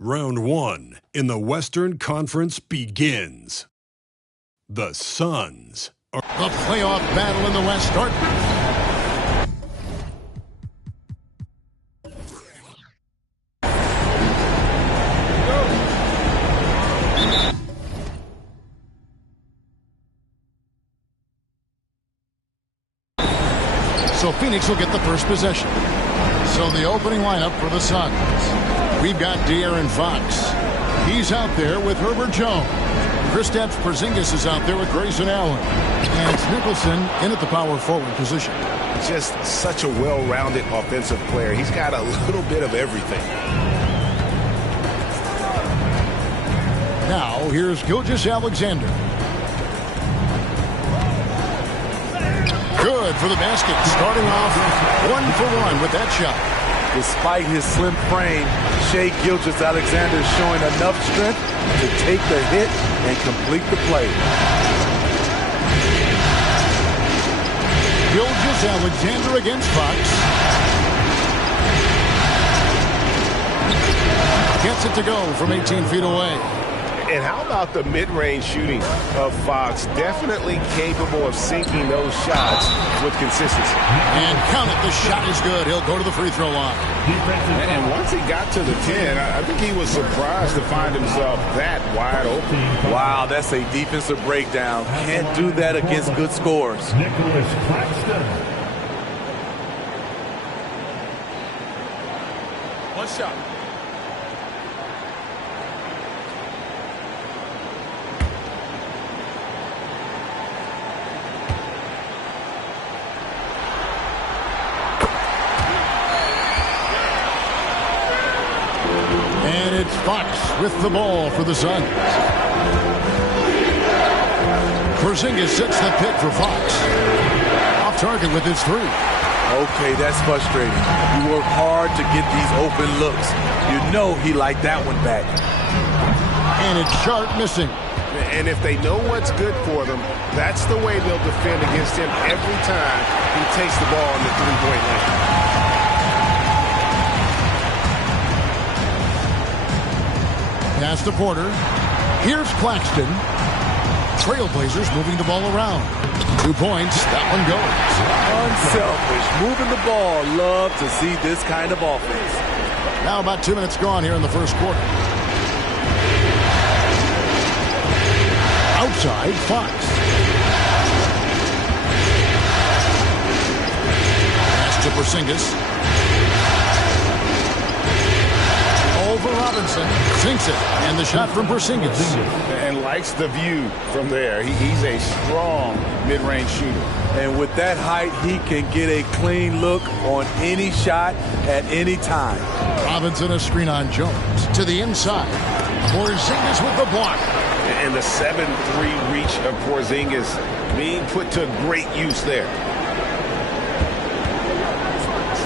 Round one in the Western Conference begins. The Suns are... The playoff battle in the West starts. So Phoenix will get the first possession. So the opening lineup for the Suns. We've got De'Aaron Fox. He's out there with Herbert Jones. Kristaps Porzingis is out there with Grayson Allen. And it's Nicholson in at the power forward position. Just such a well-rounded offensive player. He's got a little bit of everything. Now here's Gilgeous-Alexander. Good for the basket. Starting off 1-for-1 with that shot. Despite his slim frame, Shai Gilgeous-Alexander is showing enough strength to take the hit and complete the play. Gilgeous-Alexander against Fox. Gets it to go from 18 feet away. And how about the mid-range shooting of Fox? Definitely capable of sinking those shots with consistency. And count it, the shot is good. He'll go to the free throw line. And once he got to the 10, I think he was surprised to find himself that wide open. Wow, that's a defensive breakdown. Can't do that against good scores. Nicholas Claxton. One shot. And it's Fox with the ball for the Suns. Porzingis sets the pick for Fox. Off target with his three. Okay, that's frustrating. You work hard to get these open looks. You know he liked that one back. And it's Sharp missing. And if they know what's good for them, that's the way they'll defend against him every time he takes the ball in the three-point line. Pass to Porter. Here's Claxton. Trailblazers moving the ball around. 2 points. That one goes. Unselfish. Moving the ball. Love to see this kind of offense. Now about 2 minutes gone here in the first quarter. Outside, Fox. Pass to Porzingis. Over Robinson, sinks it, and the shot from Porzingis. And likes the view from there. He's a strong mid-range shooter. And with that height, he can get a clean look on any shot at any time. Robinson a screen on Jones. To the inside. Porzingis with the block. And the 7-3 reach of Porzingis being put to great use there.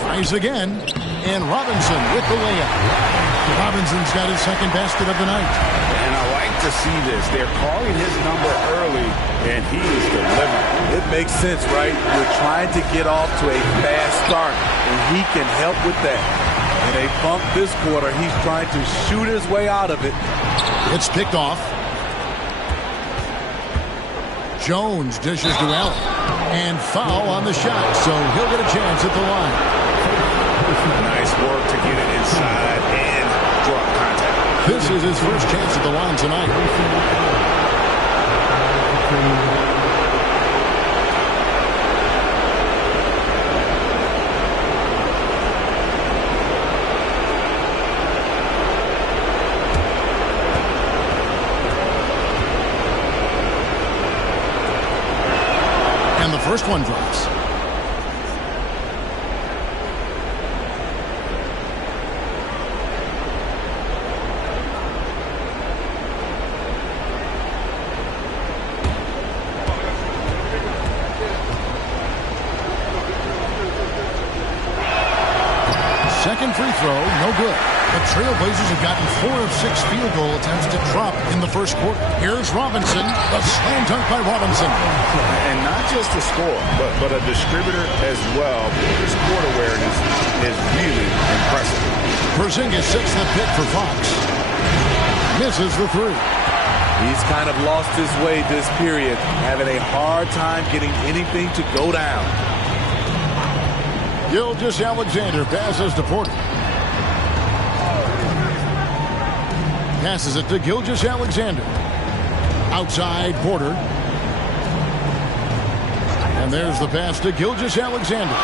Tries again, and Robinson with the layup. Robinson's got his second basket of the night. And I like to see this. They're calling his number early, and he is delivering. It makes sense, right? You're trying to get off to a fast start, and he can help with that. In a funk this quarter, he's trying to shoot his way out of it. It's picked off. Jones dishes to Allen. And foul on the shot, so he'll get a chance at the line. Nice work to get it inside and drop contact. This is his first chance at the line tonight. And the first one drops. Second free throw, no good. The Trailblazers have gotten 4 of 6 field goal attempts to drop in the first quarter. Here's Robinson, a slam dunk by Robinson. And not just a scorer, but a distributor as well. His court awareness is really impressive. Porzingis sets the pick for Fox. Misses the three. He's kind of lost his way this period, having a hard time getting anything to go down. Gilgeous-Alexander passes to Porter. Passes it to Gilgeous-Alexander. Outside Porter. And there's the pass to Gilgeous-Alexander.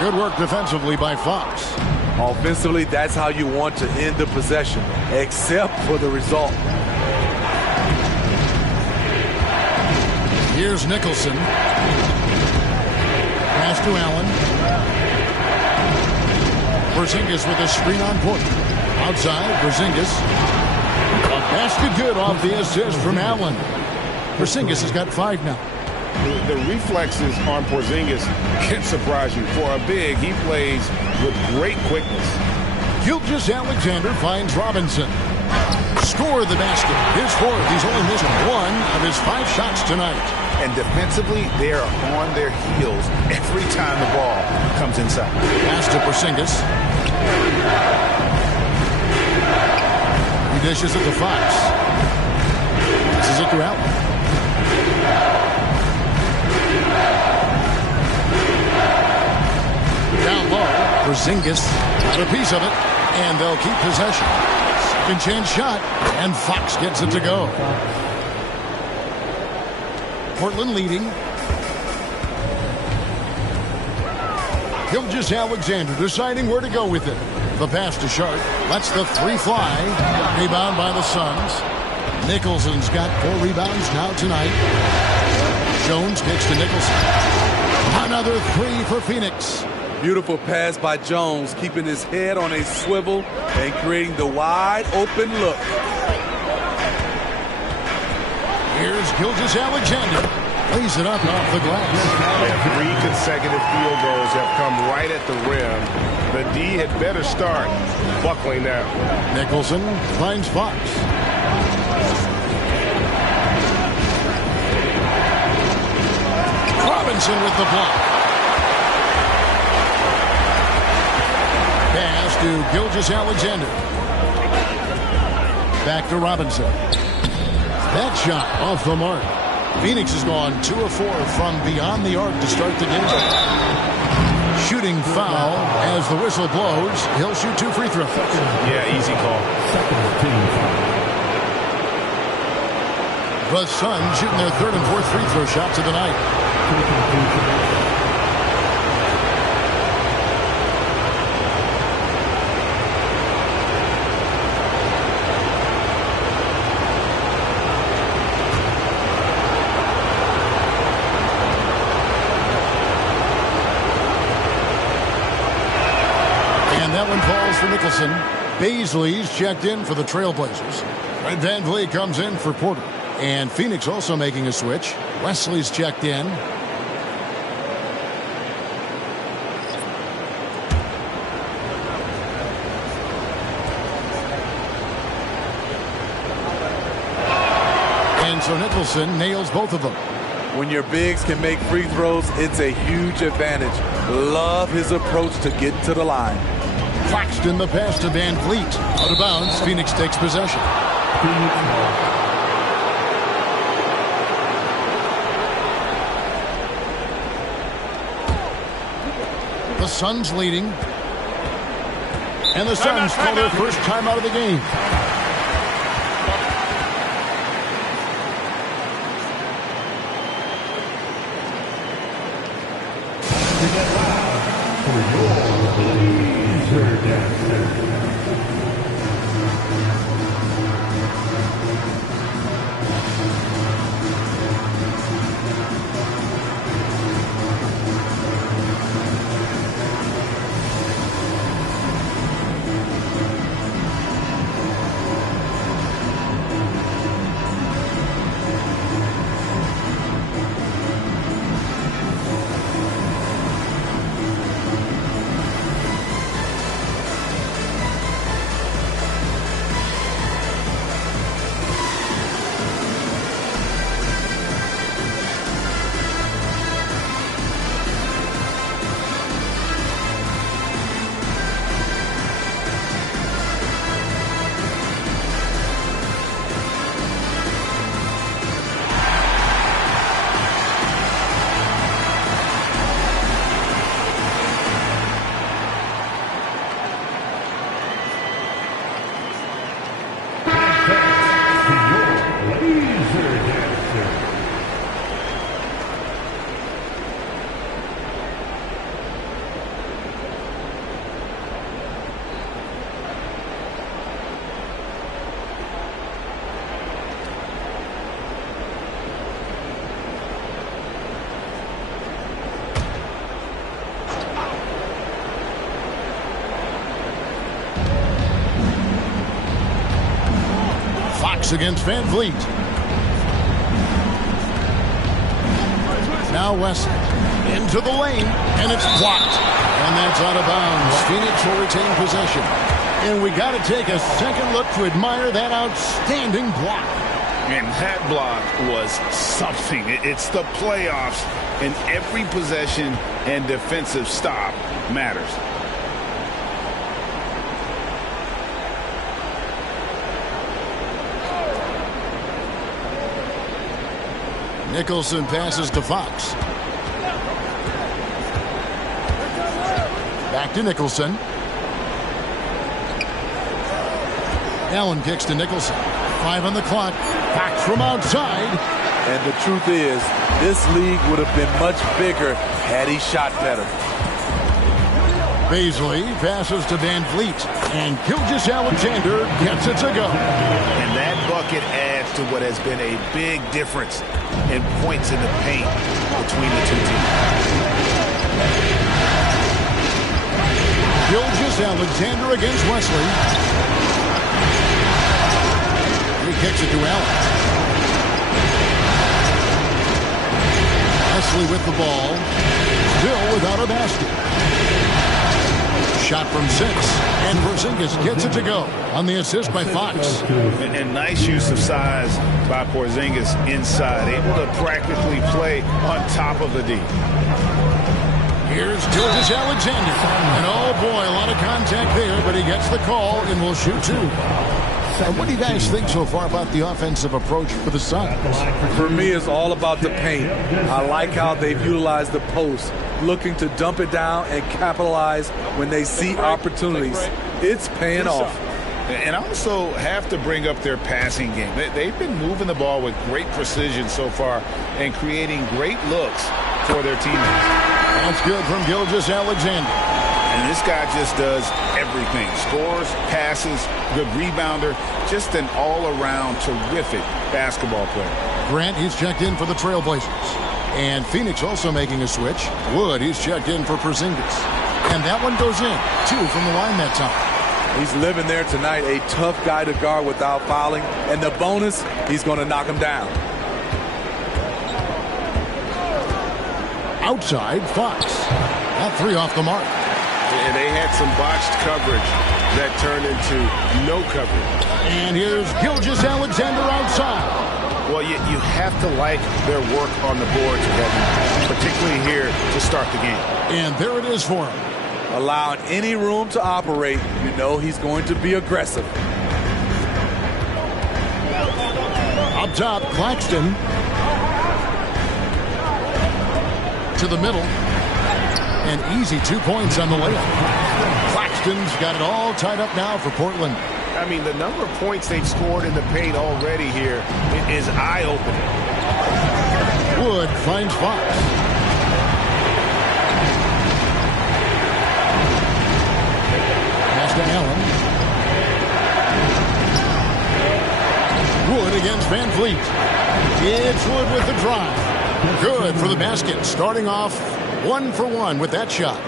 Good work defensively by Fox. Offensively, that's how you want to end the possession, except for the result. Here's Nicholson. Pass to Allen. Porzingis with a screen on Porter. Outside, Porzingis. A basket good off the assist from Allen. Porzingis has got 5 now. The reflexes on Porzingis can surprise you. For a big, he plays with great quickness. Gilgeous-Alexander finds Robinson. Score the basket. His 4th. He's only missed 1 of his 5 shots tonight. And defensively, they are on their heels every time the ball comes inside. Pass to Porzingis. He dishes it to Fox. This is it to Allen. Down low, Porzingis got a piece of it, and they'll keep possession. Second chance shot, and Fox gets it to go. Portland leading. Gilgeous-Alexander deciding where to go with it. The pass to Sharp. Lets the 3 fly. Rebound by the Suns. Nicholson's got 4 rebounds now tonight. Jones kicks to Nicholson. Another 3 for Phoenix. Beautiful pass by Jones, keeping his head on a swivel and creating the wide open look. Here's Gilgeous-Alexander. Lays it up off the glass. Yeah, 3 consecutive field goals have come right at the rim. The D had better start buckling now. Nicholson finds Fox. Robinson with the block. Pass to Gilgeous-Alexander. Back to Robinson. That shot off the mark. Phoenix has gone 2 of 4 from beyond the arc to start the game. Shooting foul as the whistle blows. He'll shoot 2 free throws. Yeah, easy call. The Suns shooting their 3rd and 4th free throw shots of the night. That one falls for Nicholson. Baisley's checked in for the Trailblazers. Fred VanVleet comes in for Porter. And Phoenix also making a switch. Wesley's checked in. And so Nicholson nails both of them. When your bigs can make free throws, it's a huge advantage. Love his approach to get to the line. Claxton the pass to VanVleet. Out of bounds, Phoenix takes possession. The Suns leading. And the Suns call their first time out of the game. Fox against Van Vliet. Now Wesley into the lane, and it's blocked. And that's out of bounds. Phoenix will retain possession. And we got to take a second look to admire that outstanding block. And that block was something. It's the playoffs, and every possession and defensive stop matters. Nicholson passes to Fox. Back to Nicholson. Allen kicks to Nicholson. 5 on the clock. Fox from outside. And the truth is, this league would have been much bigger had he shot better. Baisley passes to Van Vliet. And Gilgeous-Alexander gets it to go. And that bucket adds to what has been a big difference in points in the paint between the two teams. Gilgeous-Alexander against Wesley. He kicks it to Allen. Wesley with the ball. Still without a basket. Shot from 6. And Porzingis gets it to go on the assist by Fox. And nice use of size by Porzingis inside. Able to practically play on top of the D. Here's Gilgeous-Alexander. And oh boy, a lot of contact there, but he gets the call and will shoot 2. What do you guys think so far about the offensive approach for the Suns? For me, it's all about the paint. I like how they've utilized the post, looking to dump it down and capitalize when they see opportunities. It's paying off. And I also have to bring up their passing game. They've been moving the ball with great precision so far and creating great looks for their teammates. That's good from Gilgeous-Alexander. And this guy just does everything. Scores, passes, good rebounder, just an all-around terrific basketball player. Grant, he's checked in for the Trailblazers. And Phoenix also making a switch. Wood, he's checked in for Porzingis. And that one goes in. 2 from the line that time. He's living there tonight, a tough guy to guard without fouling. And the bonus, he's going to knock him down. Outside, Fox. That 3 off the mark. And they had some botched coverage that turned into no coverage. And here's Gilgeous-Alexander outside. Well, you have to like their work on the boards, Kevin, particularly here to start the game. And there it is for him. Allowing any room to operate, you know he's going to be aggressive. Up top, Claxton. To the middle. And easy 2 points on the layup. Claxton's got it all tied up now for Portland. I mean, the number of points they've scored in the paint already here is eye-opening. Wood finds Fox. Pass to Allen. Wood against Van Vliet. It's Wood with the drive. Good for the basket. Starting off 1 for 1 with that shot.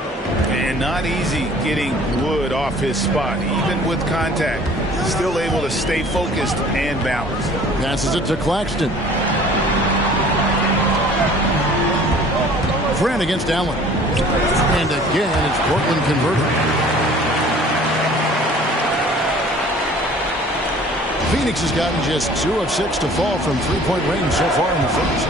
And not easy getting Wood off his spot. Even with contact, still able to stay focused and balanced. Passes it to Claxton. Grant against Allen. And again, it's Portland converted. Phoenix has gotten just 2 of 6 to fall from three-point range so far in the first.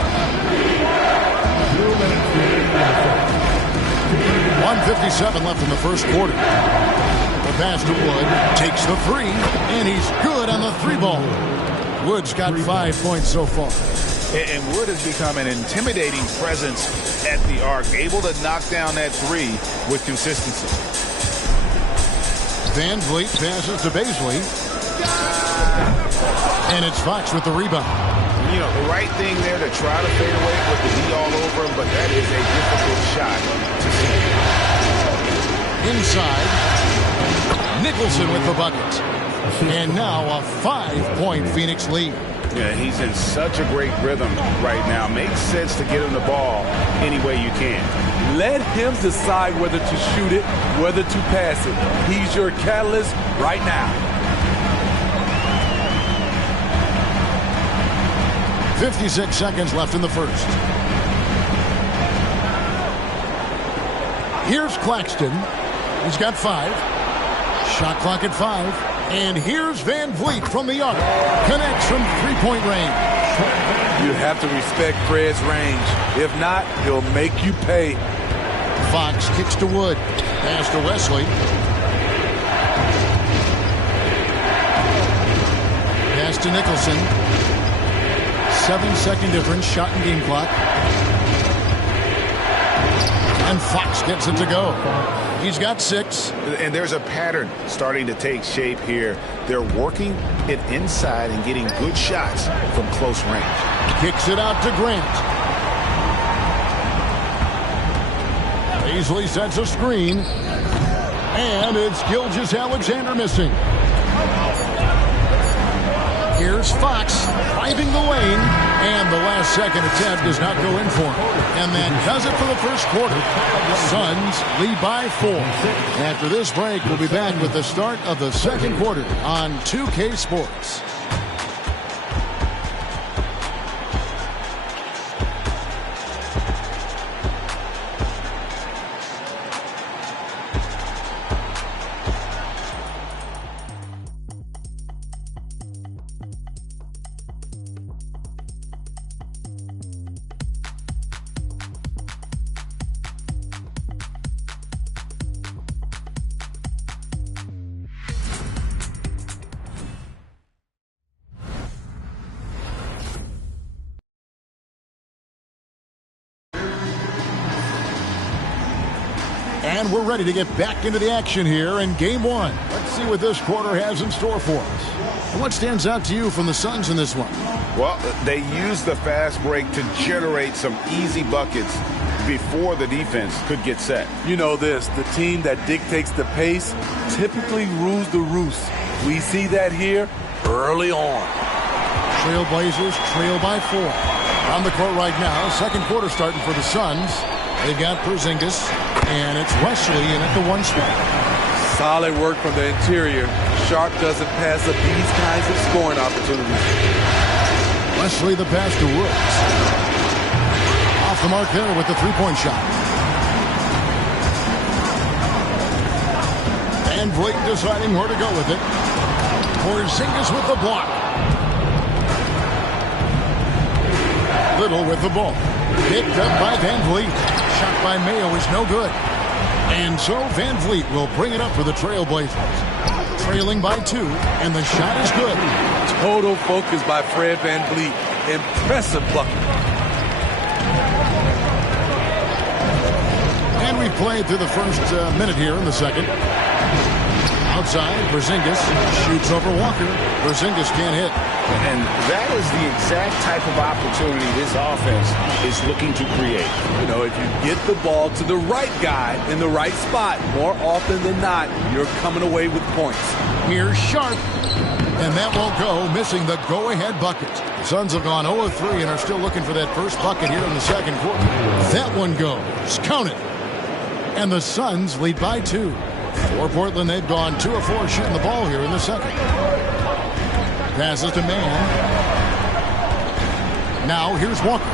1:57 left in the first quarter. The pass to Wood takes the 3, and he's good on the 3-ball. Wood's got 5 points so far. And Wood has become an intimidating presence at the arc, able to knock down that 3 with consistency. Van Vliet passes to Baisley. And it's Fox with the rebound. You know, the right thing there to try to fade away with the D all over him, but that is a difficult shot to see. Inside, Nicholson with the bucket. And now a 5-point Phoenix lead. Yeah, he's in such a great rhythm right now. Makes sense to get him the ball any way you can. Let him decide whether to shoot it, whether to pass it. He's your catalyst right now. 56 seconds left in the first. Here's Claxton. He's got 5. Shot clock at 5. And here's Van Vliet from the arc. Connects from three-point range. You have to respect Fred's range. If not, he'll make you pay. Fox kicks to Wood. Pass to Wesley. Pass to Nicholson. 7-second difference. Shot and game clock. And Fox gets it to go. He's got 6. And there's a pattern starting to take shape here. They're working it inside and getting good shots from close range. Kicks it out to Grant. Paisley sets a screen. And it's Gilgeous-Alexander missing. Here's Fox driving the lane. And the last second attempt does not go in for him. And that does it for the first quarter. The Suns lead by 4. After this break, we'll be back with the start of the second quarter on 2K Sports. And we're ready to get back into the action here in game 1. Let's see what this quarter has in store for us. What stands out to you from the Suns in this one? Well, they used the fast break to generate some easy buckets before the defense could get set. You know this, the team that dictates the pace typically rules the roost. We see that here early on. Trailblazers trail by 4. On the court right now, second quarter starting for the Suns. They've got Porzingis, and it's Wesley in at the 1 spot. Solid work from the interior. Sharp doesn't pass up these kinds of scoring opportunities. Wesley the pass to Woods. Off the mark there with the three-point shot. Van Vliet deciding where to go with it. Porzingis with the block. Little with the ball. Picked up by Van Vliet. Shot by Mayo is no good. And so Van Vliet will bring it up for the Trailblazers. Trailing by 2, and the shot is good. Total focus by Fred Van Vliet. Impressive bucket. And we played through the first minute here in the second. Outside, Porzingis shoots over Walker. Porzingis can't hit. And that is the exact type of opportunity this offense is looking to create. You know, if you get the ball to the right guy in the right spot, more often than not, you're coming away with points. Here's Sharp. And that won't go, missing the go-ahead bucket. The Suns have gone 0 of 3 and are still looking for that first bucket here in the second quarter. That one goes. Count it. And the Suns lead by 2. For Portland, they've gone 2 of 4 shooting the ball here in the second. Passes to Mann. Now here's Walker.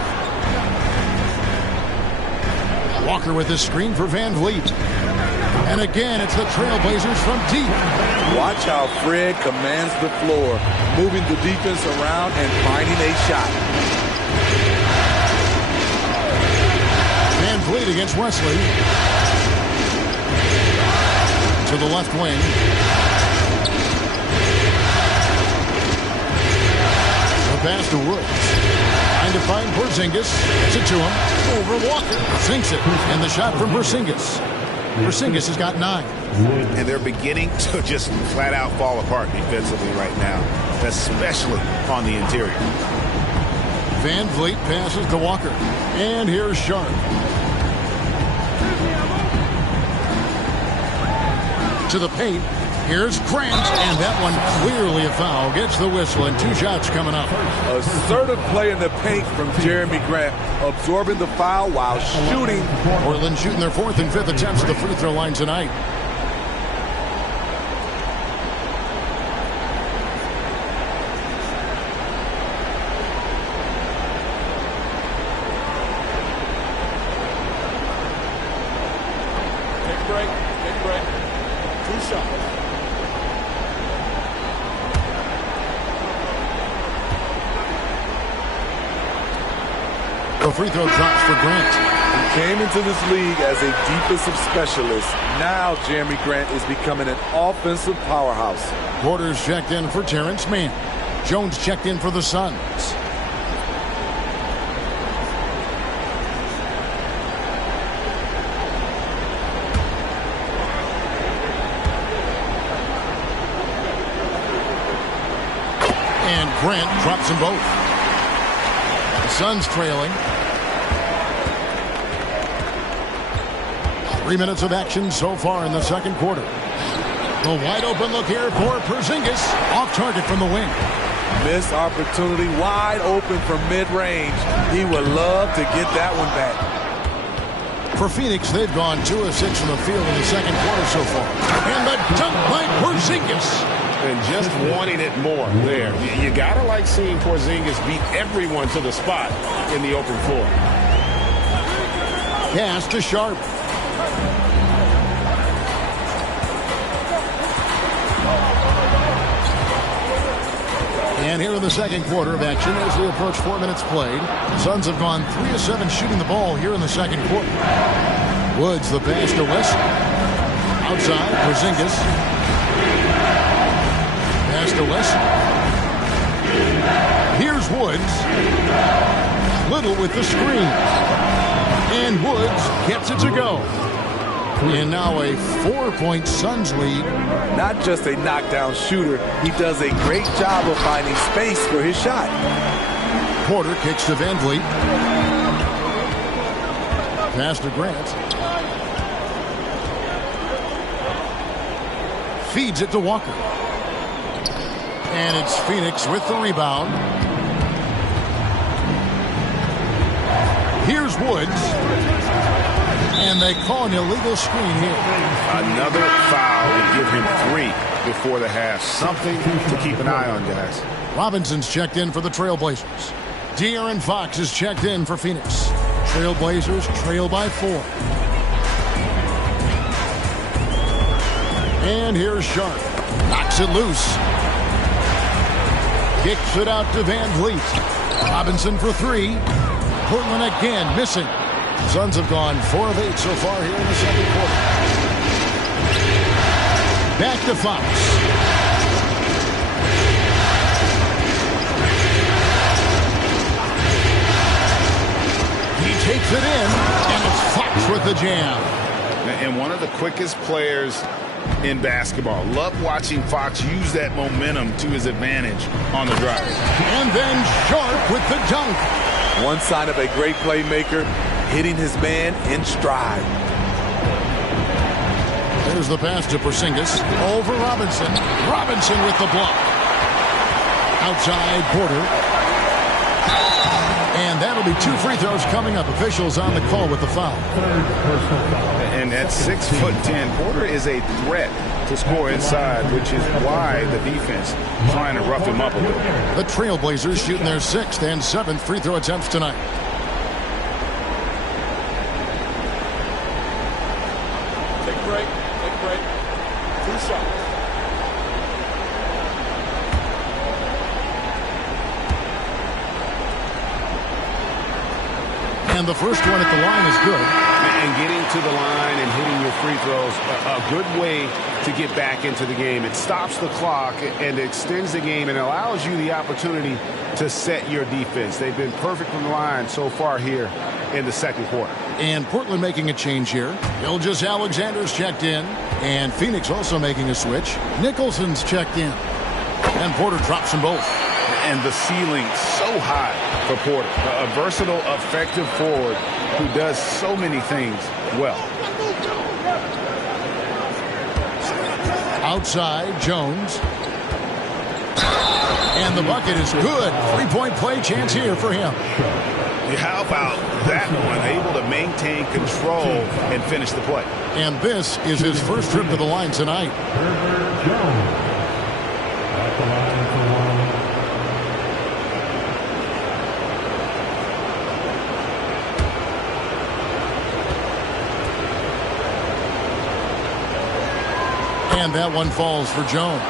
Walker with this screen for Van Vliet. And again, it's the Trailblazers from deep. Watch how Fred commands the floor, moving the defense around and finding a shot. Van Vliet against Wesley. To the left wing. The pass to Woods. Trying to find Porzingis. Gets it to him. Over Walker. Sinks it. And the shot from Porzingis. Porzingis has got 9. And they're beginning to just flat out fall apart defensively right now, especially on the interior. Van Vliet passes to Walker. And here's Sharp. To the paint. Here's Grant. And that one clearly a foul. Gets the whistle and 2 shots coming up. Assertive play in the paint from Jeremy Grant, absorbing the foul while shooting. Portland shooting their 4th and 5th attempts at the free throw line tonight. break. Take a break. 2 shots. The free throw drops for Grant. He came into this league as a defensive specialist. Now Jeremy Grant is becoming an offensive powerhouse. Porter's checked in for Terrence Mann. Jones checked in for the Suns. And Grant drops them both. The Suns trailing. 3 minutes of action so far in the second quarter. The wide open look here for Porzingis. Off target from the wing. Missed opportunity, wide open from mid-range. He would love to get that one back. For Phoenix, they've gone 2 of 6 from the field in the second quarter so far. And the dunk by Porzingis. And just wanting it more there. You got to like seeing Porzingis beat everyone to the spot in the open floor. Pass to Sharp. And here in the second quarter of action as we approach 4 minutes played. The Suns have gone 3 of 7 shooting the ball here in the second quarter. Woods the pass to West. Outside, Porzingis. Pass to West. Here's Woods. Little with the screen. And Woods gets it to go. And now a 4-point Suns lead. Not just a knockdown shooter, he does a great job of finding space for his shot. Porter kicks to Van Vliet. Pass to Grant. Feeds it to Walker. And it's Phoenix with the rebound. Here's Woods. And they call an illegal screen here. Another foul would give him 3 before the half. Something to keep an eye on, guys. Robinson's checked in for the Trailblazers. De'Aaron Fox is checked in for Phoenix. Trailblazers trail by 4. And here's Sharp. Knocks it loose. Kicks it out to Van Vliet. Robinson for 3. Portland again missing. Suns have gone 4 of 8 so far here in the second quarter. Back to Fox. He takes it in, and it's Fox with the jam. And one of the quickest players in basketball. Love watching Fox use that momentum to his advantage on the drive. And then Sharp with the dunk. One sign of a great playmaker, hitting his man in stride. There's the pass to Porzingis. Over Robinson. Robinson with the block. Outside Porter. And that'll be 2 free throws coming up. Officials on the call with the foul. And at 6'10", Porter is a threat to score inside, which is why the defense trying to rough him up a little. The Trailblazers shooting their 6th and 7th free throw attempts tonight. Take a break. Take a break. 2 shots. And the first one at the line is good. And getting to the line and hitting your free throws, a good way to get back into the game. It stops the clock and extends the game and allows you the opportunity to set your defense. They've been perfect from the line so far here in the second quarter. And Portland making a change here. Ilgis Alexander's checked in. And Phoenix also making a switch. Nicholson's checked in. And Porter drops them both. And the ceiling so high for Porter. A versatile, effective forward who does so many things well. Outside, Jones. And the bucket is good. 3-point play chance here for him. How about that one? Able to maintain control and finish the play. And this is his first trip to the line tonight. And that one falls for Jones.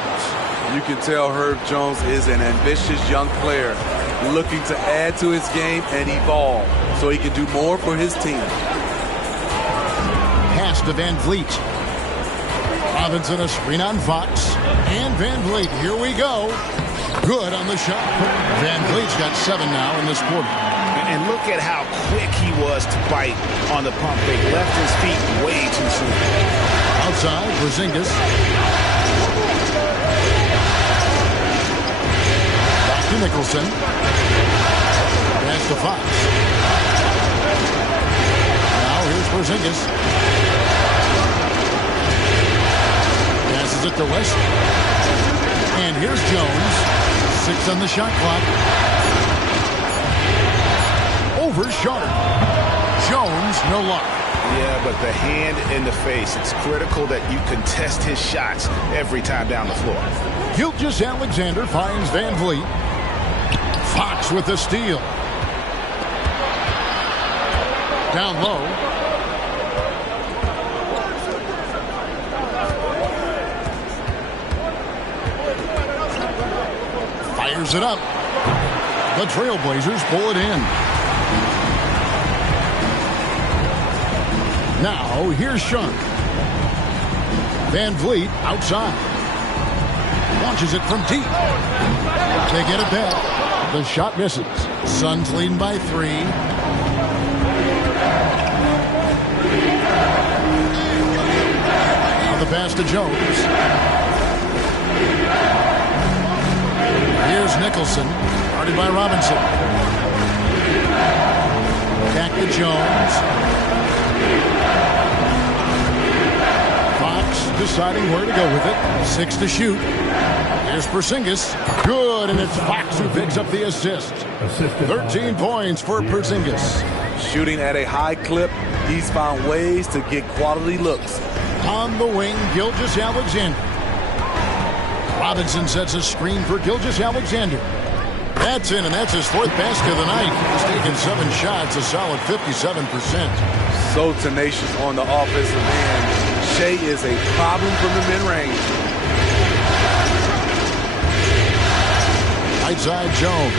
You can tell Herb Jones is an ambitious young player looking to add to his game and evolve so he can do more for his team. Pass to Van Vliet. Robinson a screen on Fox. And Van Vliet, here we go. Good on the shot. Van Vliet's got 7 now in this quarter. And look at how quick he was to bite on the pump fake. Left his feet way too soon. Outside, Porzingis. Back to Nicholson. Pass to Fox. Now here's Porzingis. Passes it to West. And here's Jones. 6 on the shot clock. Over Sharp. Jones, no luck. Yeah, but the hand in the face. It's critical that you contest his shots every time down the floor. Gilgeous-Alexander finds Van Vliet. Fox with the steal. Down low. Fires it up. The Trailblazers pull it in. Now, here's Sharp. Van Vliet outside. Launches it from deep. They get it back. The shot misses. Suns leading by 3. Now the pass to Jones. Here's Nicholson. Guarded by Robinson. Back to Jones. Fox deciding where to go with it. 6 to shoot. Here's Porzingis. Good, and it's Fox who picks up the assist. 13 points for Porzingis. Shooting at a high clip, he's found ways to get quality looks. On the wing, Gilgeous-Alexander. Robinson sets a screen for Gilgeous-Alexander. That's in, and that's his 4th basket of the night. He's taken 7 shots, a solid 57%. So tenacious on the offensive end. Shea is a problem from the mid-range. Right side, Jones.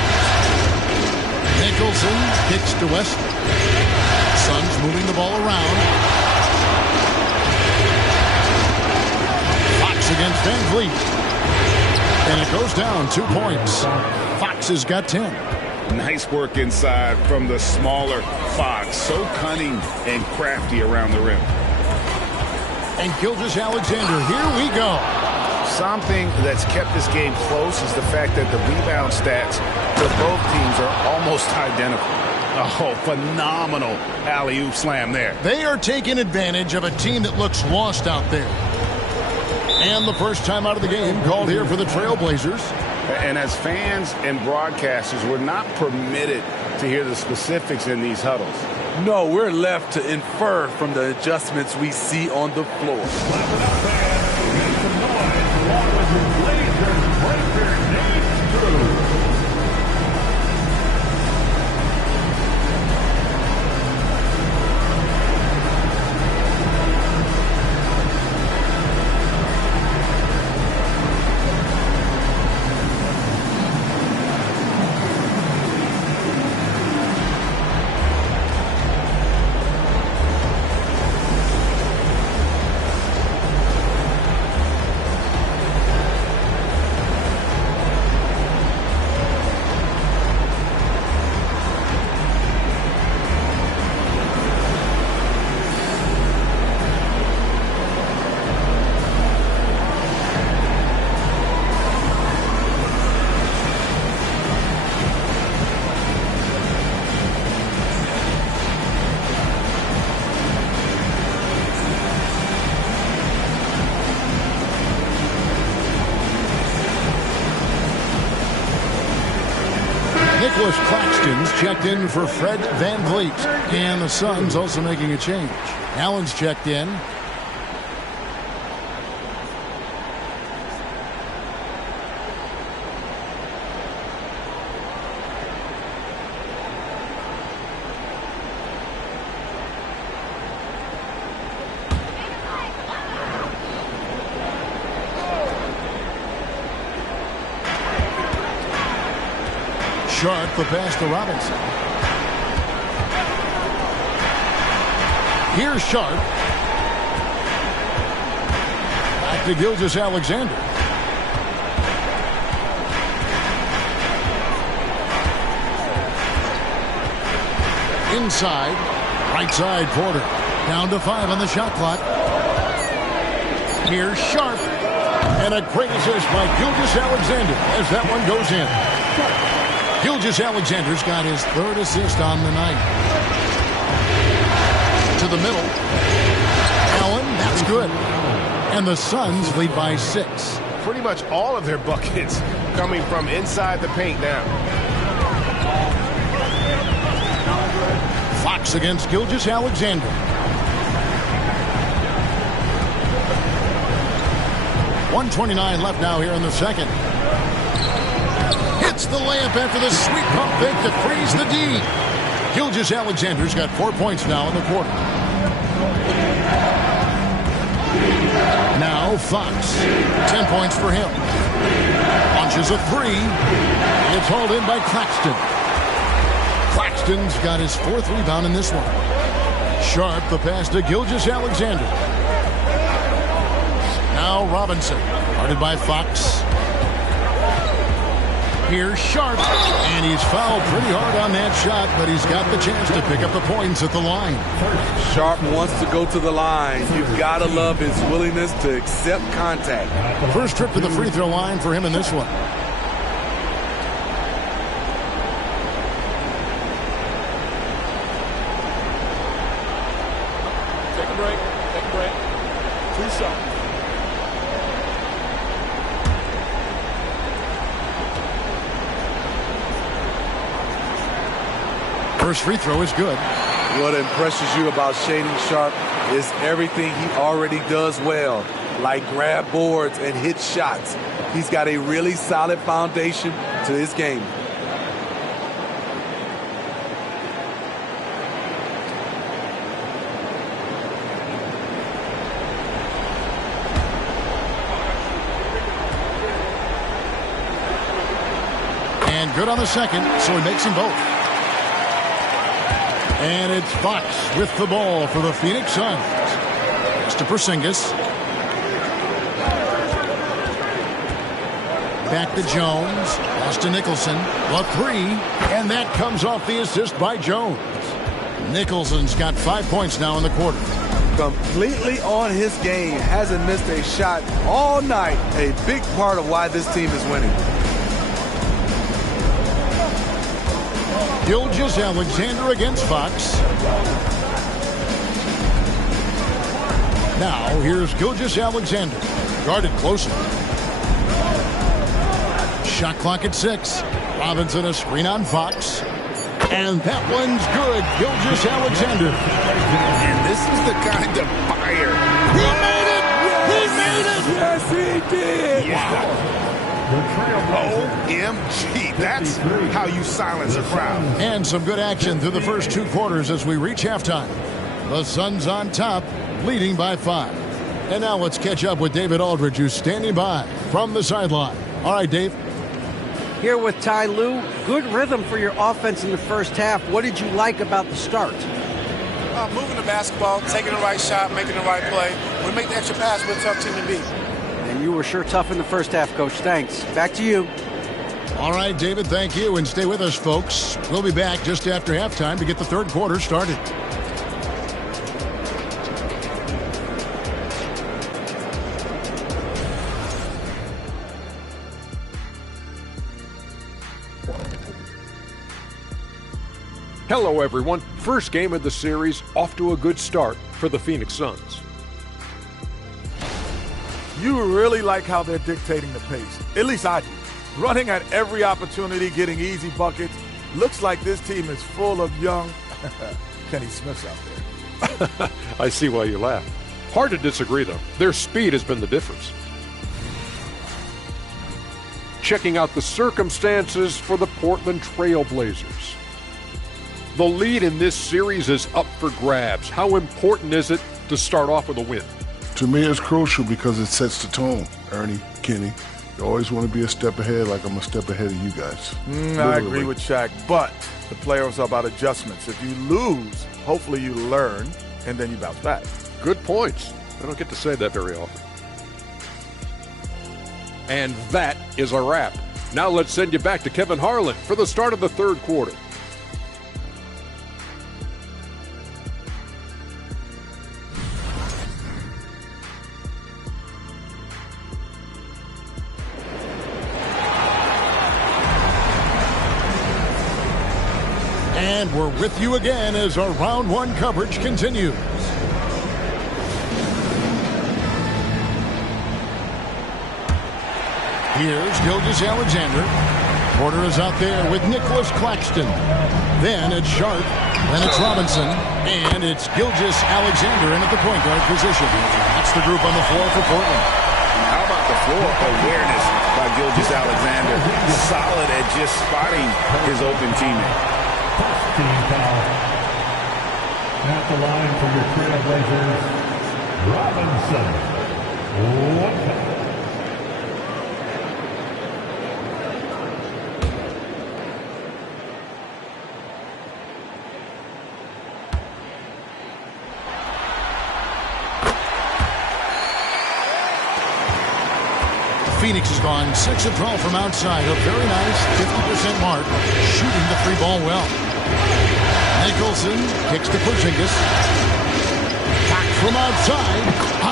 Nicholson kicks to West. Suns moving the ball around. Fox against Van Vliet. And it goes down 2 points. Fox has got 10. Nice work inside from the smaller Fox. So cunning and crafty around the rim. And Gilgeous-Alexander, here we go. Something that's kept this game close is the fact that the rebound stats for both teams are almost identical. Oh, phenomenal alley-oop slam there. They are taking advantage of a team that looks lost out there. And the first time out of the game called here for the Trailblazers. And as fans and broadcasters, we're not permitted to hear the specifics in these huddles. No, we're left to infer from the adjustments we see on the floor. Nicholas Claxton's checked in for Fred Van Vliet. And the Suns also making a change. Allen's checked in. Sharp, the pass to Robinson. Here's Sharp. Back to Gilgeous-Alexander. Inside, right side, Porter. Down to 5 on the shot clock. Here's Sharp. And a great assist by Gilgeous-Alexander as that one goes in. Gilgeous-Alexander's got his 3rd assist on the night. To the middle. Allen, that's good. And the Suns lead by 6. Pretty much all of their buckets coming from inside the paint now. Fox against Gilgeous-Alexander. .129 left now here in the second. Hits the layup after the sweet pump fake to freeze the D. Gilgeous-Alexander's got 4 points now in the quarter. Now Fox. 10 points for him. Launches a 3. It's hauled in by Claxton. Claxton's got his 4th rebound in this one. Sharp, the pass to Gilgeous-Alexander. Now Robinson, guarded by Fox. Here's Sharp, and he's fouled pretty hard on that shot, but he's got the chance to pick up the points at the line. Sharp wants to go to the line. You've got to love his willingness to accept contact. First trip to the free throw line for him in this one. Take a break. Take a break. 2 shots. First free throw is good. What impresses you about Shaedon Sharp is everything he already does well, like grab boards and hit shots. He's got a really solid foundation to his game. And good on the second, so he makes them both. And it's Fox with the ball for the Phoenix Suns. Pass to Porzingis. Back to Jones. Pass to Nicholson. A 3. And that comes off the assist by Jones. Nicholson's got 5 points now in the quarter. Completely on his game. Hasn't missed a shot all night. A big part of why this team is winning. Gilgeous-Alexander against Fox. Now, here's Gilgeous-Alexander. Guarded closely. Shot clock at 6. Robinson a screen on Fox. And that one's good. Gilgeous-Alexander. And this is the kind of fire. He made it! He made it! Yes, he did! Wow. OMG. That's how you silence a crowd. And some good action through the first 2 quarters as we reach halftime. The Suns on top, leading by 5. And now let's catch up with David Aldridge, who's standing by from the sideline. All right, Dave. Here with Ty Lue. Good rhythm for your offense in the first half. What did you like about the start? Moving the basketball, taking the right shot, making the right play. When we make the extra pass, we're a tough team to beat. And you were sure tough in the first half, Coach. Thanks. Back to you. All right, David, thank you. And stay with us, folks. We'll be back just after halftime to get the third quarter started. Hello, everyone. First game of the series, off to a good start for the Phoenix Suns. You really like how they're dictating the pace. At least I do. Running at every opportunity, getting easy buckets. Looks like this team is full of young Kenny Smiths out there. I see why you laugh. Hard to disagree, though. Their speed has been the difference. Checking out the circumstances for the Portland Trail Blazers. The lead in this series is up for grabs. How important is it to start off with a win? To me, it's crucial because it sets the tone, Ernie, Kenny. You always want to be a step ahead, like I'm a step ahead of you guys. I agree with Shaq, but the playoffs are about adjustments. If you lose, hopefully you learn, and then you bounce back. Good points. I don't get to say that very often. And that is a wrap. Now let's send you back to Kevin Harlan for the start of the third quarter. And we're with you again as our round one coverage continues. Here's Gilgeous-Alexander. Porter is out there with Nicholas Claxton. Then it's Sharp. Then it's Robinson. And it's Gilgeous-Alexander in at the point guard position. That's the group on the floor for Portland. How about the floor awareness by Gilgeous-Alexander? Solid at just spotting his open teammate. Team foul. At the line for your Trailblazers, Robinson. One foul. Phoenix has gone 6 of 12 from outside. A very nice 50% mark. Shooting the three ball well. Nicholson kicks to Porzingis. Back from outside.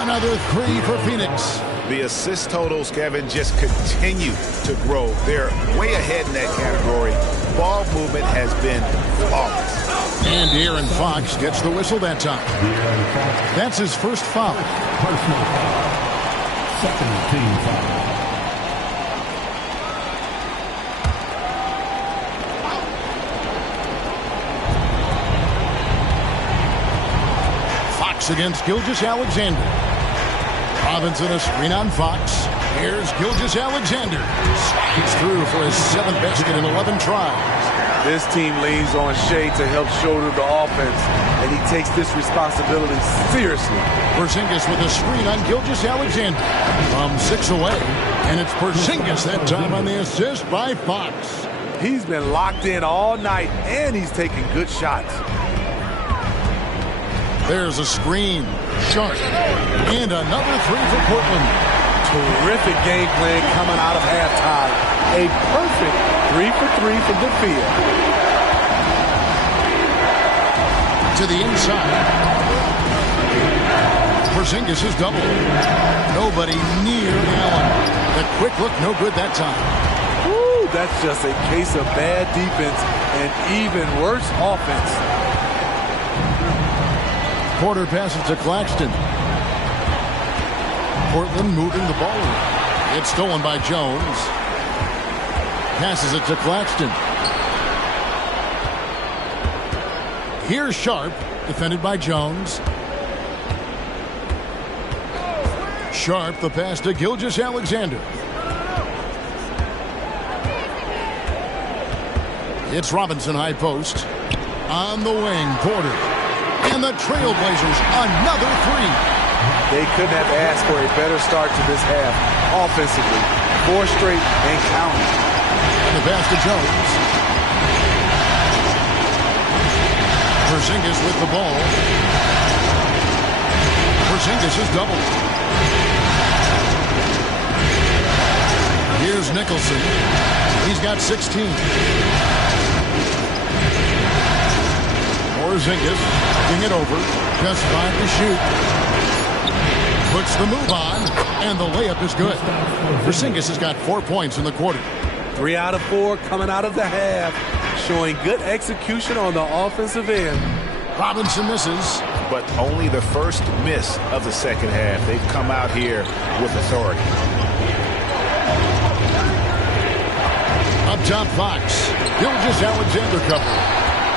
Another three for Phoenix. The assist totals, Kevin, just continue to grow. They're way ahead in that category. Ball movement has been flawless. And Aaron Fox gets the whistle that time. That's his first foul. Personal foul. Second team foul. Against Gilgeous-Alexander. Robinson a screen on Fox. Here's Gilgeous-Alexander. Slides through for his 7th basket in 11 tries. This team leans on Shea to help shoulder the offense, and he takes this responsibility seriously. Porzingis with a screen on Gilgeous-Alexander. From 6 away, and it's Porzingis that time on the assist by Fox. He's been locked in all night, and he's taking good shots. There's a screen. Sharp. And another three for Portland. Terrific game plan coming out of halftime. A perfect 3 for 3 from the field. To the inside. Porzingis is doubled. Nobody near Allen. The quick look, no good that time. Woo, that's just a case of bad defense and even worse offense. Porter passes to Claxton. Portland moving the ball around. It's stolen by Jones. Passes it to Claxton. Here's Sharp, defended by Jones. Sharp, the pass to Gilgeous-Alexander. It's Robinson high post. On the wing, Porter. And the Trailblazers, another three. They couldn't have asked for a better start to this half offensively. 4 straight and counting. And the pass to Jones. Porzingis with the ball. Porzingis is doubled. Here's Nicholson. He's got 16. Porzingis picking it over. Just 5 to shoot. Puts the move on, and the layup is good. Porzingis has got 4 points in the quarter. 3 out of 4 coming out of the half, showing good execution on the offensive end. Robinson misses. But only the first miss of the second half. They've come out here with authority. Up top, Fox. Gilgeous-Alexander cover.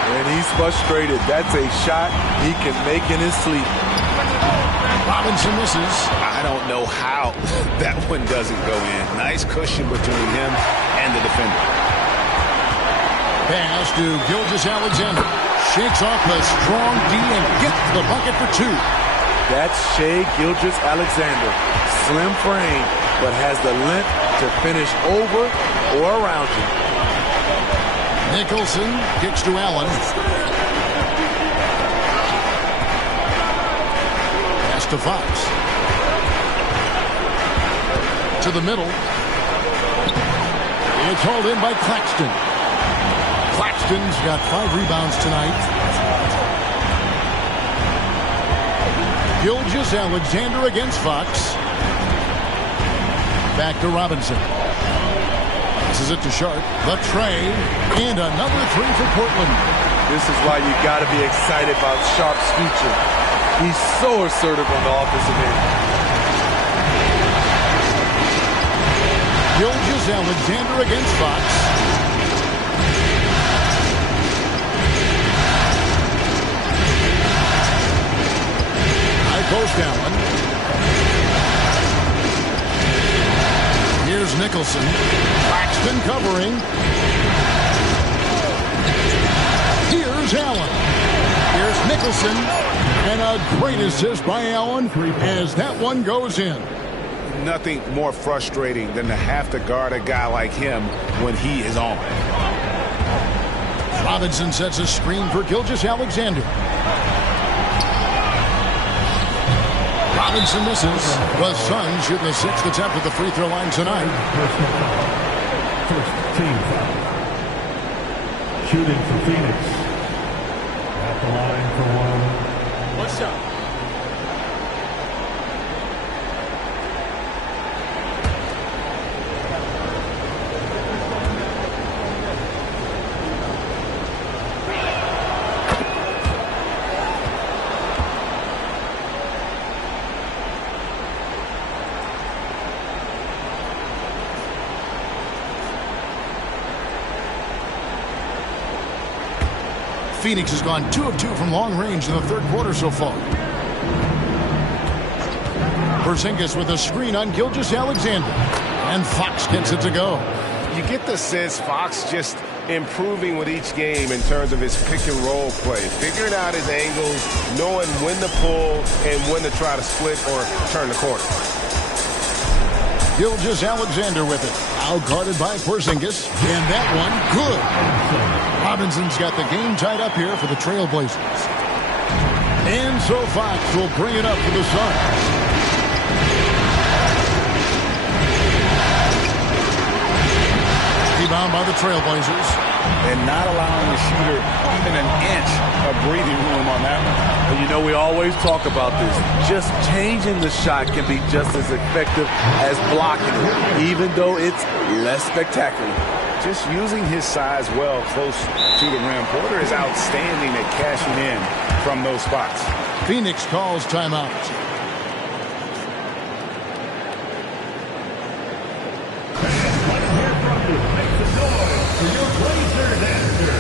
And he's frustrated. That's a shot he can make in his sleep. Robinson misses. I don't know how that one doesn't go in. Nice cushion between him and the defender. Pass to Gilgeous-Alexander. Shakes off a strong D and gets the bucket for 2. That's Shai Gilgeous-Alexander. Slim frame, but has the length to to finish over or around you. Nicholson kicks to Allen. Pass to Fox. To the middle. It's hauled in by Claxton. Claxton's got 5 rebounds tonight. Gilgeous-Alexander against Fox. Back to Robinson. This is it to Sharp. The tray. And another 3 for Portland. This is why you got to be excited about Sharp's future. He's so assertive on the offensive end. Gilgeous-Alexander against Fox. High post Allen. Here's Nicholson. Claxton covering. Here's Allen. Here's Nicholson. And a great assist by Allen as that one goes in. Nothing more frustrating than to have to guard a guy like him when he is on. Robinson sets a screen for Gilgeous-Alexander. Robinson misses. The Suns shooting the 6th attempt at the free throw line tonight. First team foul. Shooting for Phoenix. At the line for one. What's up? Phoenix has gone 2 of 2 from long range in the 3rd quarter so far. Porzingis with a screen on Gilgeous-Alexander. And Fox gets it to go. You get the sense Fox just improving with each game in terms of his pick and roll play. Figuring out his angles, knowing when to pull and when to try to split or turn the corner. Gilgeous-Alexander with it. Out guarded by Porzingis. And that one, good. Robinson's got the game tied up here for the Trailblazers. And so Fox will bring it up for the Suns. Rebound by the Trailblazers. And not allowing the shooter even an inch of breathing room on that one. And you know, we always talk about this. Just changing the shot can be just as effective as blocking it, even though it's less spectacular. Just using his size well close to the rim. Porter is outstanding at cashing in from those spots. Phoenix calls timeout. Make some noise for your Blazers answer.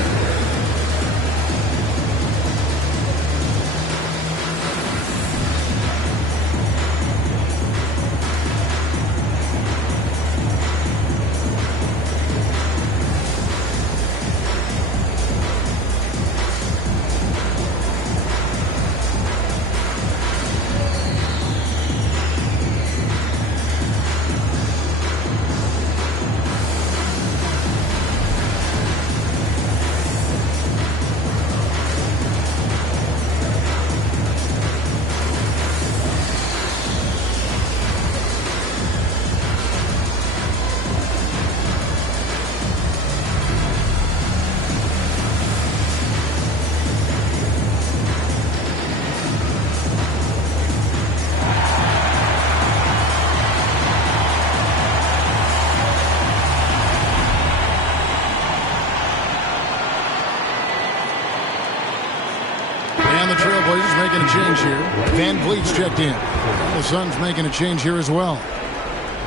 Trailblazers making a change here. Van Vliet's checked in. The Suns making a change here as well.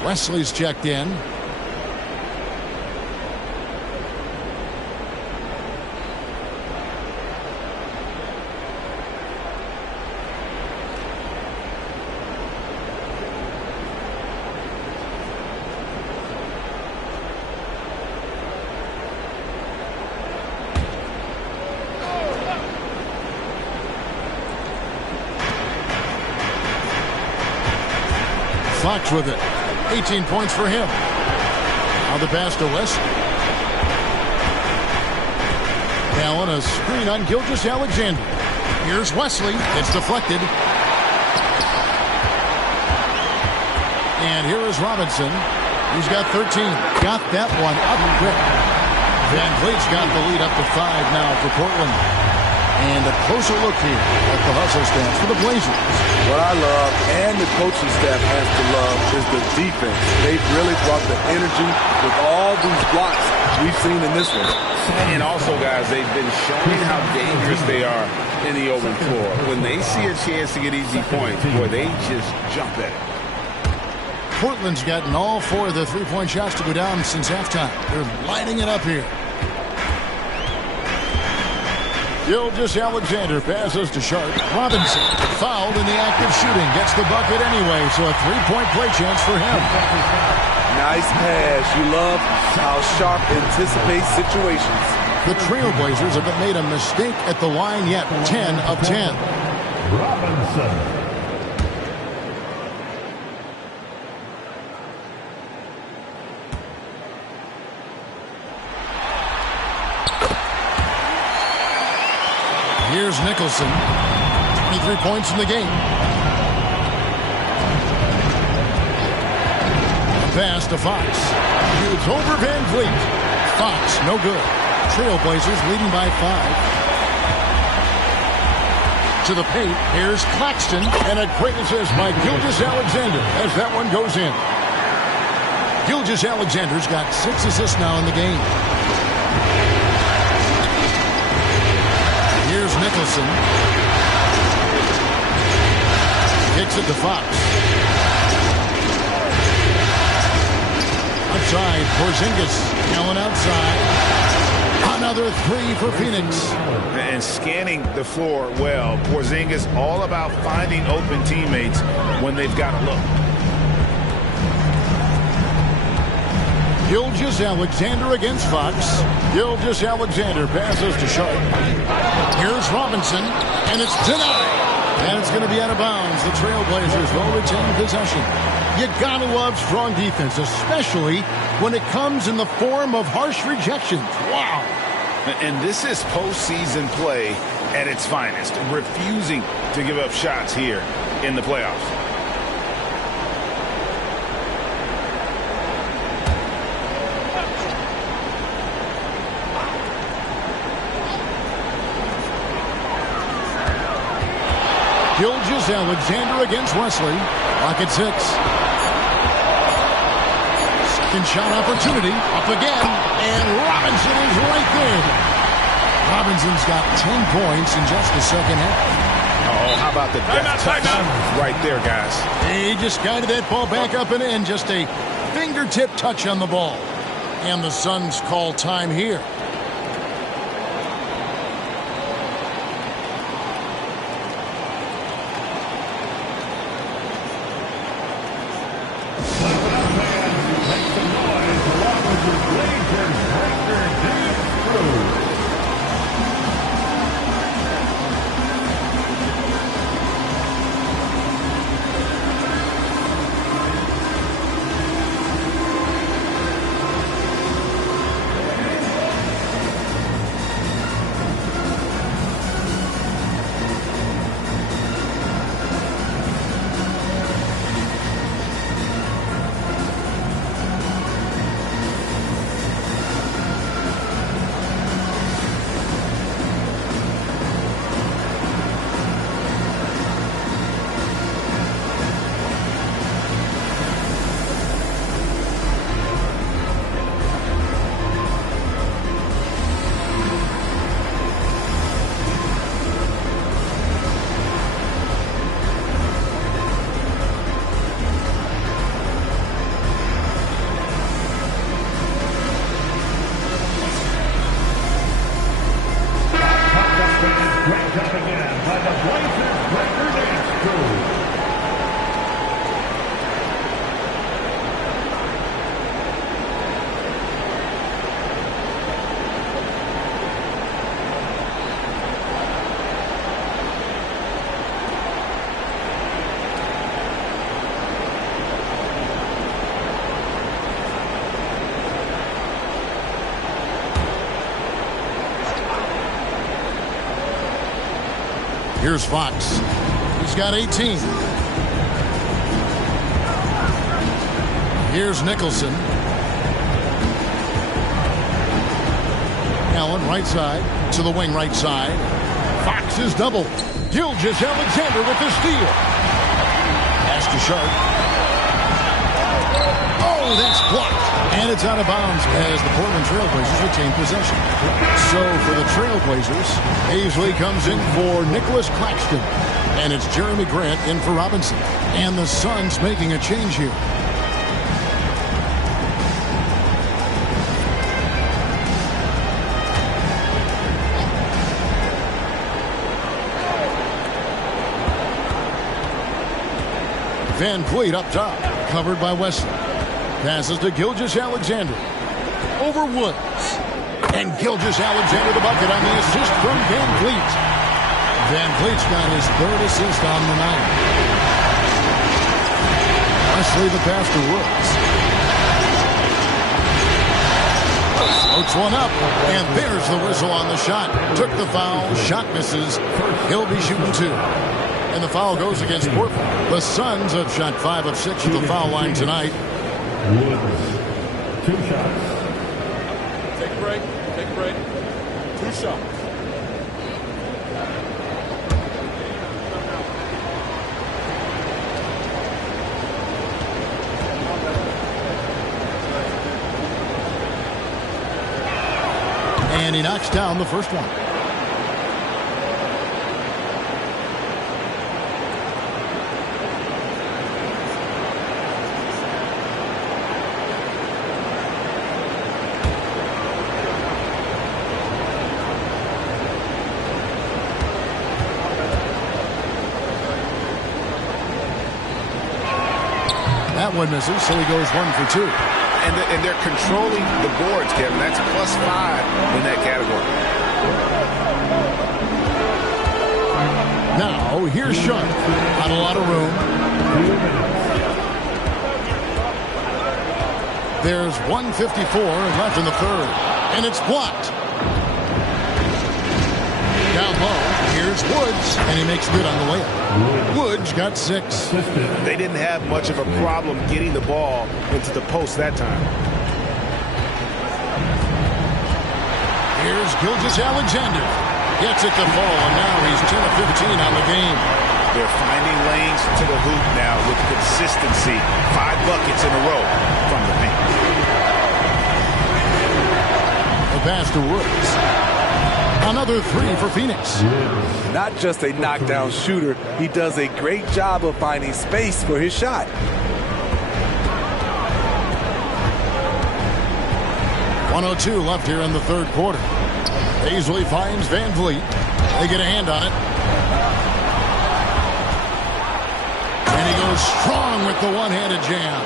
Wesley's checked in. Fox with it. 18 points for him. Now the pass to Wesley. Allen, a screen on Gilgeous-Alexander. Here's Wesley. It's deflected. And here is Robinson. He's got 13. Got that one up quick. Van Vliet's got the lead up to 5 now for Portland. And a closer look here at the hustle stance for the Blazers. What I love, and the coaching staff has to love, is the defense. They've really brought the energy with all these blocks we've seen in this one. And also, guys, they've been showing how dangerous they are in the open floor. When they see a chance to get easy points, boy, they just jump at it. Portland's gotten all 4 of the three-point shots to go down since halftime. They're lighting it up here. Gilgeous-Alexander passes to Sharp. Robinson fouled in the act of shooting. Gets the bucket anyway, so a three-point play chance for him. Nice pass. You love how Sharp anticipates situations. The Trailblazers haven't made a mistake at the line yet. 10 of 10. Robinson. Here's Nicholson. 23 points in the game. A pass to Fox. Shoots over Van Vliet. Fox, no good. Trailblazers leading by 5. To the paint. Here's Claxton. And a great assist by Gilgeous-Alexander as that one goes in. Gilgeous-Alexander's got 6 assists now in the game. Here's Nicholson. Kicks it to Fox. Outside, Porzingis. Allen outside. Another 3 for Phoenix. And scanning the floor well. Porzingis all about finding open teammates when they've got a look. Gilgeous-Alexander against Fox. Gilgeous-Alexander passes to Sharp. Here's Robinson, and it's denied. And it's going to be out of bounds. The Trailblazers will retain possession. You gotta love strong defense, especially when it comes in the form of harsh rejections. Wow. And this is postseason play at its finest, refusing to give up shots here in the playoffs. Gilgeous-Alexander against Wesley. Lock at 6. Second shot opportunity. Up again. And Robinson is right there. Robinson's got 10 points in just the second half. Oh, how about the death touch right there, guys. He just guided that ball back up and in. Just a fingertip touch on the ball. And the Suns call time here. Here's Fox. He's got 18. Here's Nicholson. Allen right side to the wing right side. Fox is double. Gilgeous-Alexander with the steal. Pass to Sharp. Oh, that's blocked. And it's out of bounds as the Portland Trailblazers retain possession. So for the Trailblazers, Hazley comes in for Nicholas Claxton. And it's Jeremy Grant in for Robinson. And the Suns making a change here. Van Vliet up top, covered by Wesley. Passes to Gilgeous-Alexander. Over Woods. And Gilgeous-Alexander the bucket on the assist from Van Vliet. Van Vliet's got his third assist on the night. Wesley the pass to Woods. Floats one up, and there's the whistle on the shot. Took the foul, shot misses. He'll be shooting two. And the foul goes against Portland. The Suns have shot 5 of 6 at the foul line tonight. Woods, 2 shots. Take a break. Take a break. 2 shots. And he knocks down the first one. That one misses, so he goes 1 for 2. And they're controlling the boards, Kevin. That's +5 in that category. Now, here's Sharp. Not a lot of room. There's 1:54 left in the third. And it's blocked. Down low, here's Woods, and he makes good on the layup. Woods got 6. They didn't have much of a problem getting the ball into the post that time. Here's Gilgeous-Alexander. Gets it to fall, and now he's 10 of 15 on the game. They're finding lanes to the hoop now with consistency. 5 buckets in a row from the paint. The pass to Woods. Another 3 for Phoenix. Not just a knockdown shooter, he does a great job of finding space for his shot. .102 left here in the third quarter. Hazley finds Van Vliet. They get a hand on it. And he goes strong with the one-handed jam.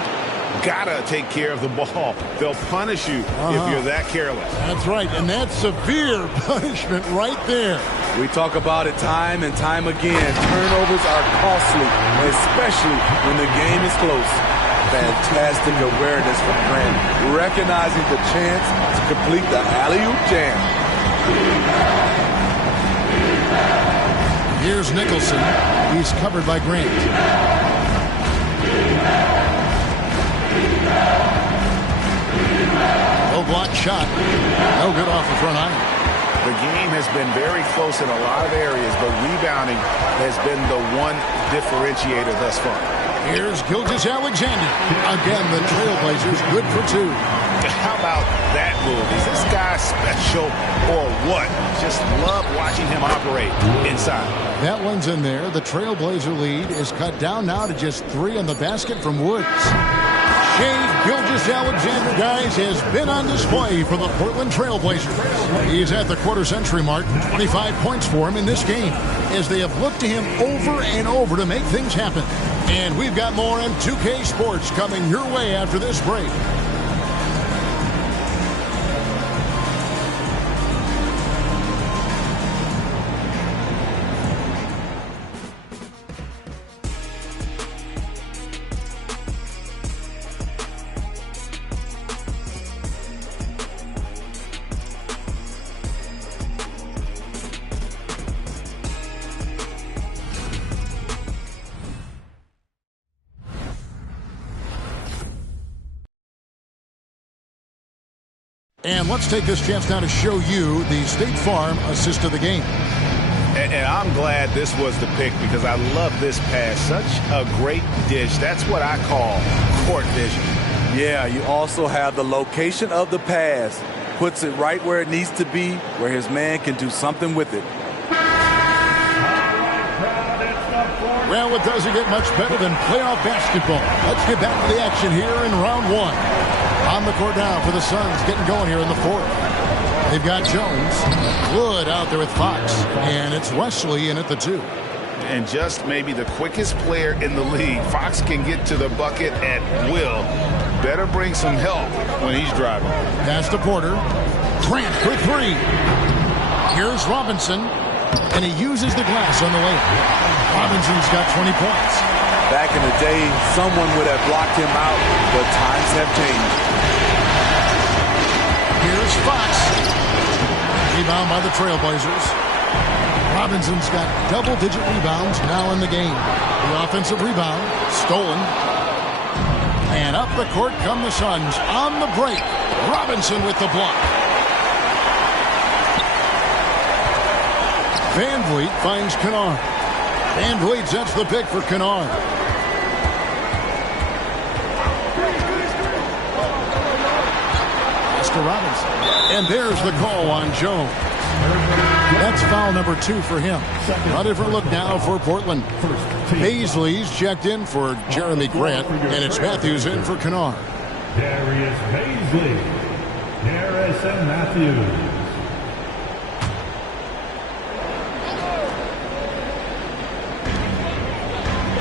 Gotta take care of the ball. They'll punish you if you're that careless. That's right, and that's severe punishment right there. We talk about it time and time again. Turnovers are costly, especially when the game is close. Fantastic awareness from Grant, recognizing the chance to complete the alley-oop jam. Here's Nicholson. He's covered by Grant. No block shot. No good off the front iron. The game has been very close in a lot of areas, but rebounding has been the one differentiator thus far. Here's Gilgeous-Alexander. Again, the Trailblazers good for 2. How about that move? Is this guy special or what? Just love watching him operate inside. That one's in there. The Trailblazer lead is cut down now to just 3 on the basket from Woods. Shai Gilgeous-Alexander, guys, has been on display for the Portland Trailblazers. He's at the quarter-century mark. 25 points for him in this game as they have looked to him over and over to make things happen. And we've got more M2K Sports coming your way after this break. And let's take this chance now to show you the State Farm assist of the game. And I'm glad this was the pick because I love this pass. Such a great dish. That's what I call court vision. Yeah, you also have the location of the pass. Puts it right where it needs to be, where his man can do something with it. Well, it doesn't get much better than playoff basketball. Let's get back to the action here in round one. On the court now for the Suns, getting going here in the fourth. They've got Jones, Wood out there with Fox, and it's Wesley in at the 2. And just maybe the quickest player in the league. Fox can get to the bucket at will. Better bring some help when he's driving. Pass to Porter. Grant for 3. Here's Robinson, and he uses the glass on the layup. Robinson's got 20 points. Back in the day, someone would have blocked him out, but times have changed. Here's Fox. Rebound by the Trailblazers. Robinson's got double-digit rebounds now in the game. The offensive rebound, stolen. And up the court come the Suns on the break. Robinson with the block. Van Vliet finds Kennard. Van Vliet sets the pick for Kennard. Pass to Robinson. And there's the call on Jones. That's foul number 2 for him. A different look now for Portland. Paisley's checked in for Jeremy Grant, and it's Matthews in for Kennard. Darius Paisley. Harrison Matthews.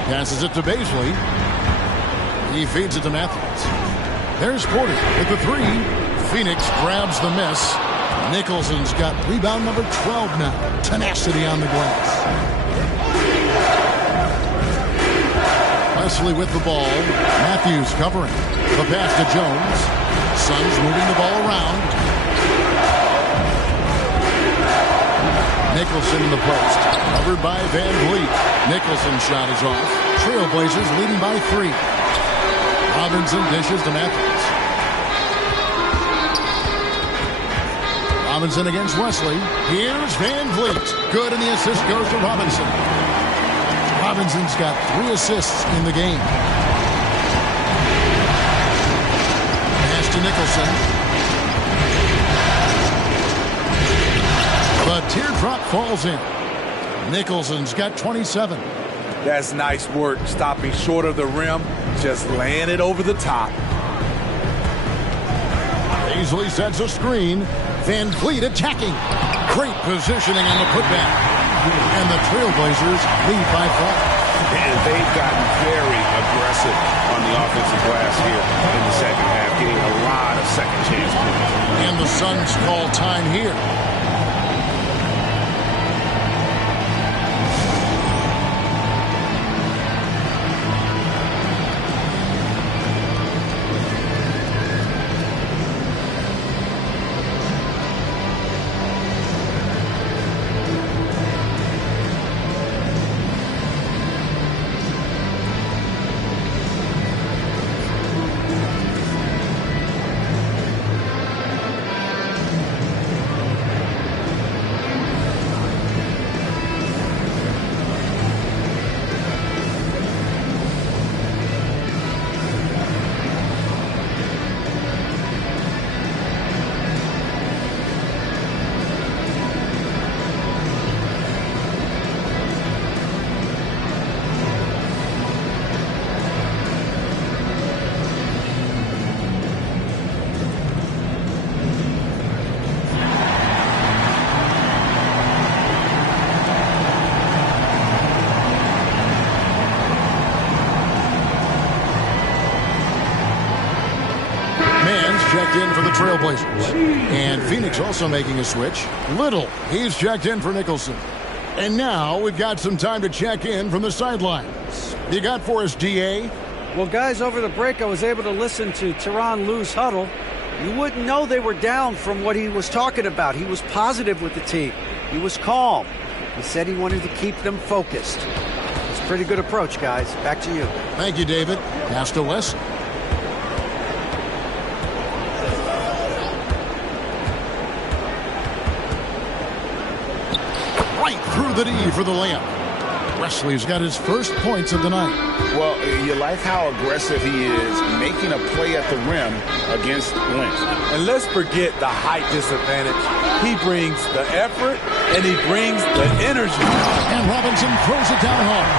Passes it to Paisley. He feeds it to Matthews. There's Porter with the 3. Phoenix grabs the miss. Nicholson's got rebound number 12 now. Tenacity on the glass. Wesley with the ball. Matthews covering. The pass to Jones. Suns moving the ball around. Nicholson in the post. Covered by Van Vliet. Nicholson's shot is off. Trailblazers leading by 3. Robinson dishes to Matthews. Robinson against Wesley. Here's Van Vliet. Good, and the assist goes to Robinson. Robinson's got 3 assists in the game. Pass to Nicholson. The teardrop falls in. Nicholson's got 27. That's nice work, stopping short of the rim, just laying it over the top. Paisley sets a screen. Van Vliet attacking. Great positioning on the putback. And the Trailblazers lead by 5. And they've gotten very aggressive on the offensive glass here in the second half, getting a lot of second chance points. And the Suns call time here. Checked in for the Trailblazers. And Phoenix also making a switch. Little, he's checked in for Nicholson. And now we've got some time to check in from the sidelines. You got for us, DA? Well, guys, over the break, I was able to listen to Tyronn Lue's huddle. You wouldn't know they were down from what he was talking about. He was positive with the team. He was calm. He said he wanted to keep them focused. It's a pretty good approach, guys. Back to you. Thank you, David. Pass to Wes. right through the D for the layup. Wesley's got his first points of the night. Well, you like how aggressive he is making a play at the rim against length. And let's forget the height disadvantage. He brings the effort and he brings the energy. And Robinson throws it down hard.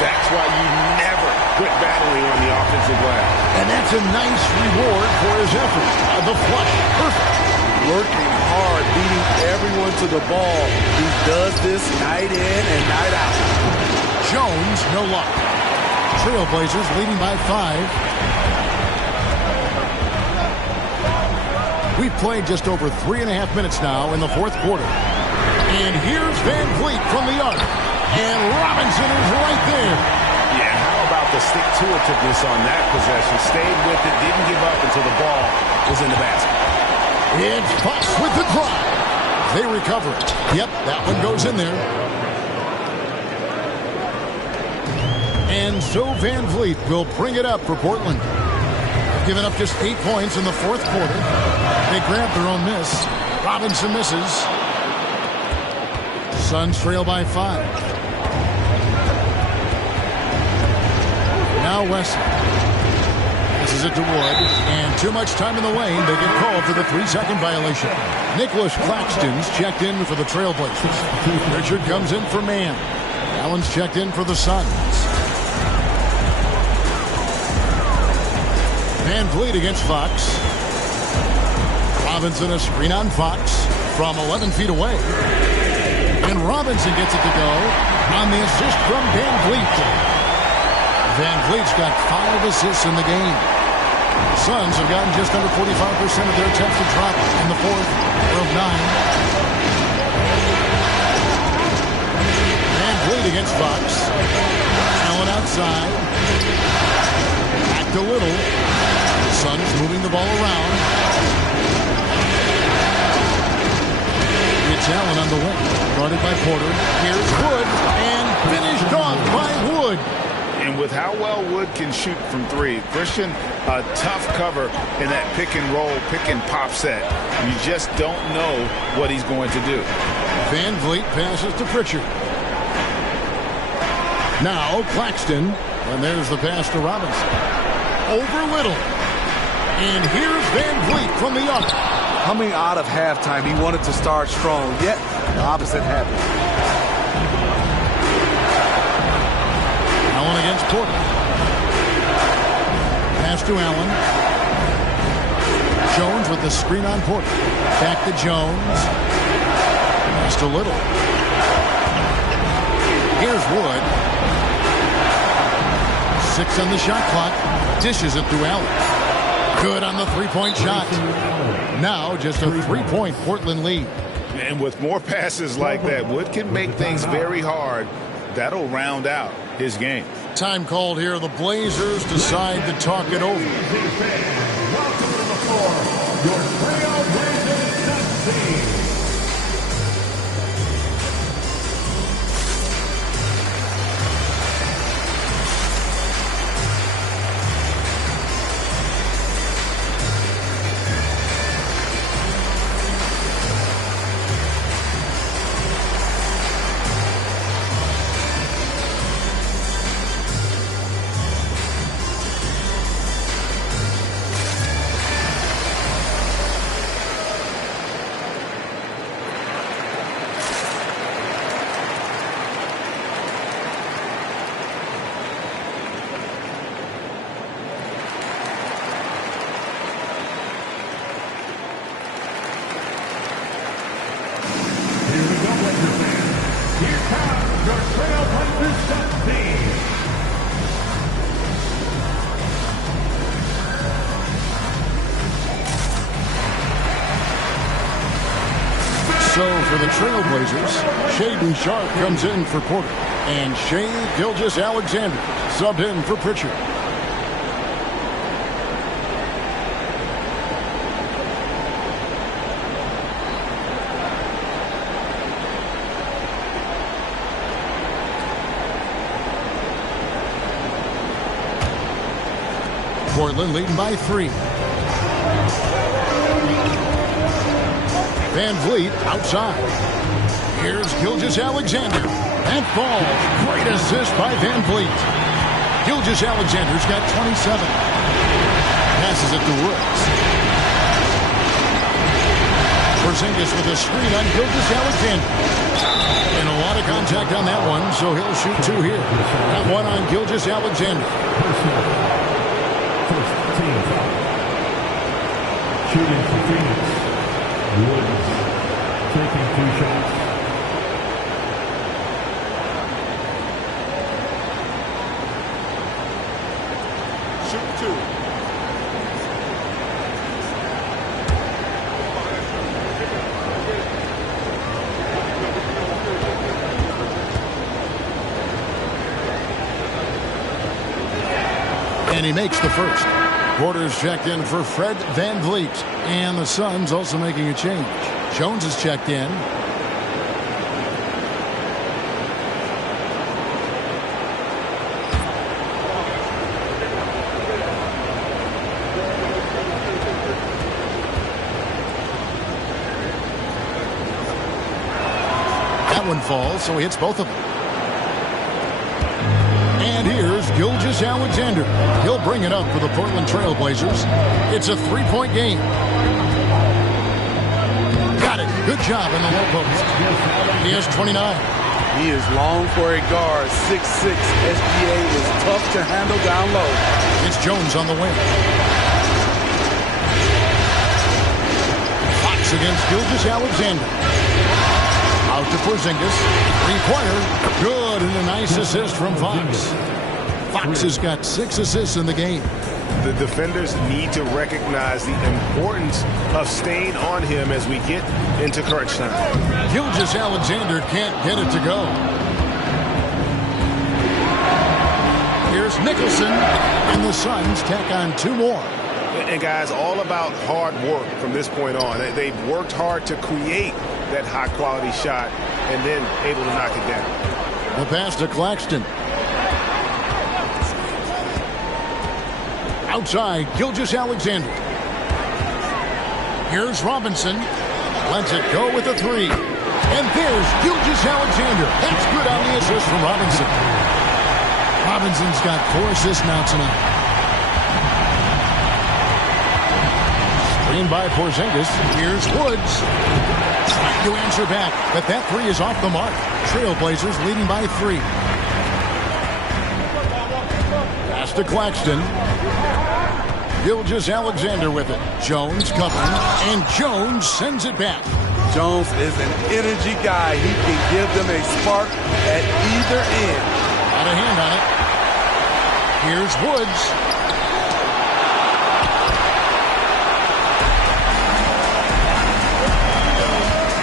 That's why you never quit battling on the offensive glass. And that's a nice reward for his effort. The flush, perfect. Working hard, beating everyone to the ball. He does this night in and night out. Jones, no luck. Trailblazers leading by 5. We've played just over 3.5 minutes now in the fourth quarter. And here's Van Vliet from the arc. And Robinson is right there. Yeah, how about the stick-to-itiveness on that possession? Stayed with it, didn't give up until the ball was in the basket. It's Fox with the drive. They recover it. Yep, that one goes in there. And so Van Vliet will bring it up for Portland. They've given up just 8 points in the fourth quarter. They grab their own miss. Robinson misses. Suns trail by 5. Now Wesley. This is it to Wood, and too much time in the lane. They get called for the 3-second violation. Nicholas Claxton's checked in for the Trailblazers. Richard comes in for Mann. Allen's checked in for the Suns. Van Vliet against Fox. Robinson a screen on Fox from 11 feet away. And Robinson gets it to go on the assist from Van Vliet. Van Vliet's got 5 assists in the game. The Suns have gotten just under 45% of their attempts to drop in the fourth of 9. Van Vliet against Fox. Allen outside. Back to Little. Suns moving the ball around. It's Allen on the wing. Guarded by Porter. Here's Wood. And finished off by Wood. And with how well Wood can shoot from 3, Christian, a tough cover in that pick and roll, pick and pop set. You just don't know what he's going to do. Van Vliet passes to Pritchard. Now Claxton, and there's the pass to Robinson. Over Little. And here's Van Vliet from the arc. Coming out of halftime, he wanted to start strong, yet the opposite happened. Allen against Porter. Pass to Allen. Jones with the screen on Porter. Back to Jones. Pass to Little. Here's Wood. 6 on the shot clock. Dishes it to Allen. Good on the 3-point shot. Now just a 3-point Portland lead. And with more passes like that, Wood can make things very hard. That'll round out his game. Time called here. The Blazers decide to talk it over. Welcome to the floor, your Trailblazers team. So for the Trailblazers, Shaedon Sharpe comes in for Porter. And Shai Gilgeous-Alexander subbed in for Pritchard. Portland leading by 3. Van Vliet outside. Here's Gilgeous-Alexander. And falls. Great assist by Van Vliet. Gilgeous-Alexander's got 27. Passes it to Woods. Porzingis with a screen on Gilgeous-Alexander. And a lot of contact on that one, so he'll shoot two here. That one on Gilgeous-Alexander. First team foul. Shooting for Phoenix. Woods taking 2 shots. Shoot 2. And he makes the first. Porter's checked in for Fred Van Vliet. And the Suns also making a change. Jones is checked in. That one falls, so he hits both of them. And here's Gilgeous-Alexander. He'll bring it up for the Portland Trail Blazers. It's a 3-point game. Got it. Good job in the low post. He has 29. He is long for a guard. 6'6". SGA is tough to handle down low. It's Jones on the wing. Fox against Gilgeous-Alexander. Out to Porzingis. 3-pointer. Good, and a nice assist from Fox. Fox has got 6 assists in the game. The defenders need to recognize the importance of staying on him as we get into crunch time. Gilgeous-Alexander can't get it to go. Here's Nicholson, and the Suns tack on 2 more. And guys, all about hard work from this point on. They've worked hard to create that high-quality shot and then able to knock it down. The pass to Claxton. Outside, Gilgeous-Alexander. Here's Robinson. Lets it go with a 3. And there's Gilgeous-Alexander. That's good on the assist from Robinson. Robinson's got 4 assists now tonight. Screen by Porzingis. Here's Woods. Trying to answer back, but that 3 is off the mark. Trailblazers leading by 3. Pass to Claxton. Gilgeous-Alexander with it. Jones covering, and Jones sends it back. Jones is an energy guy. He can give them a spark at either end. Got a hand on it. Here's Woods.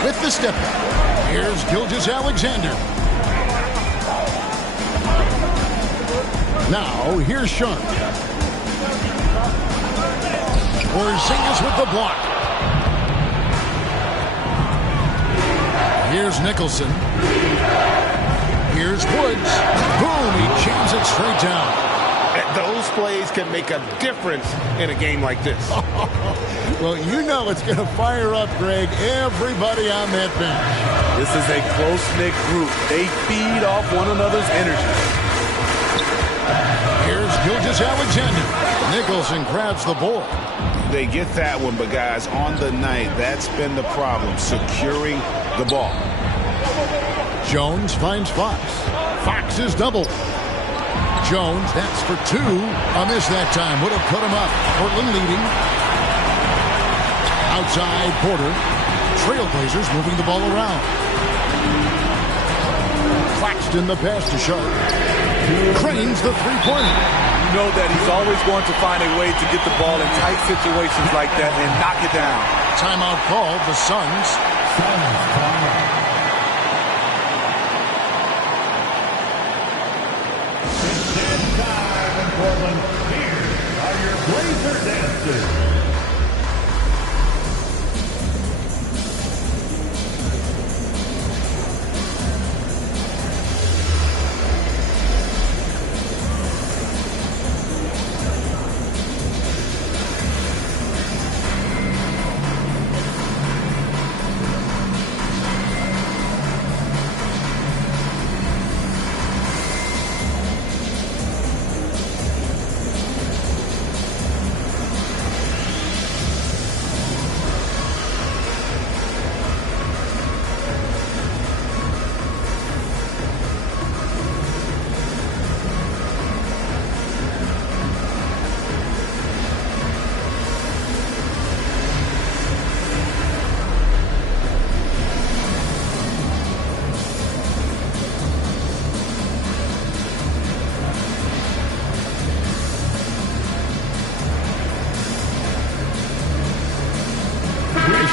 With the step back. Here's Gilgeous-Alexander. Now, here's Sharp. Porzingis with the block. Here's Nicholson. Here's Woods. Boom, he jams it straight down. Those plays can make a difference in a game like this. Well, you know it's going to fire up, Greg, everybody on that bench. This is a close-knit group. They feed off one another's energy. Here's Gilgeous-Alexander. Nicholson grabs the ball. They get that one, but guys, on the night, that's been the problem, securing the ball. Jones finds Fox. Fox is double. Jones, that's for 2. A miss that time. Would have put him up. Portland leading. Outside, Porter. Trailblazers moving the ball around. Claxton the pass to Sharp. Cranes the 3-pointer. You know that he's always going to find a way to get the ball in tight situations like that and knock it down. Timeout called. The Suns. Portland, here are your Blazer dancers.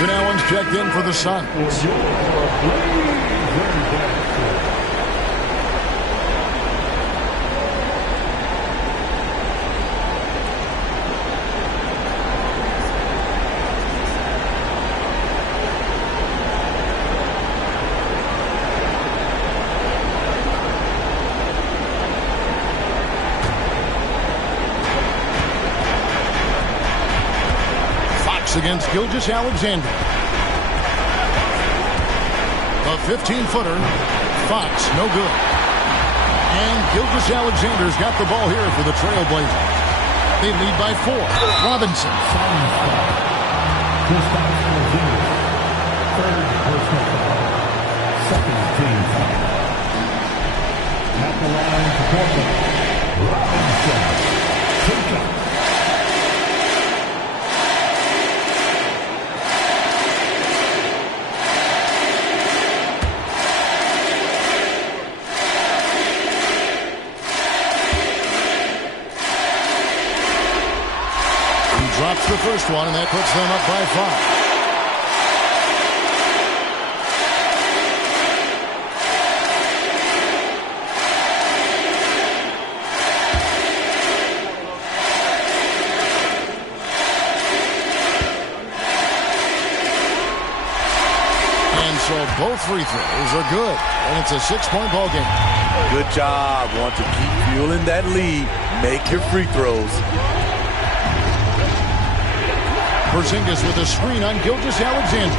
Grayson Allen's checked in for the Suns. Against Gilgeous-Alexander. A 15-footer. Fox, no good. And Gilgeous-Alexander's got the ball here for the Trailblazers. They lead by 4. Robinson. Third personal foul. Second team foul. At the line for Portland. Robinson. Two shots. Drops the first one, and that puts them up by 5. And so both free throws are good, and it's a 6-point ball game. Good job. Want to keep fueling that lead. Make your free throws. Porzingis with a screen on Gilgeous-Alexander.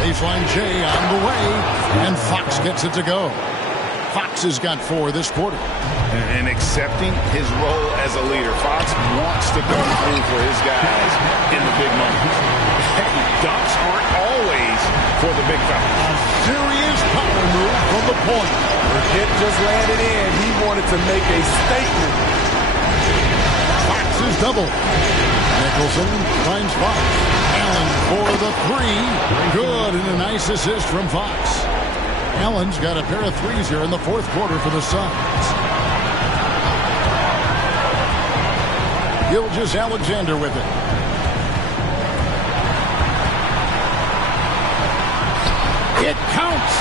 Baseline J on the way, and Fox gets it to go. Fox has got 4 this quarter. And accepting his role as a leader. Fox wants to come through for his guys in the big moments. Dunks aren't always for the big fellas. Serious power move from the point. Burkett just landed in. He wanted to make a statement. Fox is double. Nicholson finds Fox. Allen for the 3. Good, and a nice assist from Fox. Allen's got a pair of threes here in the fourth quarter for the Suns. Gilgeous-Alexander with it. It counts.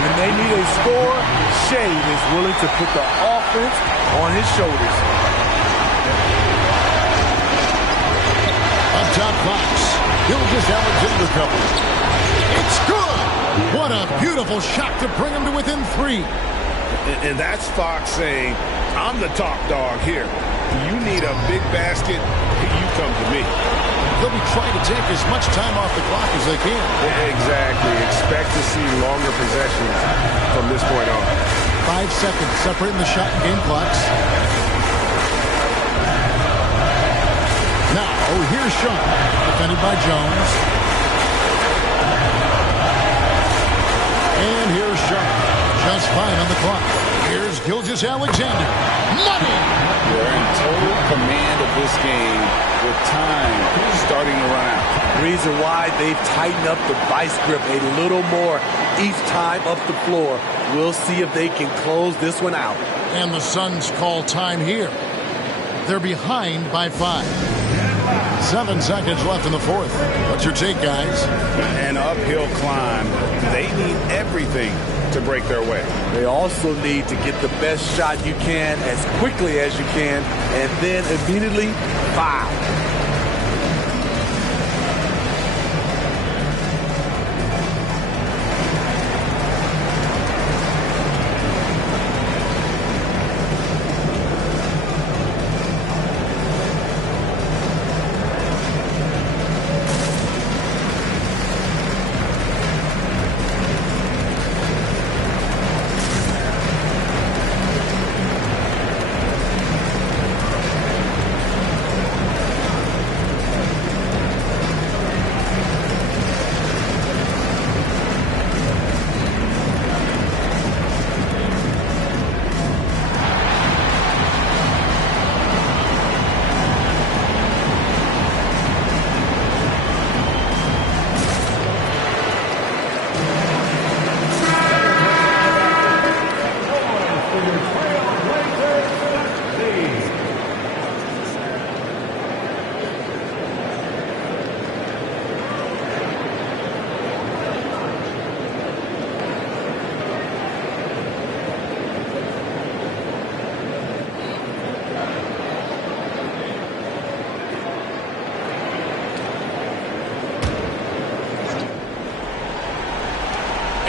When they need a score, Shade is willing to put the offense on his shoulders. Up top, Fox. Gilgeous-Alexander cover. It's good. What a beautiful shot to bring him to within 3. And that's Fox saying, I'm the top dog here. You need a big basket, you come to me. They'll be trying to take as much time off the clock as they can. Exactly. Expect to see longer possessions from this point on. 5 seconds separating the shot and game clocks. Now, here's Sean, defended by Jones. And here's Sean, just 5 on the clock. Here's Gilgeous-Alexander. Money! They're in total command of this game with time starting to run out. Reason why they've tightened up the vice grip a little more each time up the floor. We'll see if they can close this one out. And the Suns call time here. They're behind by 5. 7 seconds left in the fourth. What's your take, guys? An uphill climb. They need everything to break their way. They also need to get the best shot you can as quickly as you can, and then immediately foul.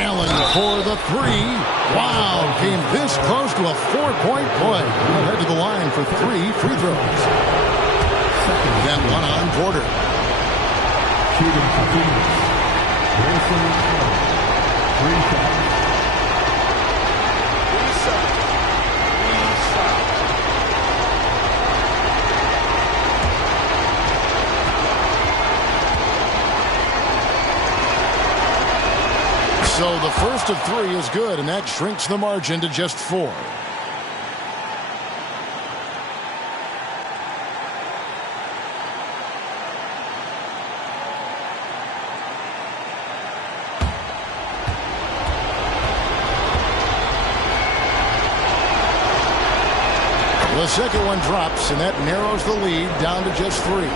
Allen for the three. Wow, came this close to a 4-point play. He'll head to the line for 3 free throws. Then one on Porter. Shooting for Phoenix. Grayson Allen. 3 shots. So the first of 3 is good, and that shrinks the margin to just 4. The second one drops, and that narrows the lead down to just 3.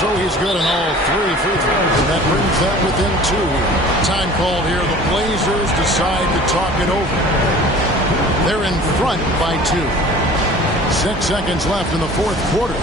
So he's good on all 3 free throws, and that brings that within 2. Time called here. The Blazers decide to talk it over. They're in front by 2. 6 seconds left in the fourth quarter.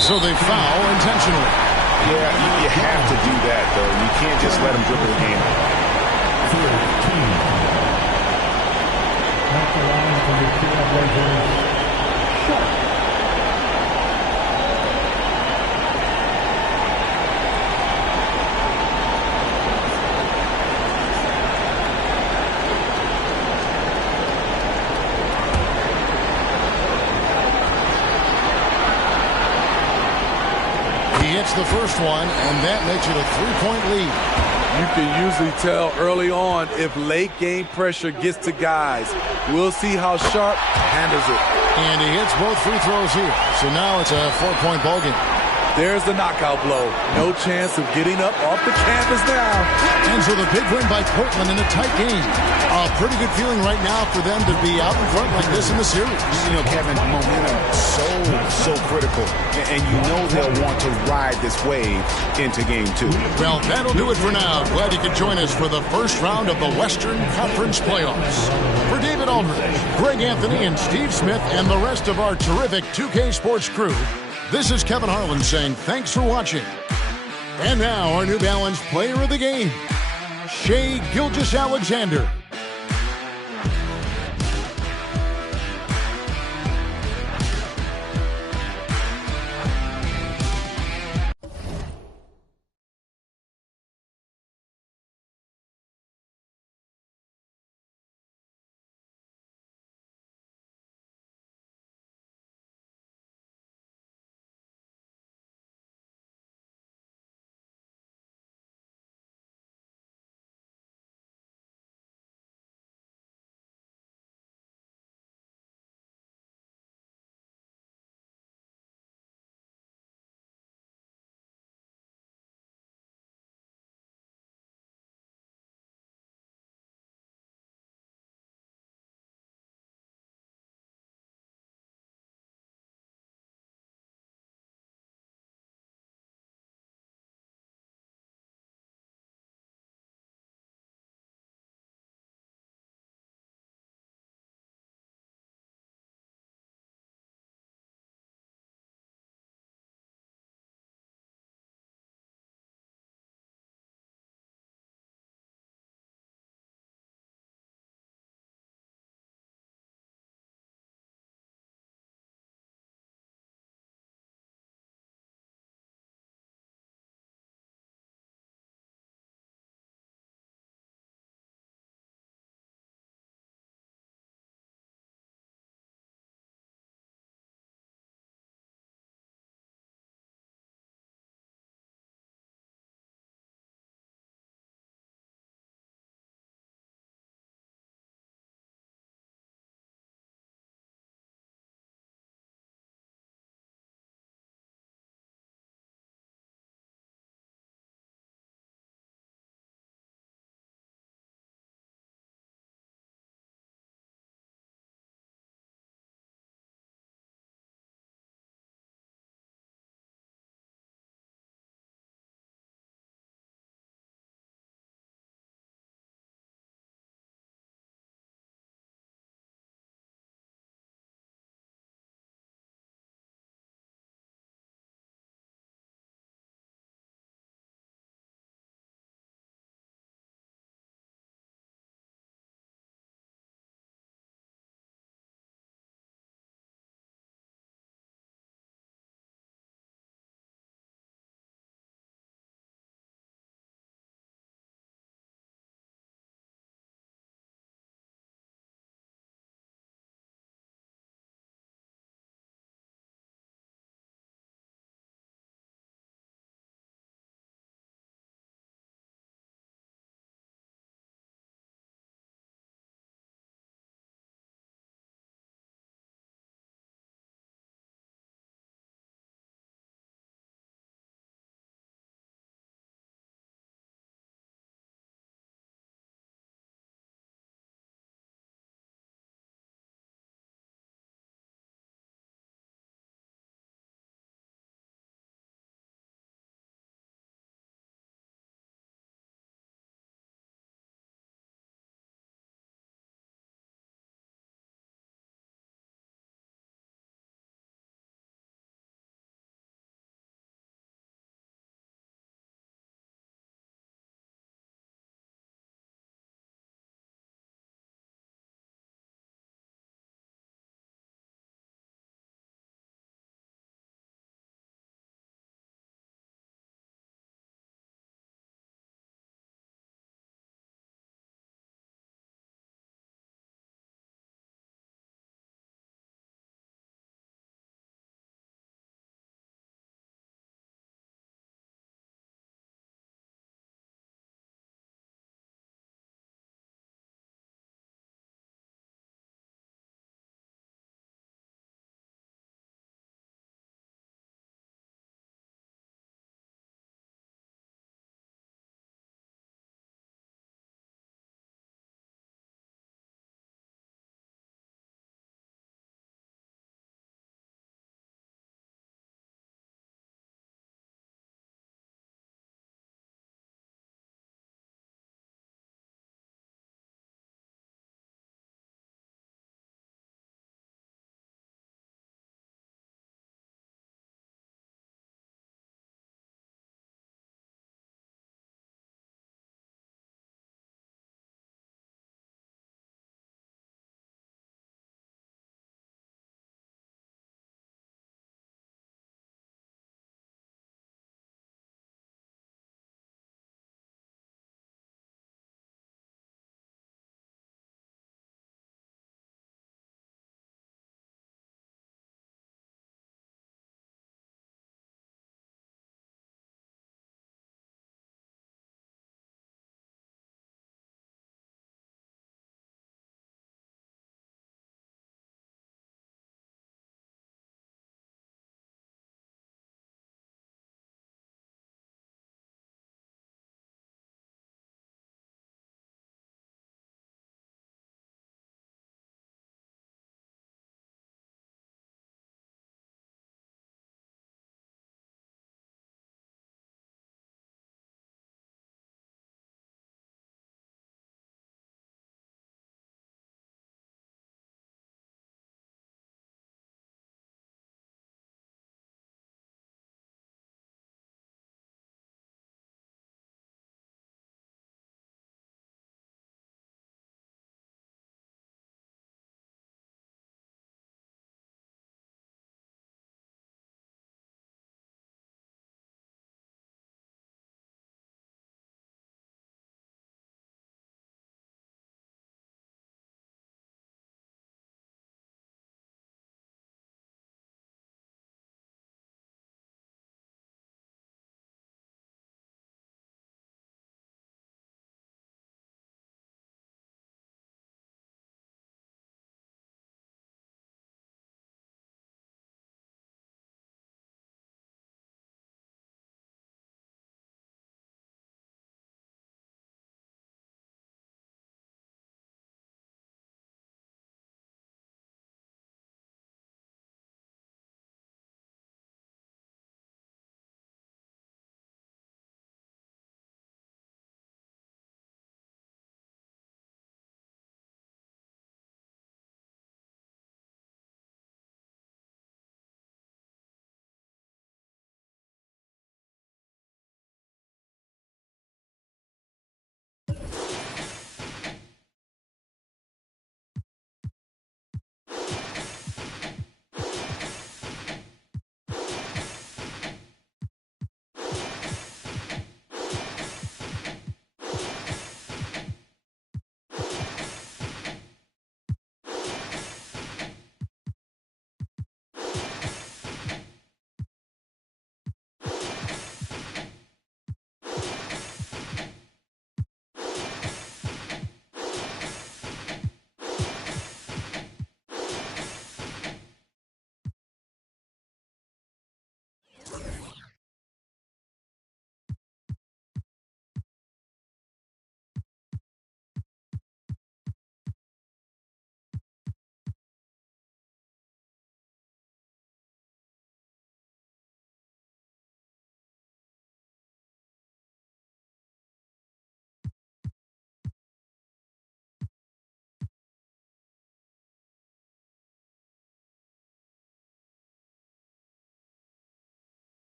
So they foul intentionally. Yeah, you have to do that, though. You can't just let them dribble the game. 13. At the line for the Trailblazers. Shot. The first one, and that makes it a 3-point lead. You can usually tell early on if late game pressure gets to guys. We'll see how Sharp handles it. And he hits both free throws here. So now it's a 4-point ballgame. There's the knockout blow. No chance of getting up off the canvas now. And so the big win by Portland in a tight game. A pretty good feeling right now for them to be out in front like this in the series. You know, Kevin, momentum so critical. And you know they'll want to ride this wave into game 2. Well, that'll do it for now. Glad you could join us for the first round of the Western Conference playoffs. For David Aldridge, Greg Anthony, and Steve Smith, and the rest of our terrific 2K Sports crew, this is Kevin Harlan saying thanks for watching. And now our New Balance player of the game, Shai Gilgeous-Alexander.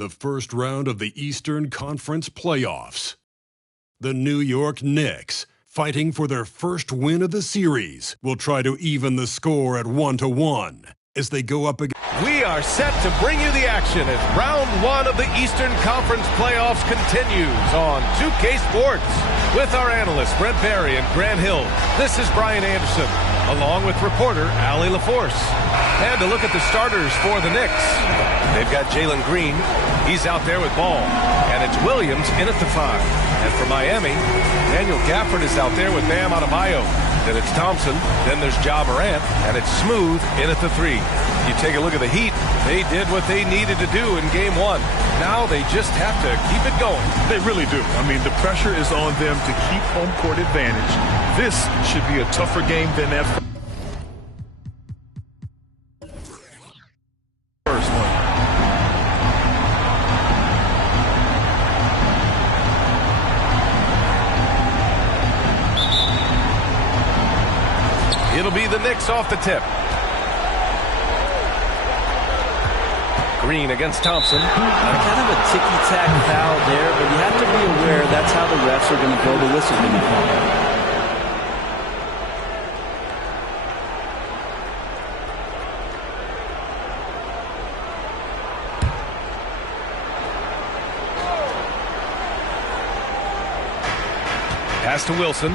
the first round of the Eastern Conference playoffs. The New York Knicks, fighting for their first win of the series, will try to even the score at 1-1 as they go up against... We are set to bring you the action as round one of the Eastern Conference playoffs continues on 2K Sports. With our analysts Brent Barry and Grant Hill, this is Brian Anderson, along with reporter Allie LaForce. And to look at the starters for the Knicks, they've got Jalen Green. He's out there with ball. And it's Williams in at the 5. And for Miami, Daniel Gafford is out there with Bam Adebayo. Then it's Thompson. Then there's Ja Morant. And it's Smooth in at the 3. You take a look at the Heat. They did what they needed to do in Game 1. Now they just have to keep it going. They really do. I mean, the pressure is on them to keep home court advantage. This should be a tougher game than that first one. It'll be the Knicks off the tip. Green against Thompson. Kind of a ticky-tack foul there, but you have to be aware that's how the refs are going to blow the whistle when you call it. Pass to Wilson.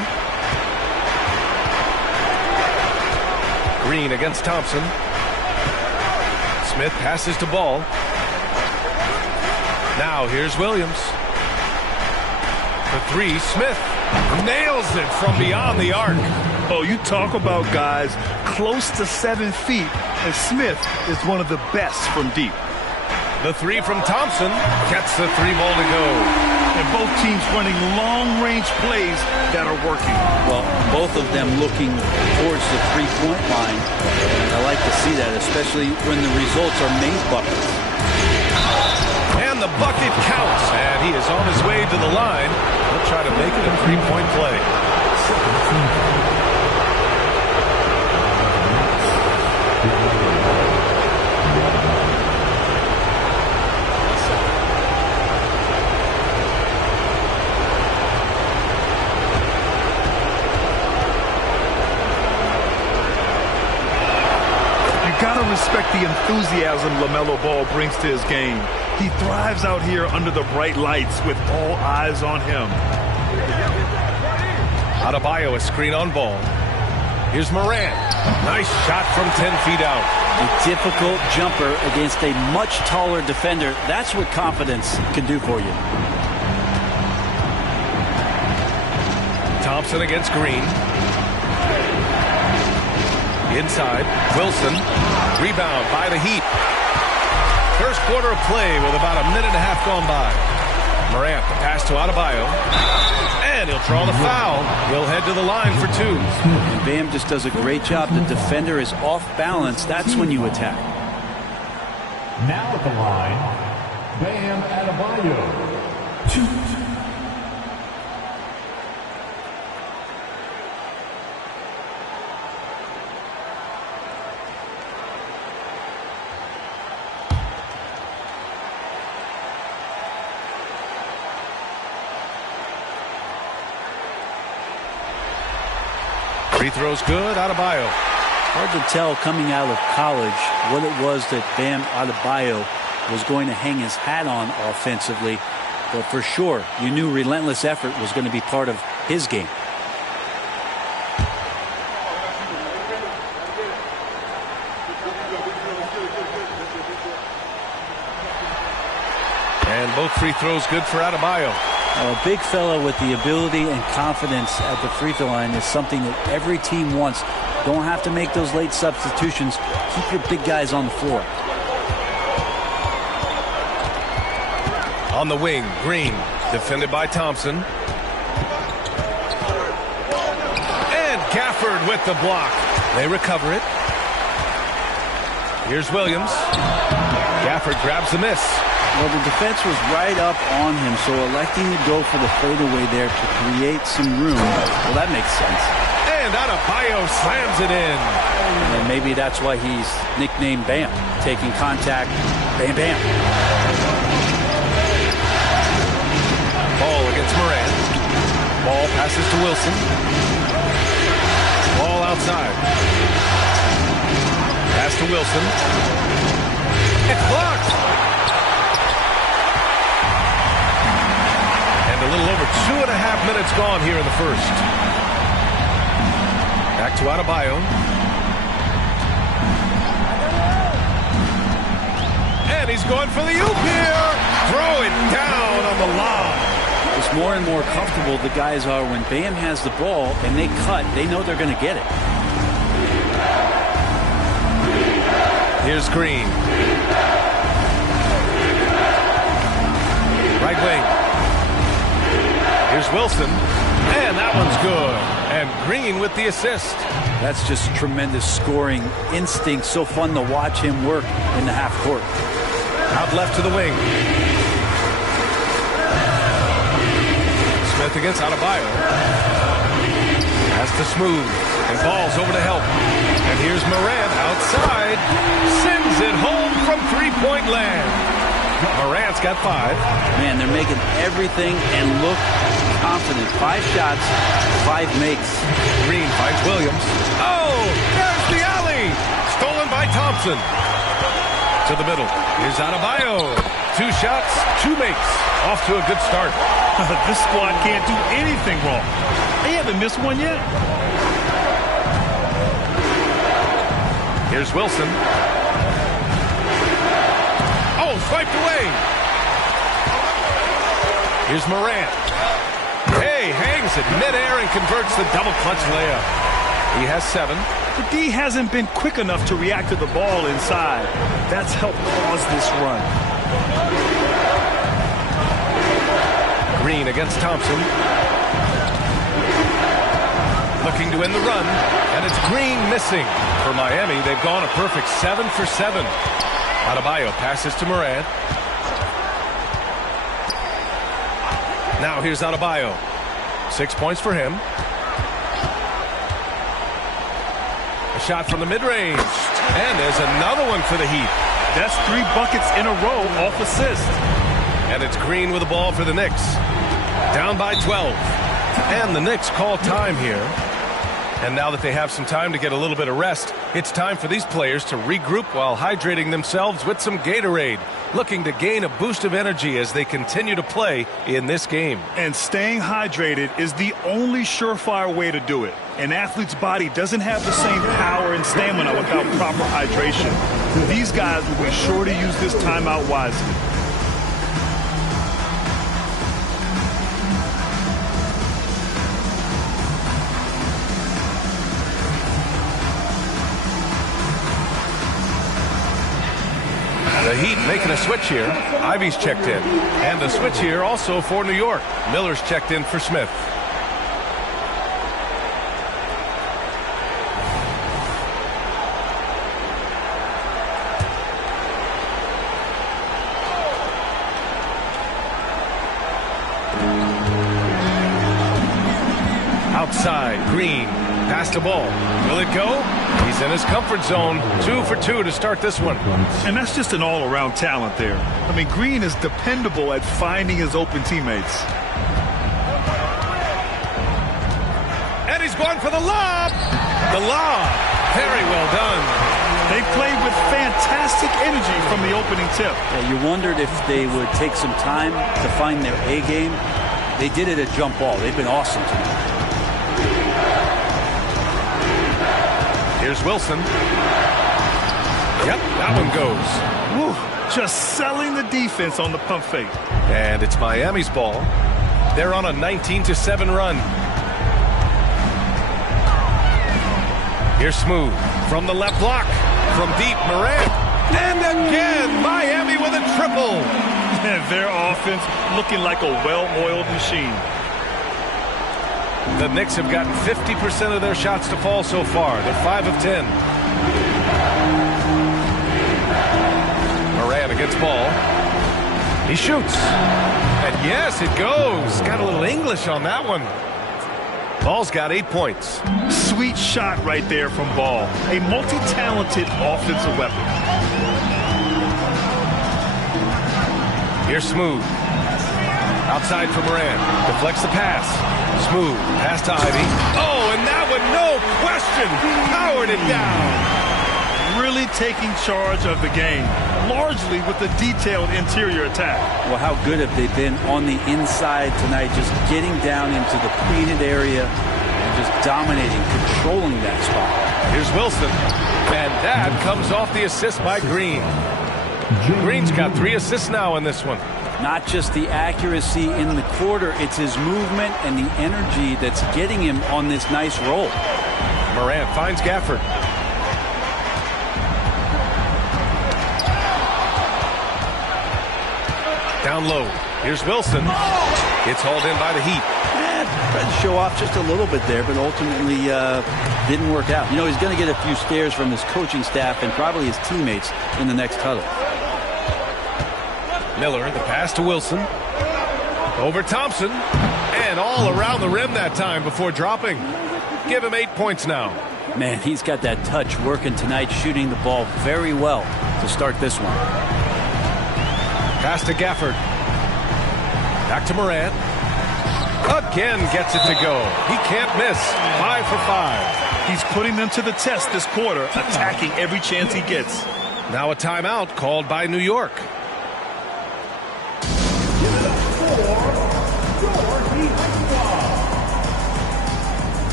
Green against Thompson. Smith passes to Ball. Now here's Williams. For 3, Smith nails it from beyond the arc. Oh, you talk about guys close to 7 feet, and Smith is one of the best from deep. The 3 from Thompson gets the 3-ball to go. And both teams running long-range plays that are working. Well, both of them looking towards the three-point line. I like to see that, especially when the results are made buckets. And the bucket counts, and he is on his way to the line. He'll try to make it a 3-point play. Gotta respect the enthusiasm LaMelo Ball brings to his game. He thrives out here under the bright lights with all eyes on him. Adebayo, a screen on Ball. Here's Morant. Nice shot from 10 feet out. A difficult jumper against a much taller defender. That's what confidence can do for you. Thompson against Green. Inside, Wilson, rebound by the Heat. First quarter of play with about a minute and a half gone by. Morant, the pass to Adebayo, and he'll draw the foul. He'll head to the line for 2. And Bam just does a great job. The defender is off balance. That's when you attack. Now at the line, Bam Adebayo. 2. Free throw's good, Adebayo. Hard to tell coming out of college what it was that Bam Adebayo was going to hang his hat on offensively. But for sure, you knew relentless effort was going to be part of his game. And both free throws good for Adebayo. A big fella with the ability and confidence at the free throw line is something that every team wants. Don't have to make those late substitutions. Keep your big guys on the floor. On the wing, Green, defended by Thompson. And Gafford with the block. They recover it. Here's Williams. Gafford grabs the miss. Well, the defense was right up on him, so electing to go for the fadeaway there to create some room. Well, that makes sense. And Adebayo slams it in. And maybe that's why he's nicknamed Bam. Taking contact, bam, bam. Passes to Wilson. Ball outside. Pass to Wilson. It's blocked. And a little over 2.5 minutes gone here in the first. Back to Adebayo. And he's going for the oop here. Throw it down on the lob. It's more and more comfortable the guys are when Bam has the ball and they cut. They know they're going to get it. Here's Green. Right wing. Here's Wilson. And that one's good. And Green with the assist. That's just tremendous scoring instinct. So fun to watch him work in the half court. Out left to the wing. Smith against Adebayo. Has to Smooth. And Ball's over to help. And here's Morant outside. Sends it home from three-point land. Morant's got 5. Man, they're making everything and look confident. 5 shots, 5 makes. Green finds Williams. Oh, there's the alley. Stolen by Thompson. To the middle. Here's Adebayo. 2 shots, 2 makes. Off to a good start. This squad can't do anything wrong. They haven't missed one yet. Here's Wilson. Oh, swiped away. Here's Morant. Hey, hangs it midair and converts the double clutch layup. He has 7. The D hasn't been quick enough to react to the ball inside. That's helped cause this run. Green against Thompson. Looking to end the run, and it's Green missing. For Miami, they've gone a perfect 7 for 7. Adebayo passes to Morant. Now here's Adebayo. 6 points for him. A shot from the mid-range. And there's another one for the Heat. That's 3 buckets in a row off assist. And it's Green with the ball for the Knicks. Down by 12. And the Knicks call time here. And now that they have some time to get a little bit of rest, it's time for these players to regroup while hydrating themselves with some Gatorade, looking to gain a boost of energy as they continue to play in this game. And staying hydrated is the only surefire way to do it. An athlete's body doesn't have the same power and stamina without proper hydration. These guys will be sure to use this timeout wisely. The Heat making a switch here. Ivy's checked in. And a switch here also for New York. Miller's checked in for Smith. Outside, Green. Pass the ball. Will it go? He's in his comfort zone. 2 for 2 to start this one. And that's just an all-around talent there. I mean, Green is dependable at finding his open teammates. And he's going for the lob. The lob. Very well done. They played with fantastic energy from the opening tip. Yeah, you wondered if they would take some time to find their A game. They did it at jump ball. They've been awesome tonight. Here's Wilson. Yep, that one goes. Woo, just selling the defense on the pump fake. And it's Miami's ball. They're on a 19-7 run. Here's Smooth from the left block. From deep, Morant. And again, Miami with a triple. And their offense looking like a well-oiled machine. The Knicks have gotten 50% of their shots to fall so far. They're 5 of 10. Morant against Ball. He shoots. And yes, it goes. Got a little English on that one. Ball's got 8 points. Sweet shot right there from Ball. A multi-talented offensive weapon. Here's Smooth. Outside for Morant. Deflects the pass. Smooth. Pass to Ivy. Oh, and that one, no question, powered it down. Really taking charge of the game, largely with the detailed interior attack. Well, how good have they been on the inside tonight, just getting down into the painted area and just dominating, controlling that spot. Here's Wilson, and that comes off the assist by Green. Green's got 3 assists now in this one. Not just the accuracy in the quarter, it's his movement and the energy that's getting him on this nice roll. Morant finds Gafford. Down low. Here's Wilson. It's hauled in by the Heat. Tried to show off just a little bit there, but ultimately didn't work out. You know, he's going to get a few stares from his coaching staff and probably his teammates in the next huddle. Miller, the pass to Wilson. Over Thompson. And all around the rim that time before dropping. Give him 8 points now. Man, he's got that touch working tonight, shooting the ball very well to start this one. Pass to Gafford. Back to Morant. Again gets it to go. He can't miss. 5 for 5. He's putting them to the test this quarter, attacking every chance he gets. Now a timeout called by New York.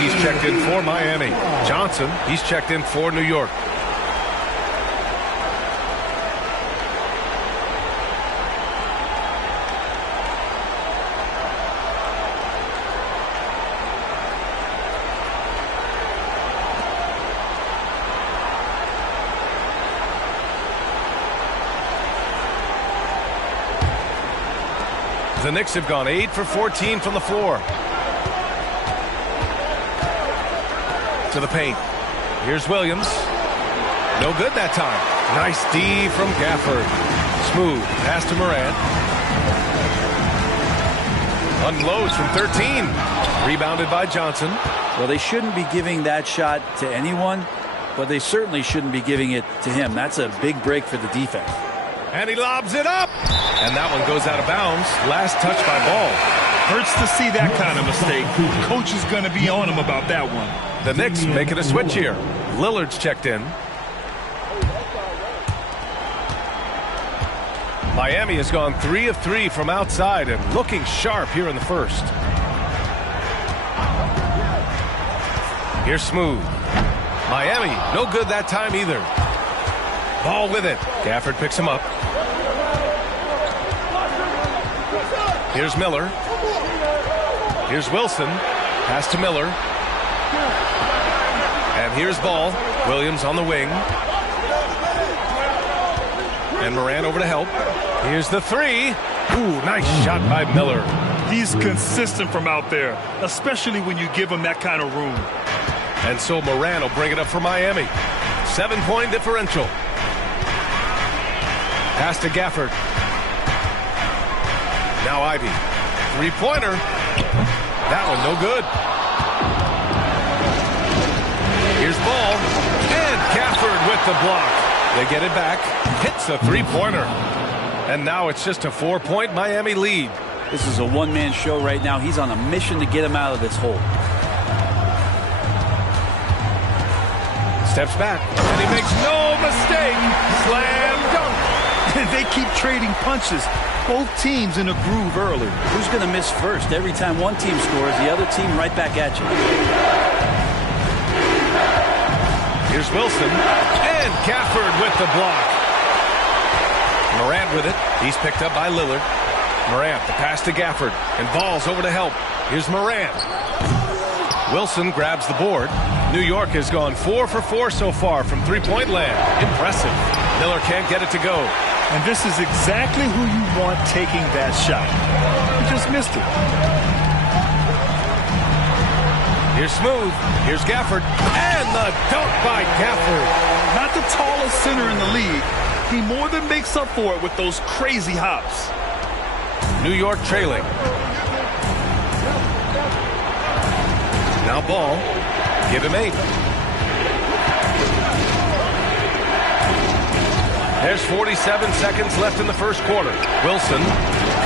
He's checked in for Miami. Johnson, he's checked in for New York. The Knicks have gone 8 for 14 from the floor. To the paint. Here's Williams. No good that time. Nice D from Gafford. Smooth. Pass to Morant. Unloads from 13. Rebounded by Johnson. Well, they shouldn't be giving that shot to anyone, but they certainly shouldn't be giving it to him. That's a big break for the defense. And he lobs it up. And that one goes out of bounds. Last touch by Ball. Hurts to see that kind of mistake. Coach is going to be on him about that one. The Knicks making a switch here. Lillard's checked in. Miami has gone 3 of 3 from outside and looking sharp here in the first. Here's Smooth. Miami, no good that time either. Ball with it. Gafford picks him up. Here's Miller. Here's Wilson. Pass to Miller. And here's Ball. Williams on the wing. And Morant over to help. Here's the three. Ooh, nice shot by Miller. He's consistent from out there, especially when you give him that kind of room. And so Morant will bring it up for Miami. 7-point differential. Pass to Gafford. Now Ivy. Three-pointer. That one no good. Here's Ball. And Gafford with the block. They get it back. Hits a three-pointer. And now it's just a 4-point Miami lead. This is a one-man show right now. He's on a mission to get him out of this hole. Steps back. And he makes no mistake. Slam dunk. They keep trading punches. Both teams in a groove early. Who's going to miss first? Every time one team scores, the other team right back at you. Here's Wilson. And Gafford with the block. Morant with it. He's picked up by Lillard. Morant, the pass to Gafford. And Ball's over to help. Here's Morant. Wilson grabs the board. New York has gone 4 for 4 so far from three-point land. Impressive. Miller can't get it to go. And this is exactly who you want taking that shot. He just missed it. Here's Smooth. Here's Gafford. And the dunk by Gafford. Not the tallest center in the league. He more than makes up for it with those crazy hops. New York trailing. Now Ball. Give him 8. There's 47 seconds left in the first quarter. Wilson.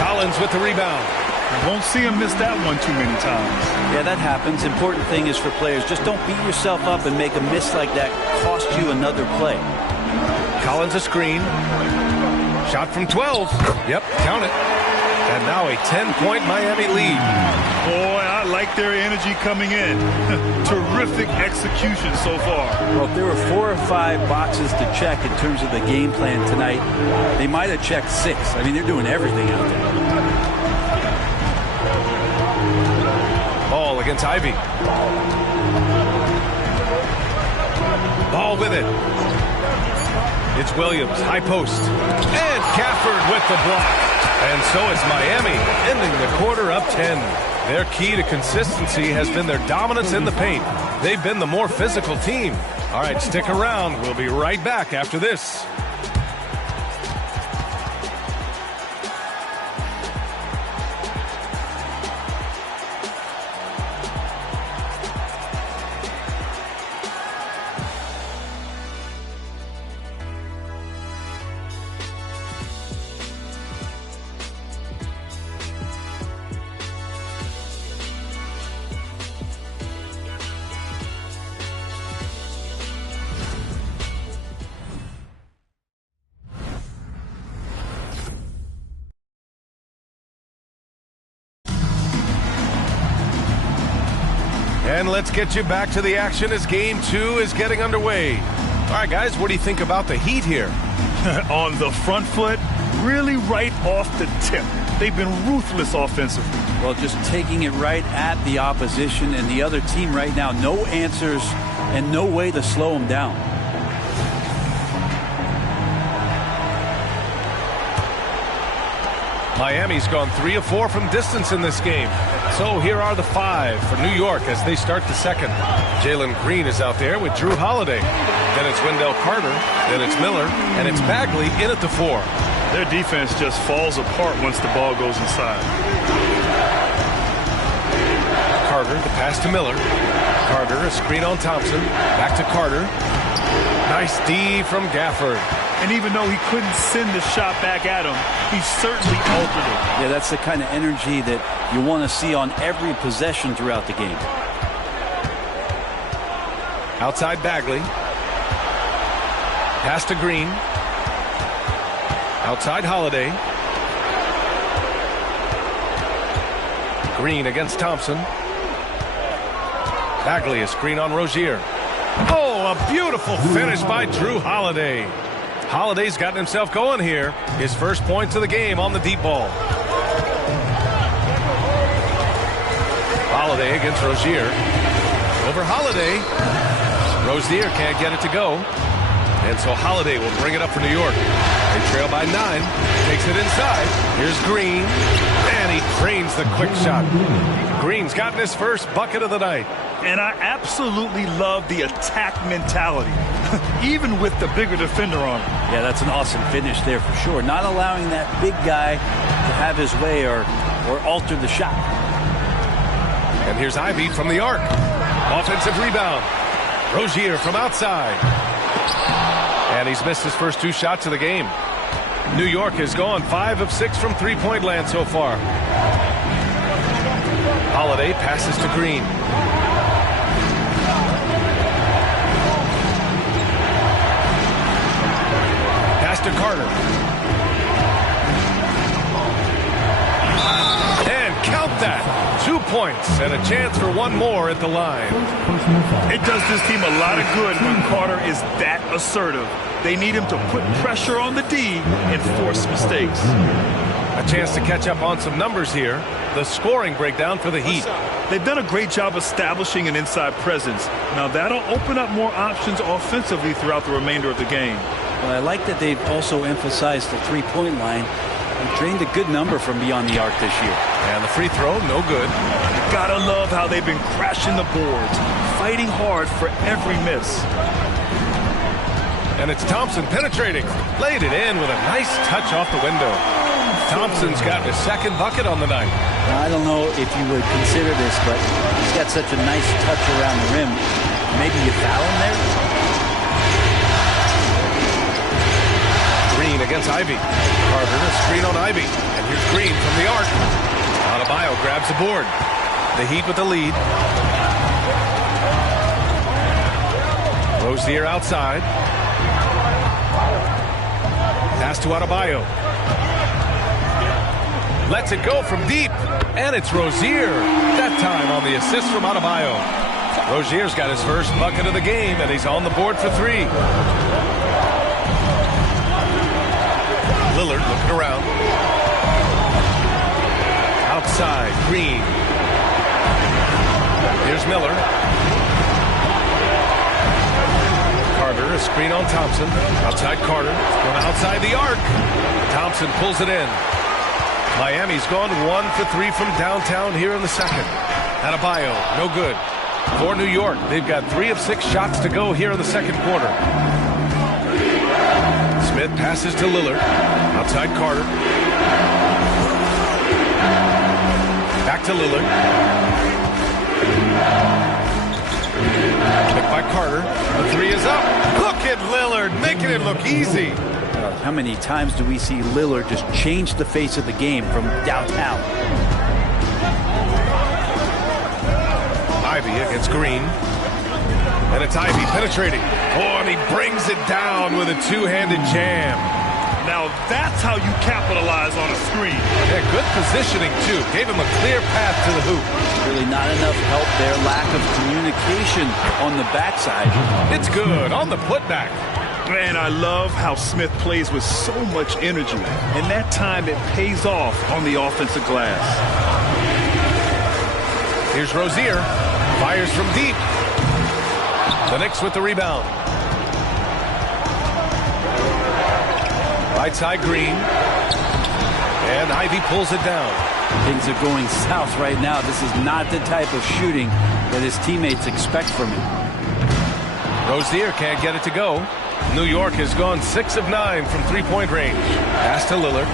Collins with the rebound. You won't see him miss that one too many times. Yeah, that happens. Important thing is for players, just don't beat yourself up and make a miss like that cost you another play. Collins a screen. Shot from 12. Yep, count it. And now a 10-point Miami lead. Boy, I like their energy coming in. Terrific execution so far. Well, if there were 4 or 5 boxes to check in terms of the game plan tonight, they might have checked 6. I mean, they're doing everything out there. Ball against Ivy. Ball with it. It's Williams, high post. And Gafford with the block. And so it's Miami, ending the quarter up 10. Their key to consistency has been their dominance in the paint. They've been the more physical team. All right, stick around. We'll be right back after this. And let's get you back to the action as Game 2 is getting underway. All right, guys, what do you think about the Heat here? On the front foot, really right off the tip. They've been ruthless offensively. Well, just taking it right at the opposition and the other team right now. No answers and no way to slow them down. Miami's gone 3 of 4 from distance in this game. So here are the 5 for New York as they start the second. Jalen Green is out there with Drew Holiday. Then it's Wendell Carter. Then it's Miller. And it's Bagley in at the 4. Their defense just falls apart once the ball goes inside. Carter, the pass to Miller. Carter, a screen on Thompson. Back to Carter. Nice D from Gafford. And even though he couldn't send the shot back at him, he certainly altered it. Yeah, that's the kind of energy that you want to see on every possession throughout the game. Outside Bagley. Pass to Green. Outside Holiday. Green against Thompson. Bagley, a screen on Rozier. Oh, a beautiful finish by Drew Holiday. Holiday's gotten himself going here. His first points of the game on the deep ball. Holiday against Rozier. Over Holiday. Rozier can't get it to go. And so Holiday will bring it up for New York. They trail by 9. Takes it inside. Here's Green. And he drains the quick shot. Green's gotten his first bucket of the night. And I absolutely love the attack mentality, even with the bigger defender on him. Yeah, that's an awesome finish there for sure. Not allowing that big guy to have his way or alter the shot. And here's Ivy from the arc. Offensive rebound. Rozier from outside. And he's missed his first 2 shots of the game. New York has gone 5 of 6 from three-point land so far. Holiday passes to Green. Pass to Carter. points and a chance for one more at the line. It does this team a lot of good when Carter is that assertive. They need him to put pressure on the D and force mistakes. A chance to catch up on some numbers here. The scoring breakdown for the Heat. They've done a great job establishing an inside presence. Now that'll open up more options offensively throughout the remainder of the game. Well, I like that they've also emphasized the three-point line and drained a good number from beyond the arc this year. And the free throw, no good. You gotta love how they've been crashing the boards, fighting hard for every miss. And it's Thompson penetrating. Laid it in with a nice touch off the window. Thompson's got his second bucket on the night. I don't know if you would consider this, but he's got such a nice touch around the rim. Maybe you foul him there? Green against Ivy. Carter, a screen on Ivy. And here's Green from the arc. Adebayo grabs the board. The Heat with the lead. Rozier outside. Pass to Adebayo. Lets it go from deep. And it's Rozier. That time on the assist from Adebayo. Rozier's got his first bucket of the game, and he's on the board for three. Lillard looking around. Outside, Green. Here's Miller. Carter, a screen on Thompson. Outside Carter. Going outside the arc. Thompson pulls it in. Miami's gone 1 for 3 from downtown here in the second. Adebayo, no good. For New York, they've got 3 of 6 shots to go here in the second quarter. Smith passes to Lillard. Outside Carter. Back to Lillard. Picked by Carter. The three is up. Look at Lillard making it look easy. How many times do we see Lillard just change the face of the game from downtown? Ivy against Green. And it's Ivy penetrating. Oh, and he brings it down with a two-handed jam. Now that's how you capitalize on a screen. Yeah, good positioning, too. Gave him a clear path to the hoop. Really not enough help there. Lack of communication on the backside. It's good on the putback. Man, I love how Smith plays with so much energy. And that time it pays off on the offensive glass. Here's Rozier. Fires from deep. The Knicks with the rebound. Right side Green. And Ivy pulls it down. Things are going south right now. This is not the type of shooting that his teammates expect from him. Rozier can't get it to go. New York has gone 6 of 9 from three-point range. Pass to Lillard.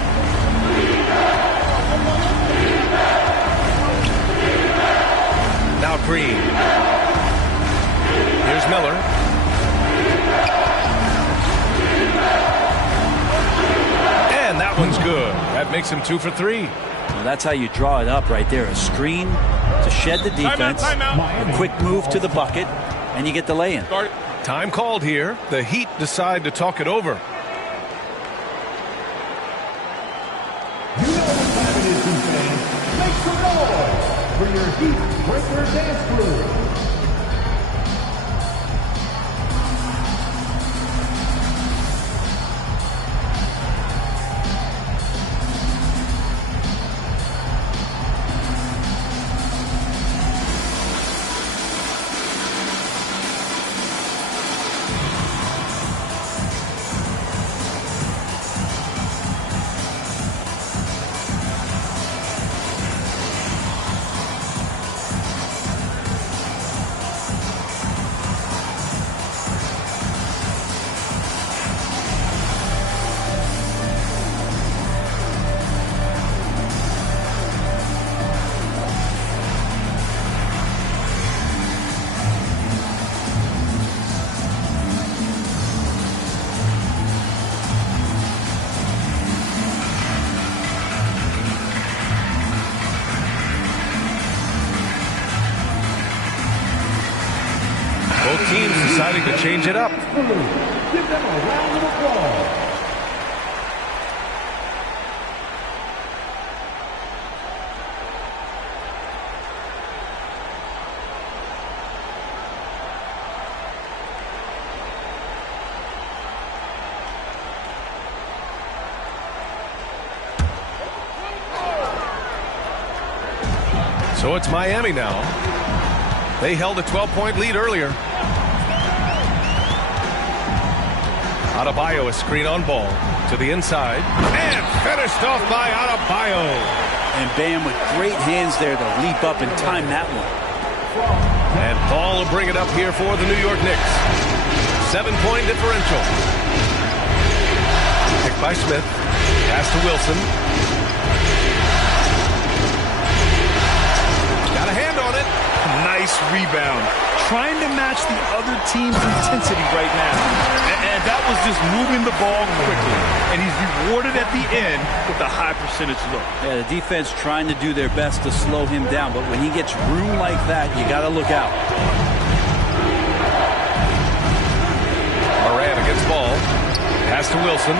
Now Green. Here's Miller. And that one's good. That makes him 2 for 3. Well, that's how you draw it up right there. A screen to shed the defense. Timeout. A quick move to the bucket, and you get the lay-in. Time called here. The Heat decide to talk it over. You know what time it is, Heat fans. Make some noise for your Heat Breaker Dance Crew. Both teams deciding to change it up. Give them a round of applause. So it's Miami now. They held a 12-point lead earlier. Adebayo, a screen on ball to the inside. And finished off by Adebayo. And Bam with great hands there to leap up and time that one. And Ball will bring it up here for the New York Knicks. 7-point differential. Picked by Smith. Pass to Wilson. Got a hand on it. Nice rebound. Trying to match the other team's intensity right now. And that was just moving the ball quickly. And he's rewarded at the end with a high percentage look. Yeah, the defense trying to do their best to slow him down. But when he gets room like that, you got to look out. Moran against Ball. Pass to Wilson.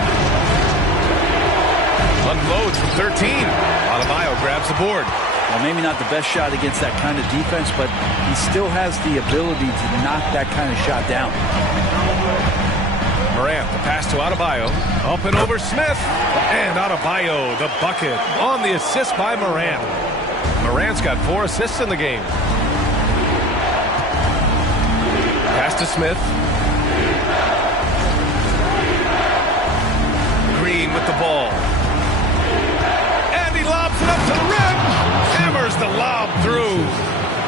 Unloads from 13. Adebayo grabs the board. Well, maybe not the best shot against that kind of defense, but he still has the ability to knock that kind of shot down. Morant, the pass to Adebayo. Up and over Smith. And Adebayo, the bucket on the assist by Morant. Morant's got 4 assists in the game. Pass to Smith. Green with the ball. And he lobs it up to the rim. Hammers the lob through.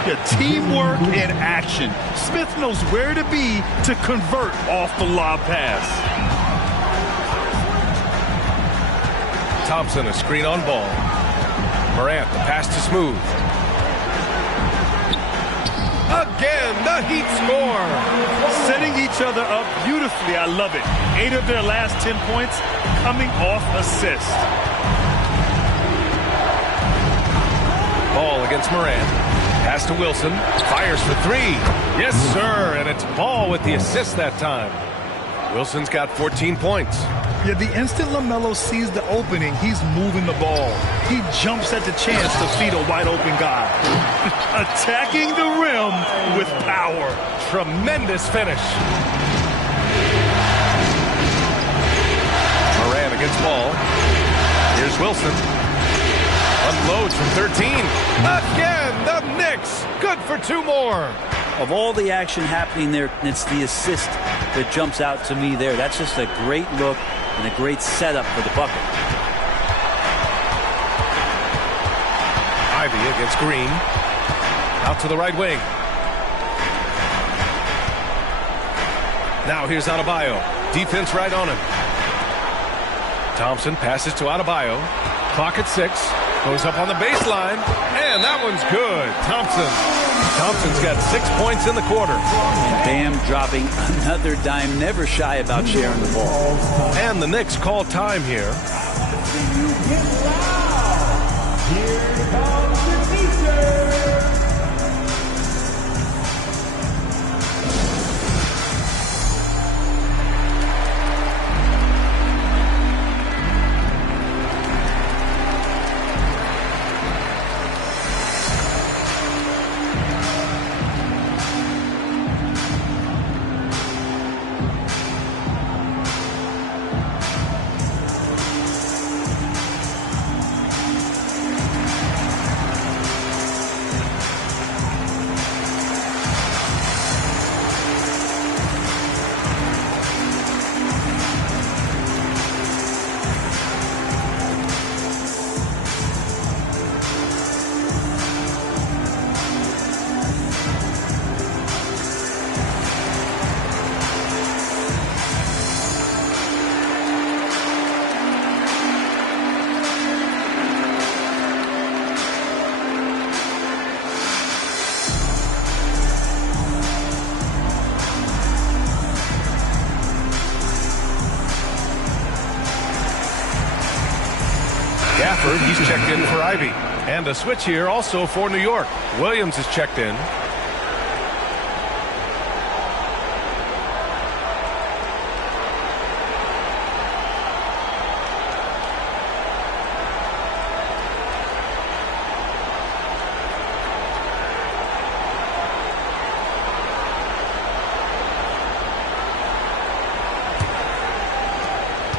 Yeah, teamwork in action. Smith knows where to be to convert off the lob pass. Thompson, a screen on Ball. Morant, the pass to Smooth. Again, the Heat score. Setting each other up beautifully. I love it. 8 of their last 10 points coming off assist. Ball against Morant. Pass to Wilson. Fires for 3. Yes, sir. And it's Ball with the assist that time. Wilson's got 14 points. Yeah, the instant LaMelo sees the opening, he's moving the ball. He jumps at the chance to feed a wide-open guy. Attacking the rim with power. Tremendous finish. Morant against Ball. Here's Wilson. Unloads from 13. Again, the Knicks. Good for 2 more. Of all the action happening there, it's the assist that jumps out to me there. That's just a great look and a great setup for the bucket. Ivy against Green. Out to the right wing. Now here's Adebayo. Defense right on him. Thompson passes to Adebayo. Clock at 6. Goes up on the baseline. And that one's good. Thompson's got 6 points in the quarter. And Bam dropping another dime. Never shy about sharing the ball. And the Knicks call time here. Here comes the Eastern. Gafford, he's checked in for Ivy. And a switch here also for New York. Williams is checked in.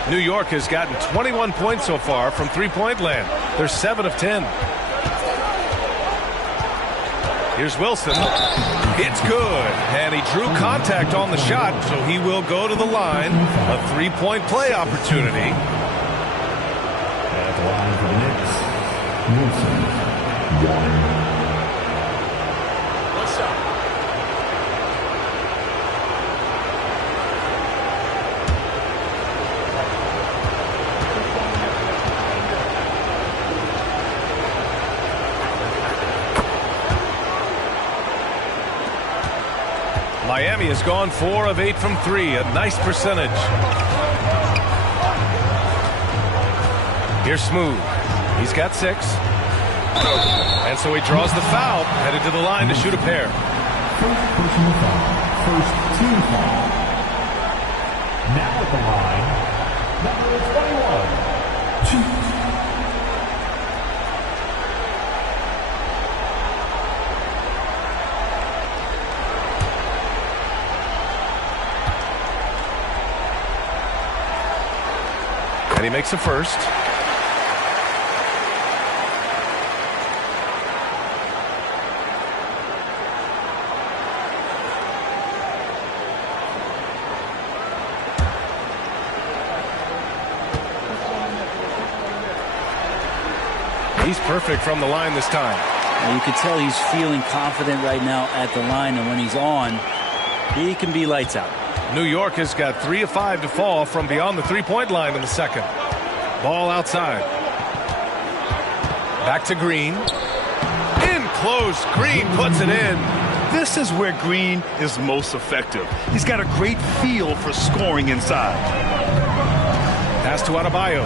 New York has gotten 21 points so far from three-point land. They're 7 of 10. Here's Wilson. It's good. And he drew contact on the shot, so he will go to the line. A three-point play opportunity. At the line for the Knicks, Wilson, 1. Miami has gone 4 of 8 from 3, a nice percentage. Here's Smooth. He's got 6. And so he draws the foul, headed to the line to shoot a pair. First personal foul. First team foul. Now at the line, number 21. And he makes a first. He's perfect from the line this time. And you can tell he's feeling confident right now at the line, and when he's on, he can be lights out. New York has got 3 of 5 to fall from beyond the three-point line in the second. Ball outside. Back to Green. In close. Green puts it in. This is where Green is most effective. He's got a great feel for scoring inside. Pass to Adebayo.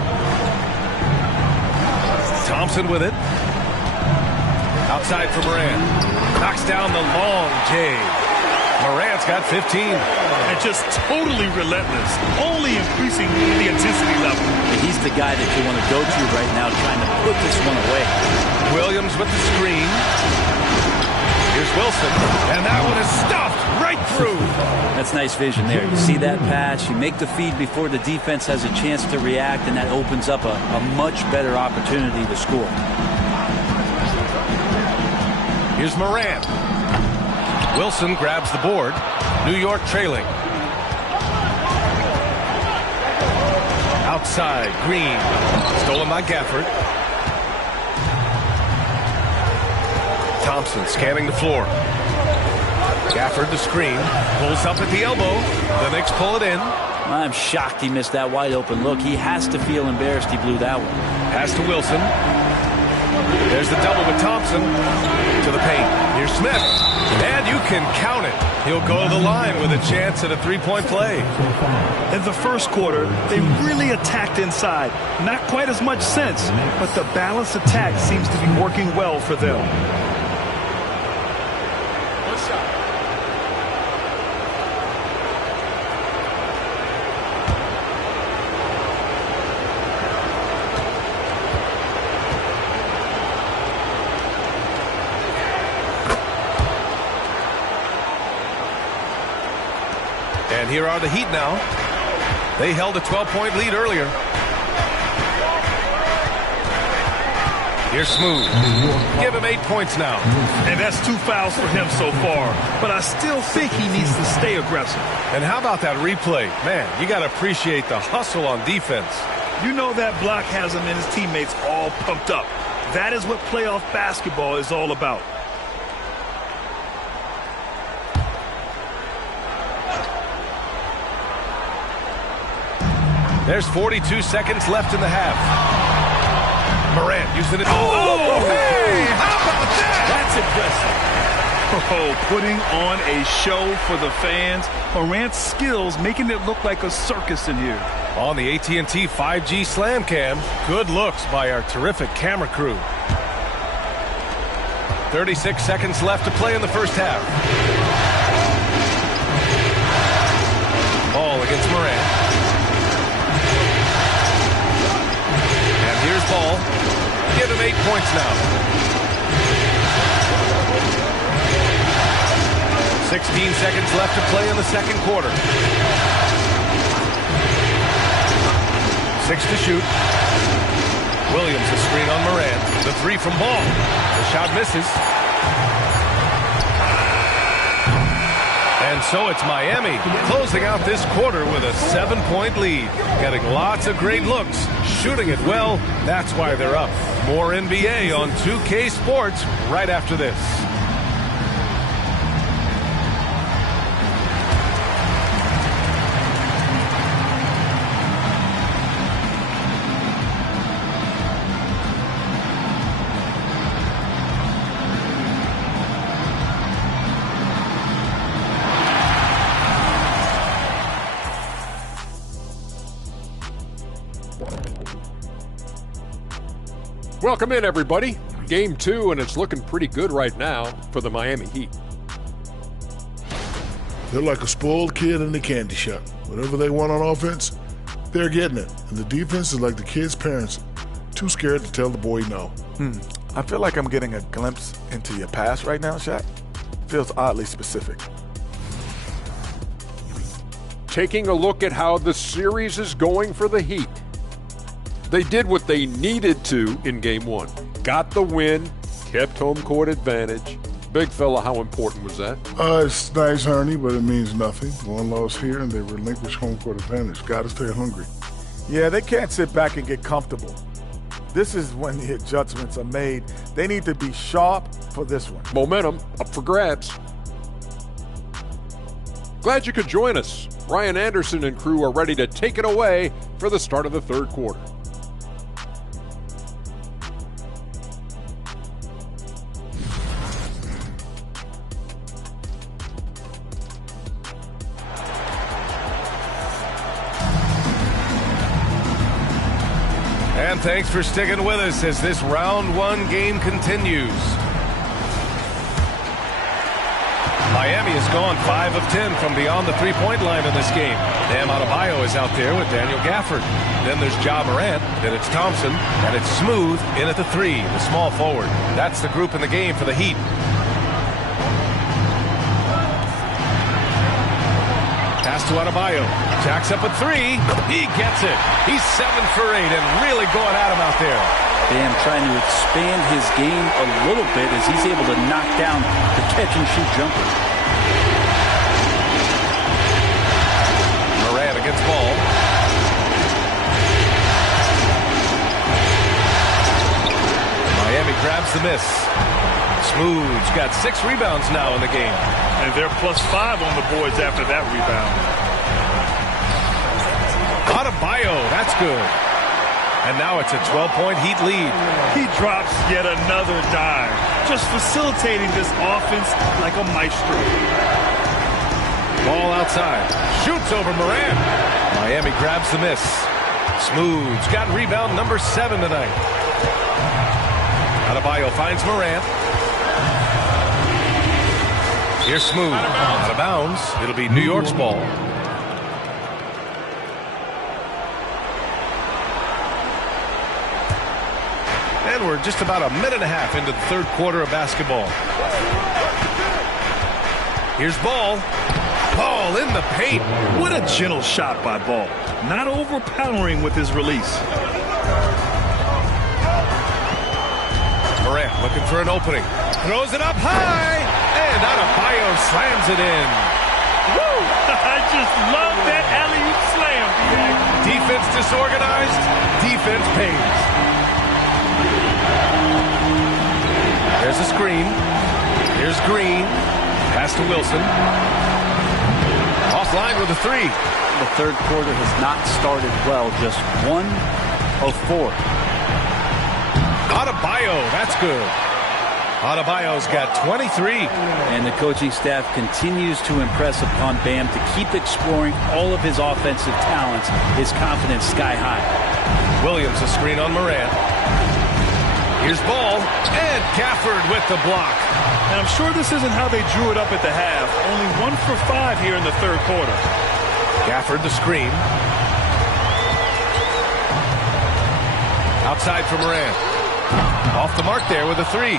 Thompson with it. Outside for Morant. Knocks down the long J. Morant's got 15. And just totally relentless, only increasing the intensity level. He's the guy that you want to go to right now, trying to put this one away. Williams with the screen. Here's Wilson, and that one is stuffed right through. That's nice vision there. You see that pass, you make the feed before the defense has a chance to react, and that opens up a much better opportunity to score. Here's Morant. Wilson grabs the board. New York trailing. Outside, Green. Stolen by Gafford. Thompson scanning the floor. Gafford the screen. Pulls up at the elbow. The Knicks pull it in. I'm shocked he missed that wide open look. He has to feel embarrassed he blew that one. Pass to Wilson. There's the double with Thompson. To the paint. Here's Smith. And you can count it. He'll go to the line with a chance at a three-point play. In the first quarter, they really attacked inside. Not quite as much sense, but the balanced attack seems to be working well for them. And here are the Heat now. They held a 12-point lead earlier. Here's Smooth. Give him 8 points now. And that's 2 fouls for him so far. But I still think he needs to stay aggressive. And how about that replay? Man, you got to appreciate the hustle on defense. You know that block has him and his teammates all pumped up. That is what playoff basketball is all about. There's 42 seconds left in the half. Morant using it. Oh, hey! How about that? That's impressive. Oh, putting on a show for the fans. Morant's skills making it look like a circus in here. On the AT&T 5G Slam Cam, good looks by our terrific camera crew. 36 seconds left to play in the first half. Ball against Morant. Here's Ball. Give him 8 points now. 16 seconds left to play in the second quarter. 6 to shoot. Williams a screen on Morant. The three from Ball. The shot misses. And so it's Miami closing out this quarter with a 7-point lead. Getting lots of great looks, shooting it well. That's why they're up. More NBA on 2K Sports right after this. Welcome in, everybody. Game 2, and it's looking pretty good right now for the Miami Heat. They're like a spoiled kid in a candy shop. Whatever they want on offense, they're getting it. And the defense is like the kid's parents, too scared to tell the boy no. I feel like I'm getting a glimpse into your past right now, Shaq. Feels oddly specific. Taking a look at how the series is going for the Heat. They did what they needed to in Game 1. Got the win, kept home court advantage. Big fella, how important was that? It's nice, Ernie, but it means nothing. One loss here, and they relinquish home court advantage. Got to stay hungry. Yeah, they can't sit back and get comfortable. This is when the adjustments are made. They need to be sharp for this one. Momentum up for grabs. Glad you could join us. Ryan Anderson and crew are ready to take it away for the start of the third quarter. And thanks for sticking with us as this round 1 game continues. Miami has gone 5 of 10 from beyond the three-point line in this game. Bam Adebayo is out there with Daniel Gafford. Then there's Ja Morant, then it's Thompson, and it's Smooth in at the 3, the small forward. That's the group in the game for the Heat. Pass to Adebayo. Jacks up at 3. He gets it. He's 7 for 8 and really going at him out there. Bam trying to expand his game a little bit as he's able to knock down the catch-and-shoot jumper. Morant against ball. Miami grabs the miss. Smooth's got 6 rebounds now in the game. And they're +5 on the boards after that rebound. Adebayo, that's good. And now it's a 12-point Heat lead. He drops yet another dive, just facilitating this offense like a maestro. Ball outside. Shoots over Morant. Miami grabs the miss. Smooth's got rebound number 7 tonight. Adebayo finds Morant. Here's Smooth. Out of bounds. It'll be New York's ball. And we're just about a minute and a half into the third quarter of basketball. Here's Ball. Ball in the paint. What a gentle shot by Ball. Not overpowering with his release. Morant looking for an opening. Throws it up high. And Adebayo slams it in. Woo! I just love that alley-oop slam. Defense disorganized. Defense pays. There's a screen. Here's Green. Pass to Wilson. Offline with a 3. The third quarter has not started well. Just 1 of 4. Adebayo, that's good. Adebayo's got 23. And the coaching staff continues to impress upon Bam to keep exploring all of his offensive talents. His confidence sky high. Williams a screen on Morant. Here's Ball, and Gafford with the block. And I'm sure this isn't how they drew it up at the half. Only 1 for 5 here in the third quarter. Gafford the screen. Outside for Morant. Off the mark there with a 3.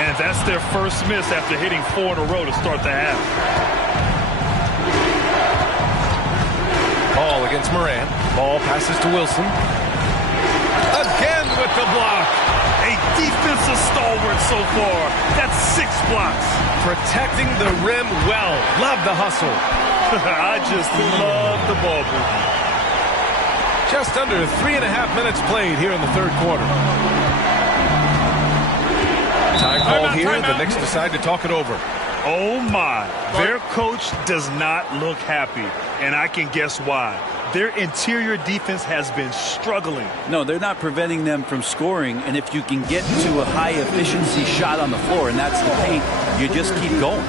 And that's their first miss after hitting 4 in a row to start the half. Ball against Morant. Ball passes to Wilson. Again with the block. A defensive stalwart so far. That's 6 blocks. Protecting the rim well. Love the hustle. I just love the ball movement. Just under 3.5 minutes played here in the third quarter. Time called here. The Knicks decide to talk it over. Oh, my. Their coach does not look happy, and I can guess why. Their interior defense has been struggling. No, they're not preventing them from scoring, and if you can get to a high-efficiency shot on the floor, and that's the paint, you just keep going.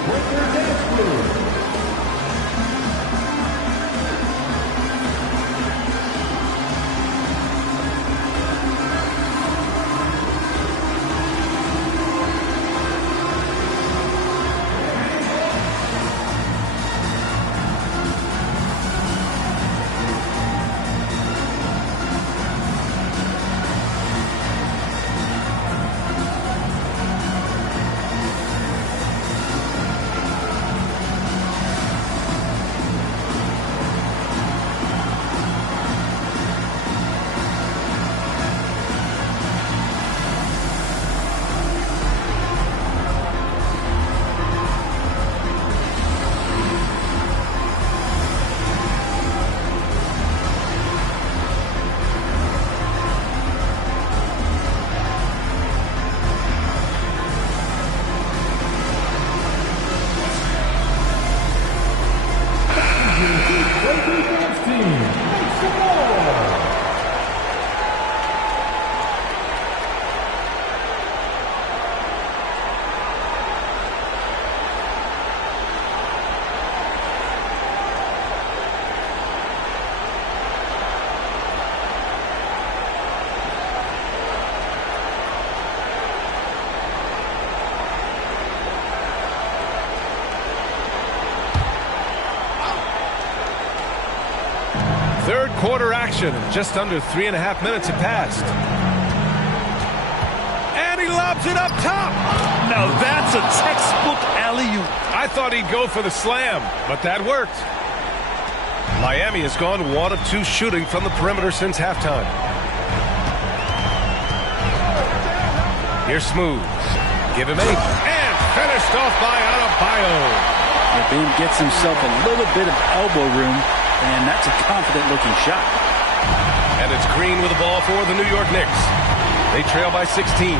Third quarter action. Just under 3.5 minutes have passed. And he lobs it up top. Now that's a textbook alley-oop. I thought he'd go for the slam, but that worked. Miami has gone 1 of 2 shooting from the perimeter since halftime. Here's Smooth. Give him 8. And finished off by Adebayo. Bam gets himself a little bit of elbow room, and that's a confident-looking shot. And it's Green with the ball for the New York Knicks. They trail by 16.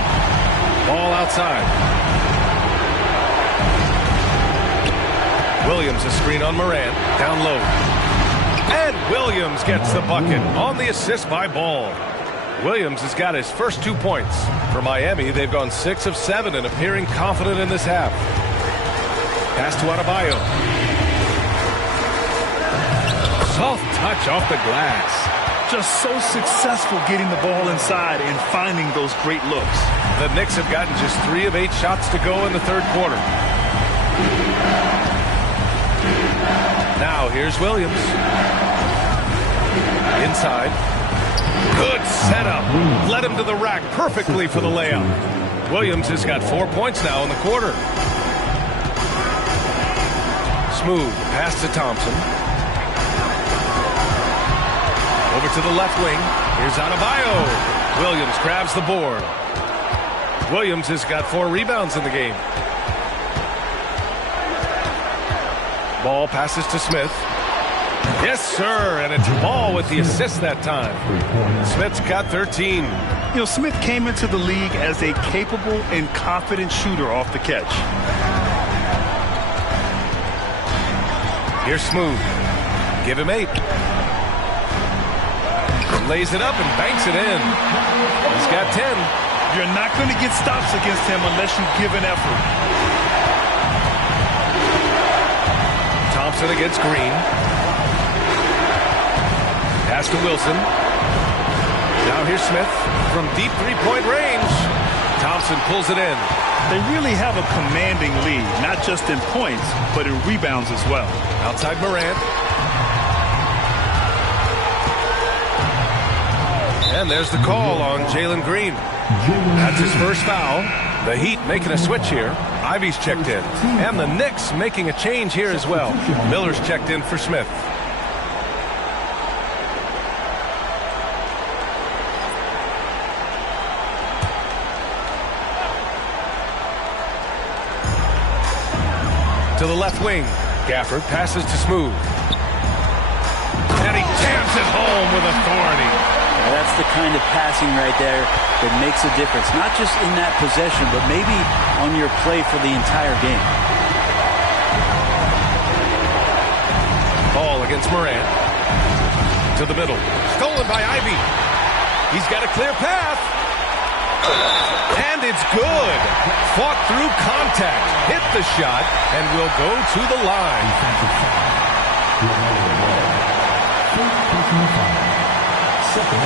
Ball outside. Williams a screen on Morant. Down low. And Williams gets the bucket on the assist by Ball. Williams has got his first 2 points. For Miami, they've gone 6 of 7 and appearing confident in this half. Pass to Adebayo. Soft touch off the glass. Just so successful getting the ball inside and finding those great looks. The Knicks have gotten just 3 of 8 shots to go in the third quarter. Now here's Williams. Inside. Good setup. Led him to the rack perfectly for the layup. Williams has got 4 points now in the quarter. Smooth. Pass to Thompson. Over to the left wing. Here's Adebayo. Williams grabs the board. Williams has got 4 rebounds in the game. Ball passes to Smith. Yes, sir, and it's Ball with the assist that time. Smith's got 13. You know, Smith came into the league as a capable and confident shooter off the catch. Here's Smooth. Give him 8. Lays it up and banks it in. He's got 10. You're not going to get stops against him unless you give an effort. Thompson against Green. Pass to Wilson. Now here's Smith from deep three-point range. Thompson pulls it in. They really have a commanding lead, not just in points, but in rebounds as well. Outside Morant. And there's the call on Jalen Green. That's his first foul. The Heat making a switch here. Ivy's checked in. And the Knicks making a change here as well. Miller's checked in for Smith. to the left wing. Gafford passes to Smooth. And he jams it home with authority. Now that's the kind of passing right there that makes a difference. Not just in that possession, but maybe on your play for the entire game. Ball against Morant. To the middle. Stolen by Ivy. He's got a clear path. And it's good. Fought through contact. Hit the shot and will go to the line.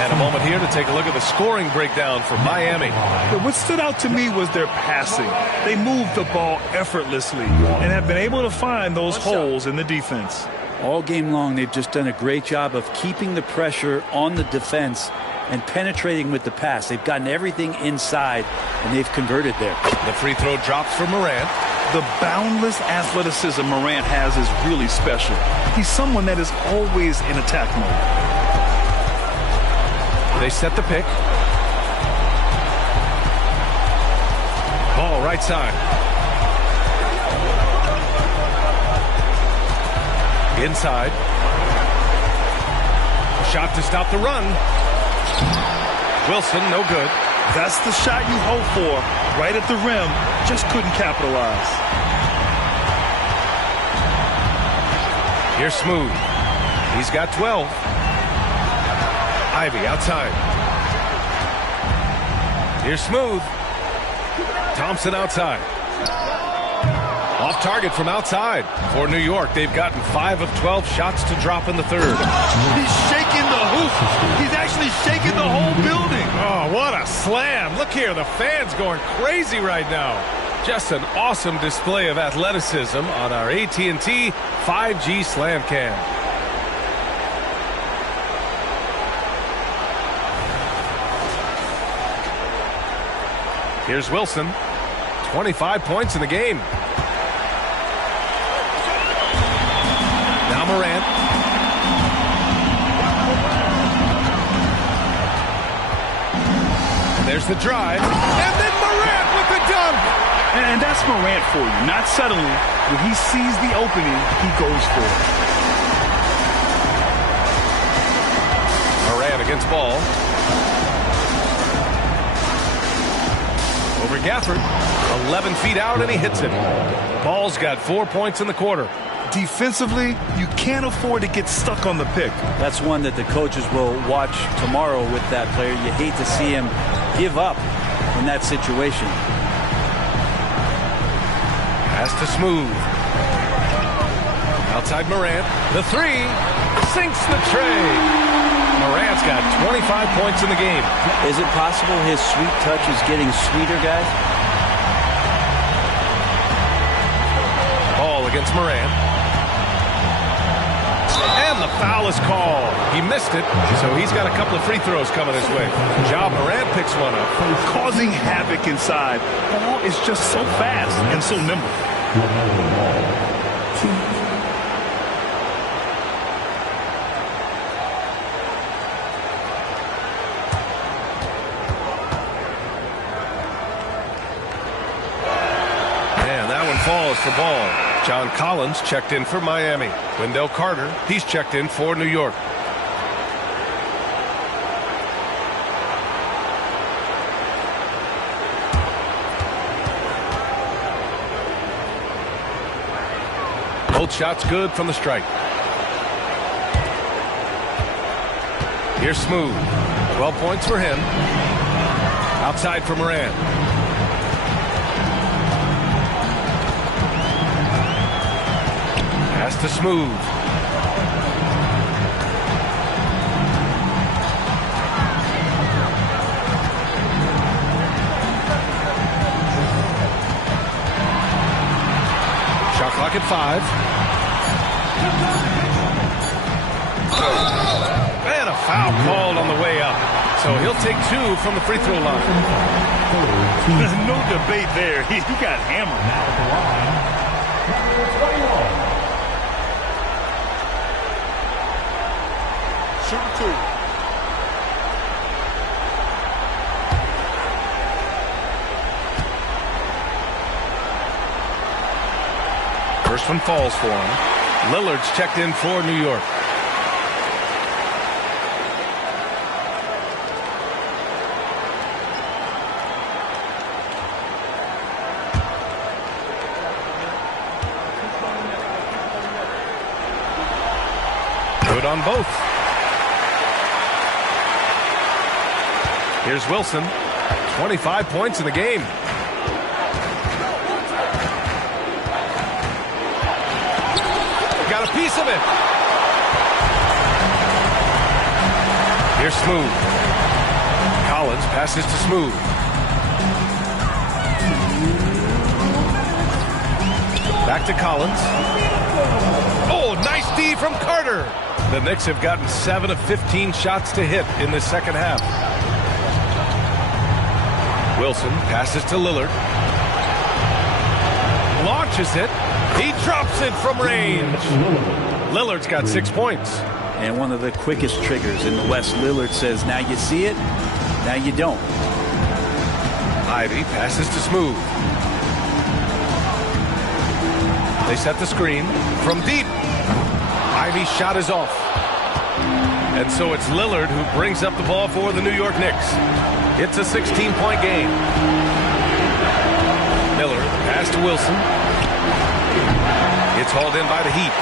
And a moment here to take a look at the scoring breakdown for Miami. What stood out to me was their passing. They moved the ball effortlessly and have been able to find those holes in the defense. All game long, they've just done a great job of keeping the pressure on the defense and penetrating with the pass. They've gotten everything inside, and they've converted there. The free throw drops for Morant. The boundless athleticism Morant has is really special. He's someone that is always in attack mode. They set the pick. Ball right side. Inside. Shot to stop the run. Wilson, no good. That's the shot you hope for. Right at the rim. Just couldn't capitalize. Here's Smooth. He's got 12. Ivy outside. Here's Smooth. Thompson outside. Off target from outside. For New York, they've gotten 5 of 12 shots to drop in the third. He's shaking the hoop. He's actually shaking the whole building. Oh, what a slam. Look here, the fans going crazy right now. Just an awesome display of athleticism on our AT&T 5G Slam Cam. Here's Wilson. 25 points in the game. Now Morant. And there's the drive. And then Morant with the dunk. And that's Morant for you. Not settling. When he sees the opening, he goes for it. Morant against Ball. Over Gafford. 11 feet out, and he hits it. Ball's got 4 points in the quarter. Defensively, you can't afford to get stuck on the pick. That's one that the coaches will watch tomorrow with that player. You hate to see him give up in that situation. Pass to Smooth. Outside Morant. The three. Sinks the tray. Morant's got 25 points in the game. Is it possible his sweet touch is getting sweeter, guys? Ball against Morant. And the foul is called. He missed it, so he's got a couple of free throws coming his way. Ja Morant picks one up. Causing havoc inside. Ball is just so fast and so nimble. And that one falls for Ball. John Collins checked in for Miami. Wendell Carter, he's checked in for New York. Both shots good from the strike. Here's Smooth. 12 points for him. Outside for Morant. Pass to Smooth. Shot clock at 5. And a foul called on the way up. So he'll take 2 from the free throw line. There's no debate there. He got hammered. Now at the line, number 21. Shooting 2. First one falls for him. Lillard's checked in for New York. Good on both. Here's Wilson. 25 points in the game. Got a piece of it. Here's Smooth. Collins passes to Smooth. Back to Collins. Oh, nice D from Carter. The Knicks have gotten 7 of 15 shots to hit in the second half. Wilson passes to Lillard. Launches it. He drops it from range. Lillard's got 6 points. And one of the quickest triggers in the West. Lillard says, now you see it, now you don't. Ivy passes to Smooth. They set the screen from deep. Ivy's shot is off. And so it's Lillard who brings up the ball for the New York Knicks. It's a 16-point game. Miller, pass to Wilson. It's hauled in by the Heat.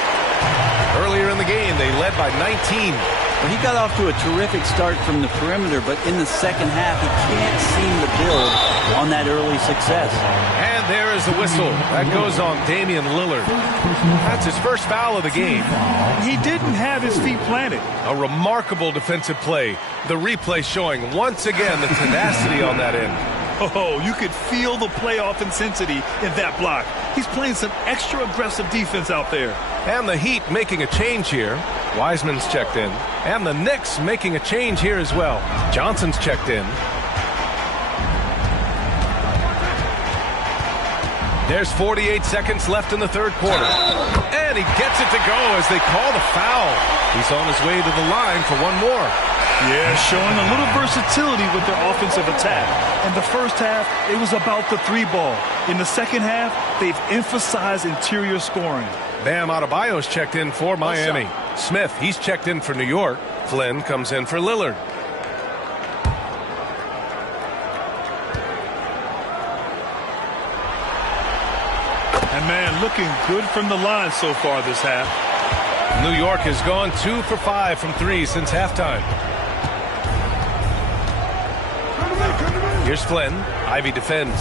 Earlier in the game, they led by 19. Well, he got off to a terrific start from the perimeter, but in the second half, he can't seem to build on that early success. And there is the whistle. That goes on Damian Lillard. That's his first foul of the game. He didn't have his feet planted. A remarkable defensive play. The replay showing once again the tenacity on that end. Oh, you could feel the playoff intensity in that block. He's playing some extra aggressive defense out there. And the Heat making a change here. Wiseman's checked in. And the Knicks making a change here as well. Johnson's checked in. There's 48 seconds left in the third quarter. And he gets it to go as they call the foul. He's on his way to the line for one more. Yeah, showing a little versatility with their offensive attack. In the first half, it was about the three ball. In the second half, they've emphasized interior scoring. Bam Adebayo's checked in for Miami. Smith, he's checked in for New York. Flynn comes in for Lillard. And man, looking good from the line so far this half. New York has gone 2 for 5 from 3 since halftime. Here's Flynn. Ivy defends.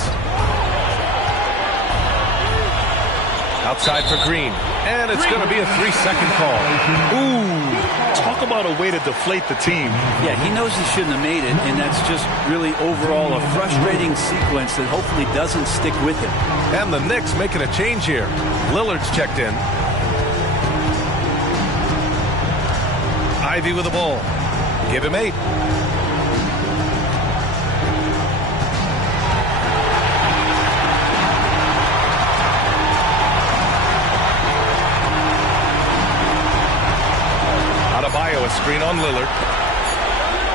Outside for Green. And it's going to be a 3-second call. Ooh, talk about a way to deflate the team. Yeah, he knows he shouldn't have made it, and that's just really overall a frustrating sequence that hopefully doesn't stick with him. And the Knicks making a change here. Lillard's checked in. Ivy with the ball. Give him 8. Adebayo, a screen on Lillard.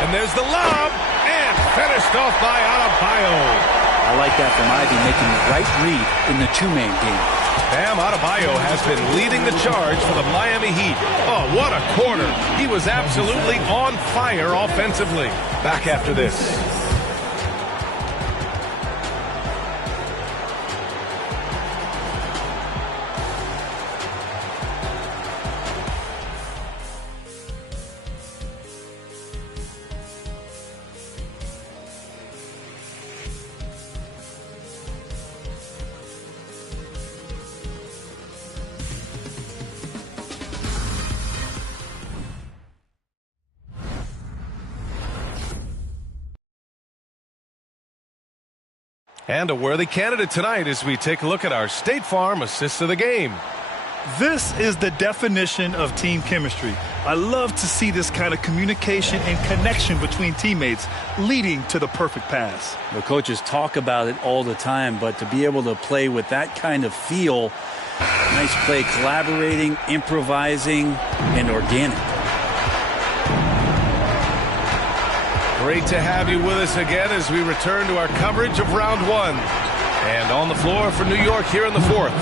And there's the lob. And finished off by Adebayo. I like that from Ivy, making the right read in the two-man game. Bam Adebayo has been leading the charge for the Miami Heat. Oh, what a quarter. He was absolutely on fire offensively. Back after this. And a worthy candidate tonight as we take a look at our State Farm Assist of the Game. This is the definition of team chemistry. I love to see this kind of communication and connection between teammates leading to the perfect pass. The coaches talk about it all the time, but to be able to play with that kind of feel, nice play, collaborating, improvising, and organic. Great to have you with us again as we return to our coverage of round 1. And on the floor for New York here in the fourth.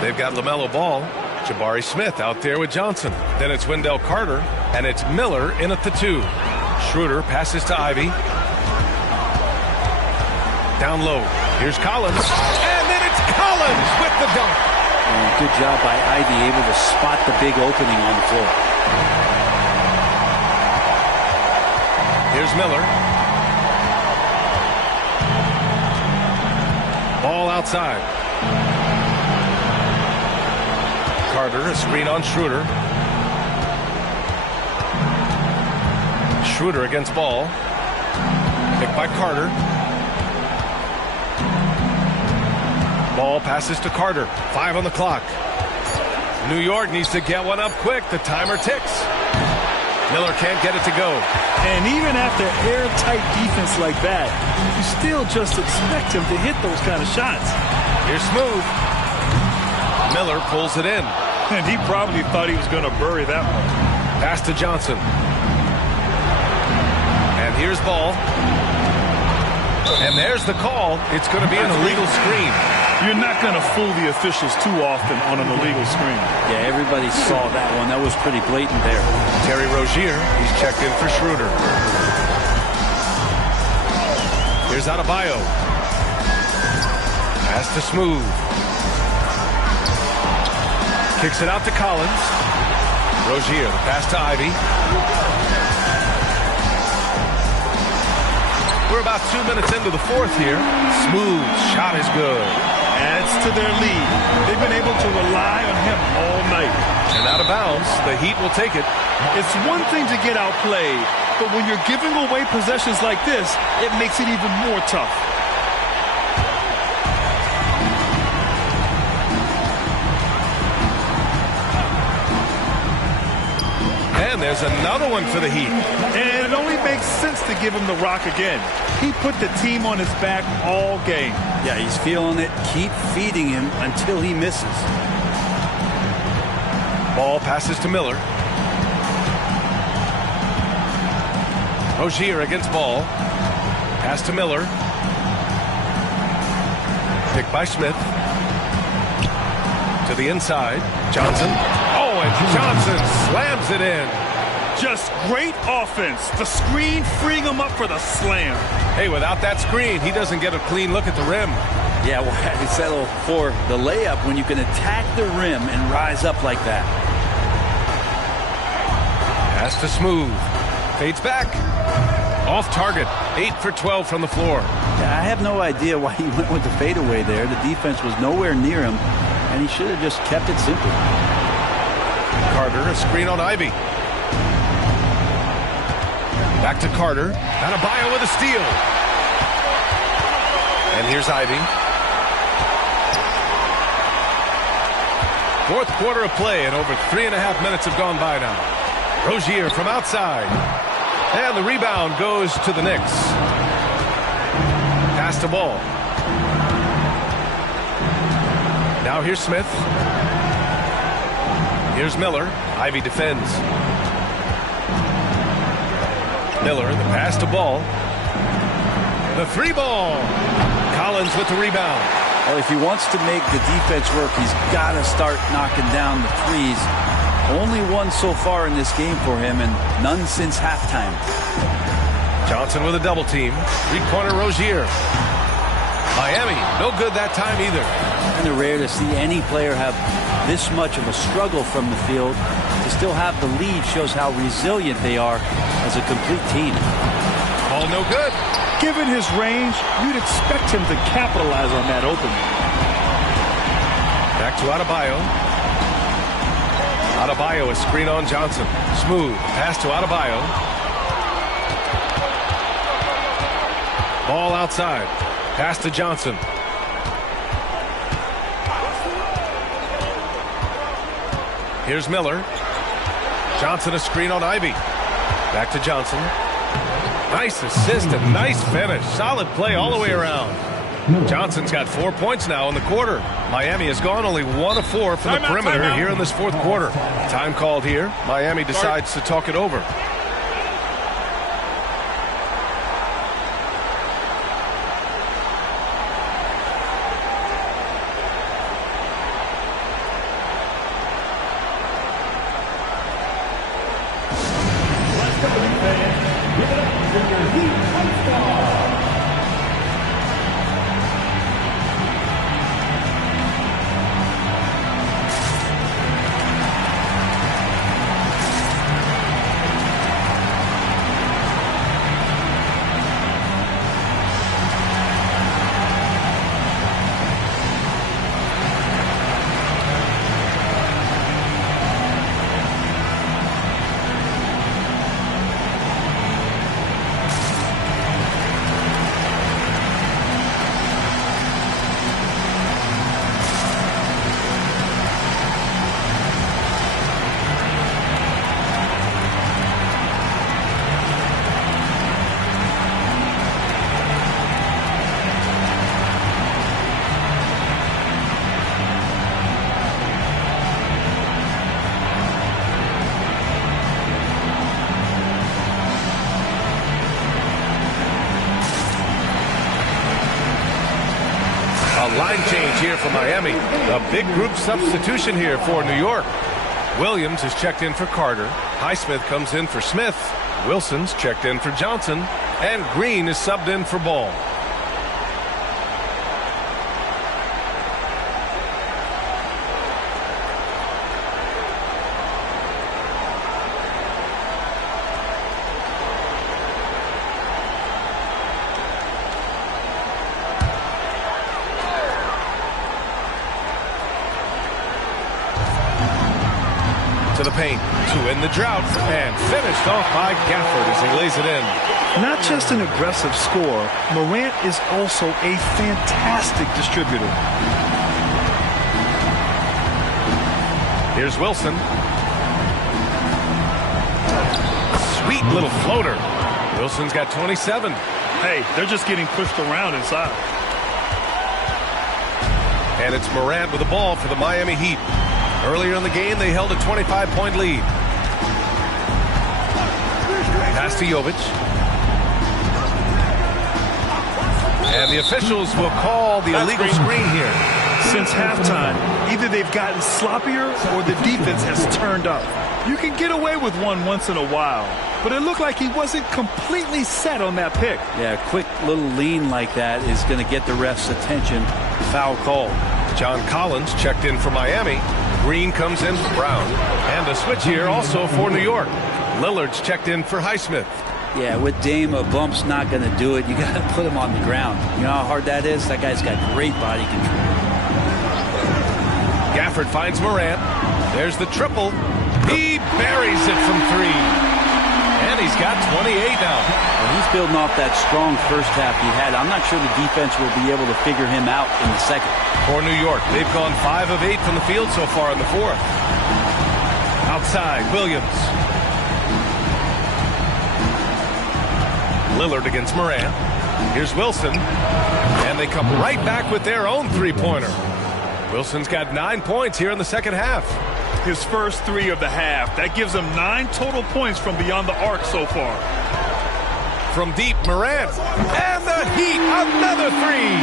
They've got LaMelo Ball. Jabari Smith out there with Johnson. Then it's Wendell Carter, and it's Miller in at the 2. Schroeder passes to Ivy. Down low. Here's Collins. And then it's Collins with the dunk. And good job by Ivy, able to spot the big opening on the floor. Here's Miller. Ball outside. Carter, a screen on Schroeder. Schroeder against Ball. Picked by Carter. Ball passes to Carter. 5 on the clock. New York needs to get one up quick. The timer ticks. Miller can't get it to go. And even after airtight defense like that, you still just expect him to hit those kind of shots. Here's Smooth. Miller pulls it in. And he probably thought he was going to bury that one. Pass to Johnson. And here's Ball. And there's the call. It's going to be an illegal screen. You're not going to fool the officials too often on an illegal screen. Yeah, everybody saw that one. That was pretty blatant there. Terry Rozier, he's checked in for Schroeder. Here's Adebayo. Pass to Smooth. Kicks it out to Collins. Rozier, the pass to Ivy. We're about 2 minutes into the fourth here. Smooth shot is good. Adds to their lead. They've been able to rely on him all night. And out of bounds, the Heat will take it. It's one thing to get outplayed, but when you're giving away possessions like this, it makes it even more tough. And there's another one for the Heat. And it only makes sense to give him the rock again. He put the team on his back all game. Yeah, he's feeling it. Keep feeding him until he misses. Ball passes to Miller. Rozier against Ball. Pass to Miller. Picked by Smith. To the inside. Johnson. Oh, and Johnson slams it in. Just great offense. The screen freeing him up for the slam. Hey, without that screen, he doesn't get a clean look at the rim. Yeah, well, I settle for the layup when you can attack the rim and rise up like that. Pass to Smooth. Fades back. Off target. 8 for 12 from the floor. Yeah, I have no idea why he went with the fadeaway there. The defense was nowhere near him, and he should have just kept it simple. Carter, a screen on Ivy. Back to Carter. Adebayo with a steal. And here's Ivy. Fourth quarter of play, and over 3.5 minutes have gone by now. Rozier from outside. And the rebound goes to the Knicks. Pass to Ball. Now here's Smith. Here's Miller. Ivy defends. Miller, the pass to Ball. The 3-ball. Collins with the rebound. Well, if he wants to make the defense work, he's got to start knocking down the threes. Only one so far in this game for him, and none since halftime. Johnson with a double team. Three-corner Rozier. Miami, no good that time either. Kind of rare to see any player have this much of a struggle from the field. To still have the lead shows how resilient they are as a complete team. Ball no good. Given his range, you'd expect him to capitalize on that opening. Back to Adebayo. Adebayo, a screen on Johnson. Smooth. Pass to Adebayo. Ball outside. Pass to Johnson. Here's Miller. Johnson, a screen on Ivy. Back to Johnson. Nice assist and nice finish. Solid play all the way around. Johnson's got 4 points now in the quarter. Miami has gone only 1 of 4 from the perimeter here in this fourth quarter. Time called here. Miami decides to talk it over. fans, give it up for your Heat Fight Star. Line change here for Miami. A big group substitution here for New York. Williams is checked in for Carter. Highsmith comes in for Smith. Wilson's checked in for Johnson. And Green is subbed in for Ball. To the paint to end the drought and finished off by Gafford as he lays it in. Not just an aggressive scorer, Morant is also a fantastic distributor. Here's Wilson. Sweet little floater. Wilson's got 27. Hey, they're just getting pushed around inside. And it's Morant with the ball for the Miami Heat. Earlier in the game, they held a 25-point lead. Pass to Jovic. And the officials will call the illegal screen here. Since halftime, either they've gotten sloppier or the defense has turned up. You can get away with one once in a while, but it looked like he wasn't completely set on that pick. Yeah, a quick little lean like that is going to get the ref's attention. Foul call. John Collins checked in for Miami. Green comes in for Brown. And a switch here also for New York. Lillard's checked in for Highsmith. Yeah, with Dame, a bump's not going to do it. You got to put him on the ground. You know how hard that is? That guy's got great body control. Gafford finds Morant. There's the triple. He buries it from three. And he's got 28 now. Well, he's building off that strong first half he had. I'm not sure the defense will be able to figure him out in the second. For New York, they've gone 5 of 8 from the field so far in the fourth. Outside, Williams. Lillard against Morant. Here's Wilson. And they come right back with their own three-pointer. Wilson's got 9 points here in the second half. His first 3 of the half. That gives him 9 total points from beyond the arc so far. From deep, Morant. And the Heat, another three.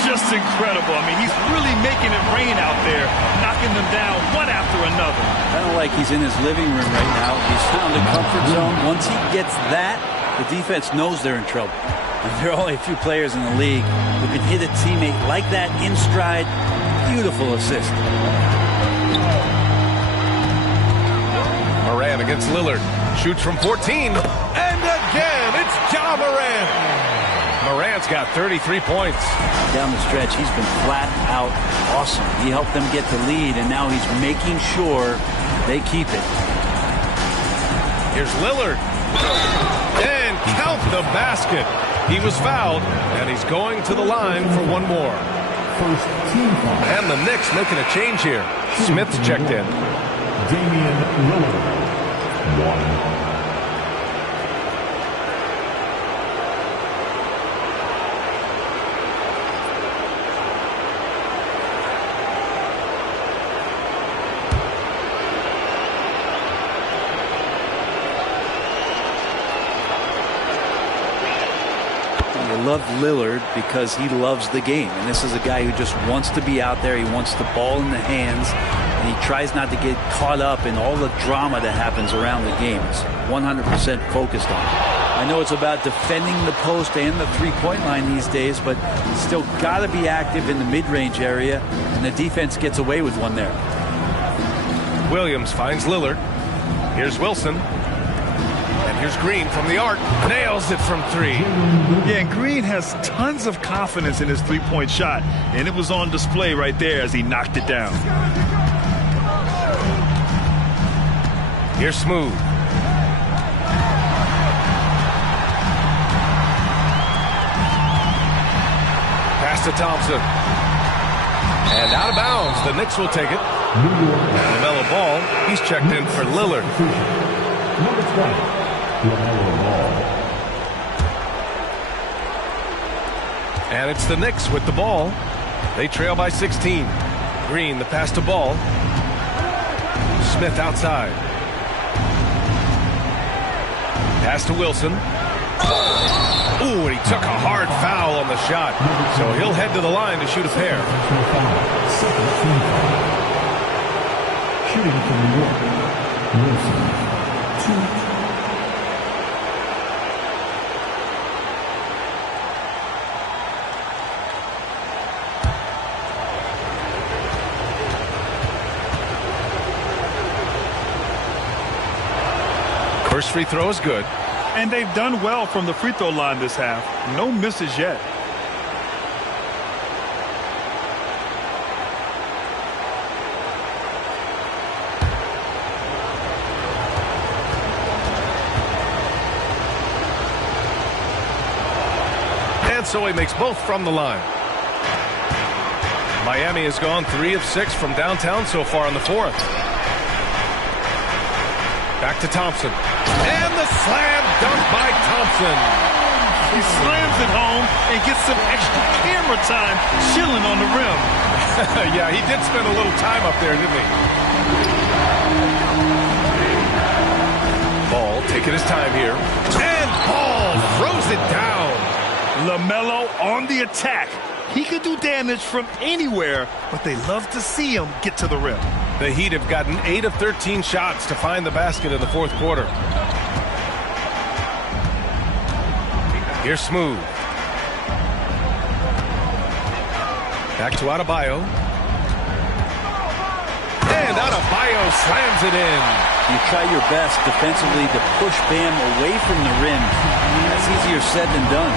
Just incredible. I mean, he's really making it rain out there, knocking them down one after another. Kind of like he's in his living room right now. He's found a comfort zone. Once he gets that, the defense knows they're in trouble. And there are only a few players in the league who can hit a teammate like that in stride. Beautiful assist. Morant against Lillard. Shoots from 14. And again, it's Ja Morant. Morant's got 33 points. Down the stretch, he's been flat out awesome. He helped them get the lead, and now he's making sure they keep it. Here's Lillard. And count the basket. He was fouled, and he's going to the line for one more. And the Knicks making a change here. Smith's checked in. Damian Lillard, 1. love Lillard because he loves the game. And this is a guy who just wants to be out there. He wants the ball in the hands. And he tries not to get caught up in all the drama that happens around the game. It's 100% focused on it. I know it's about defending the post and the three-point line these days, but still got to be active in the mid-range area, and the defense gets away with one there. Williams finds Lillard. Here's Wilson. And here's Green from the arc. Nails it from three. Yeah, and Green has tons of confidence in his three-point shot, and it was on display right there as he knocked it down. Here's Smooth. Pass to Thompson. And out of bounds. The Knicks will take it. And LaMelo Ball, he's checked in for Lillard. Number 20, LaMelo Ball. And it's the Knicks with the ball. They trail by 16. Green, the pass to Ball. Smith outside. Pass to Wilson. Ooh, and he took a hard foul on the shot. So he'll head to the line to shoot a pair. Shooting from New York, Wilson, 2. First free throw is good. And they've done well from the free throw line this half. No misses yet. And so he makes both from the line. Miami has gone 3 of 6 from downtown so far in the fourth. Back to Thompson. And the slam dunk by Thompson. He slams it home and gets some extra camera time chilling on the rim. Yeah, he did spend a little time up there, didn't he? Ball taking his time here. And Ball throws it down. LaMelo on the attack. He could do damage from anywhere, but they love to see him get to the rim. The Heat have gotten 8 of 13 shots to find the basket in the fourth quarter. Here's Smooth. Back to Adebayo. And Adebayo slams it in. You try your best defensively to push Bam away from the rim. That's easier said than done.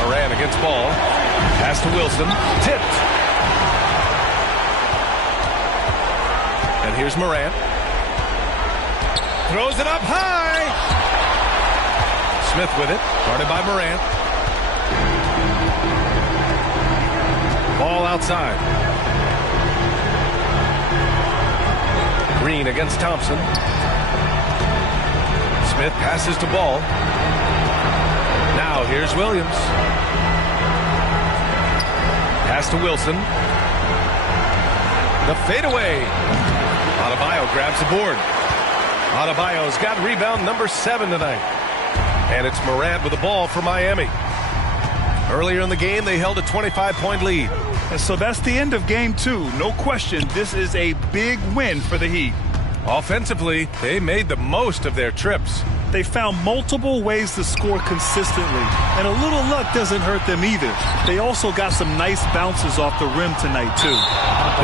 Moran against Ball. Pass to Wilson. Tipped. And here's Morant. Throws it up high. Smith with it. Guarded by Morant. Ball outside. Green against Thompson. Smith passes to Ball. Now here's Williams. Pass to Wilson. The fadeaway. Adebayo grabs the board. Adebayo's got rebound number 7 tonight. And it's Morant with the ball for Miami. Earlier in the game, they held a 25-point lead. And so that's the end of game 2. No question, this is a big win for the Heat. Offensively, they made the most of their trips. They found multiple ways to score consistently, and a little luck doesn't hurt them either. They also got some nice bounces off the rim tonight, too.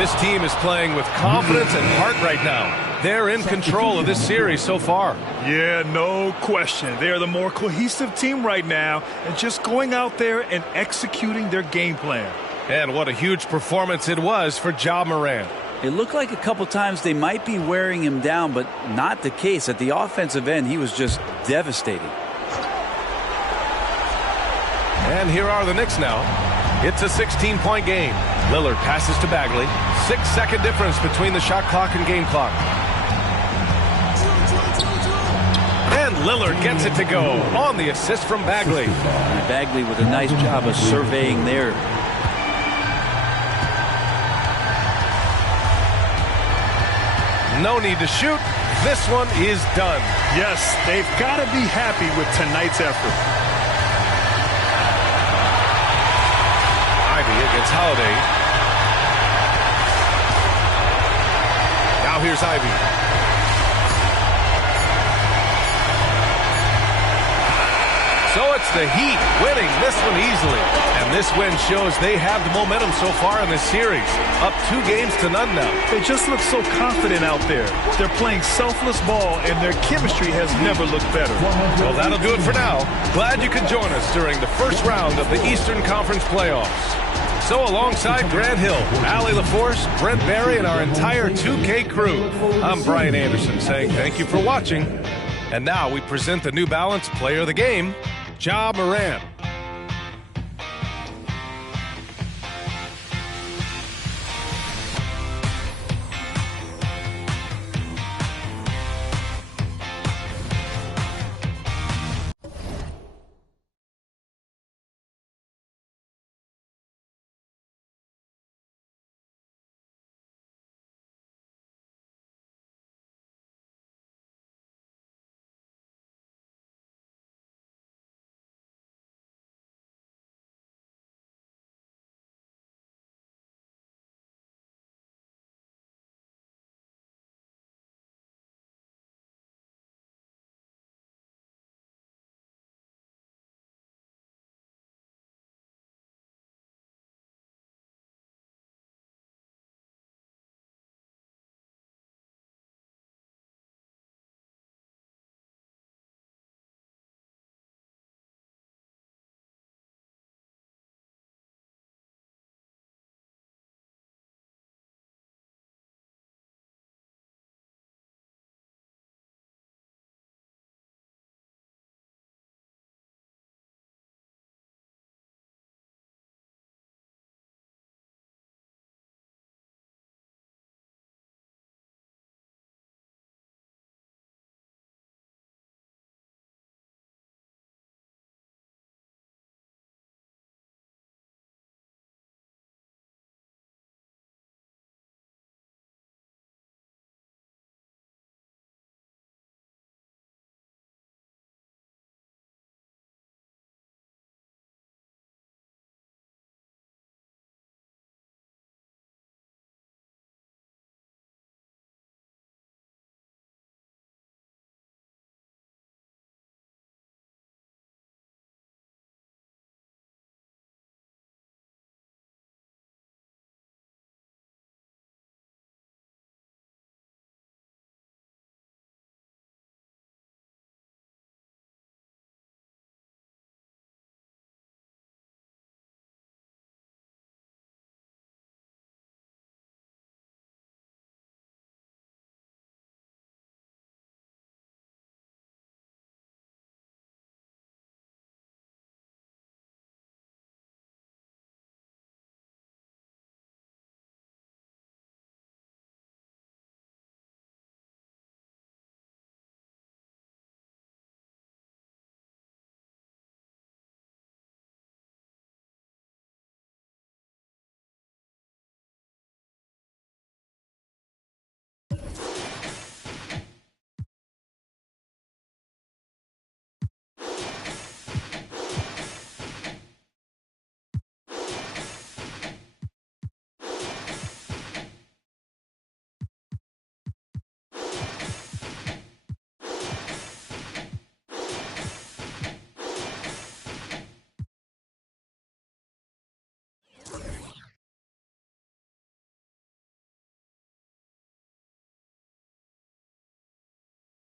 This team is playing with confidence and heart right now. They're in control of this series so far. Yeah, no question. They're the more cohesive team right now, and just going out there and executing their game plan. And what a huge performance it was for Ja Morant. It looked like a couple times they might be wearing him down, but not the case. At the offensive end, he was just devastating. And here are the Knicks now. It's a 16-point game. Lillard passes to Bagley. 6-second difference between the shot clock and game clock. And Lillard gets it to go on the assist from Bagley. Bagley with a nice job of surveying there. No need to shoot. This one is done. Yes, they've got to be happy with tonight's effort. Ivy against Holiday. Now here's Ivy. So it's the Heat winning this one easily. And this win shows they have the momentum so far in this series. Up 2 games to none now. They just look so confident out there. They're playing selfless ball, and their chemistry has never looked better. Well, that'll do it for now. Glad you could join us during the first round of the Eastern Conference playoffs. So alongside Grant Hill, Allie LaForce, Brent Barry, and our entire 2K crew, I'm Brian Anderson saying thank you for watching. And now we present the New Balance Player of the Game, Ja Morant.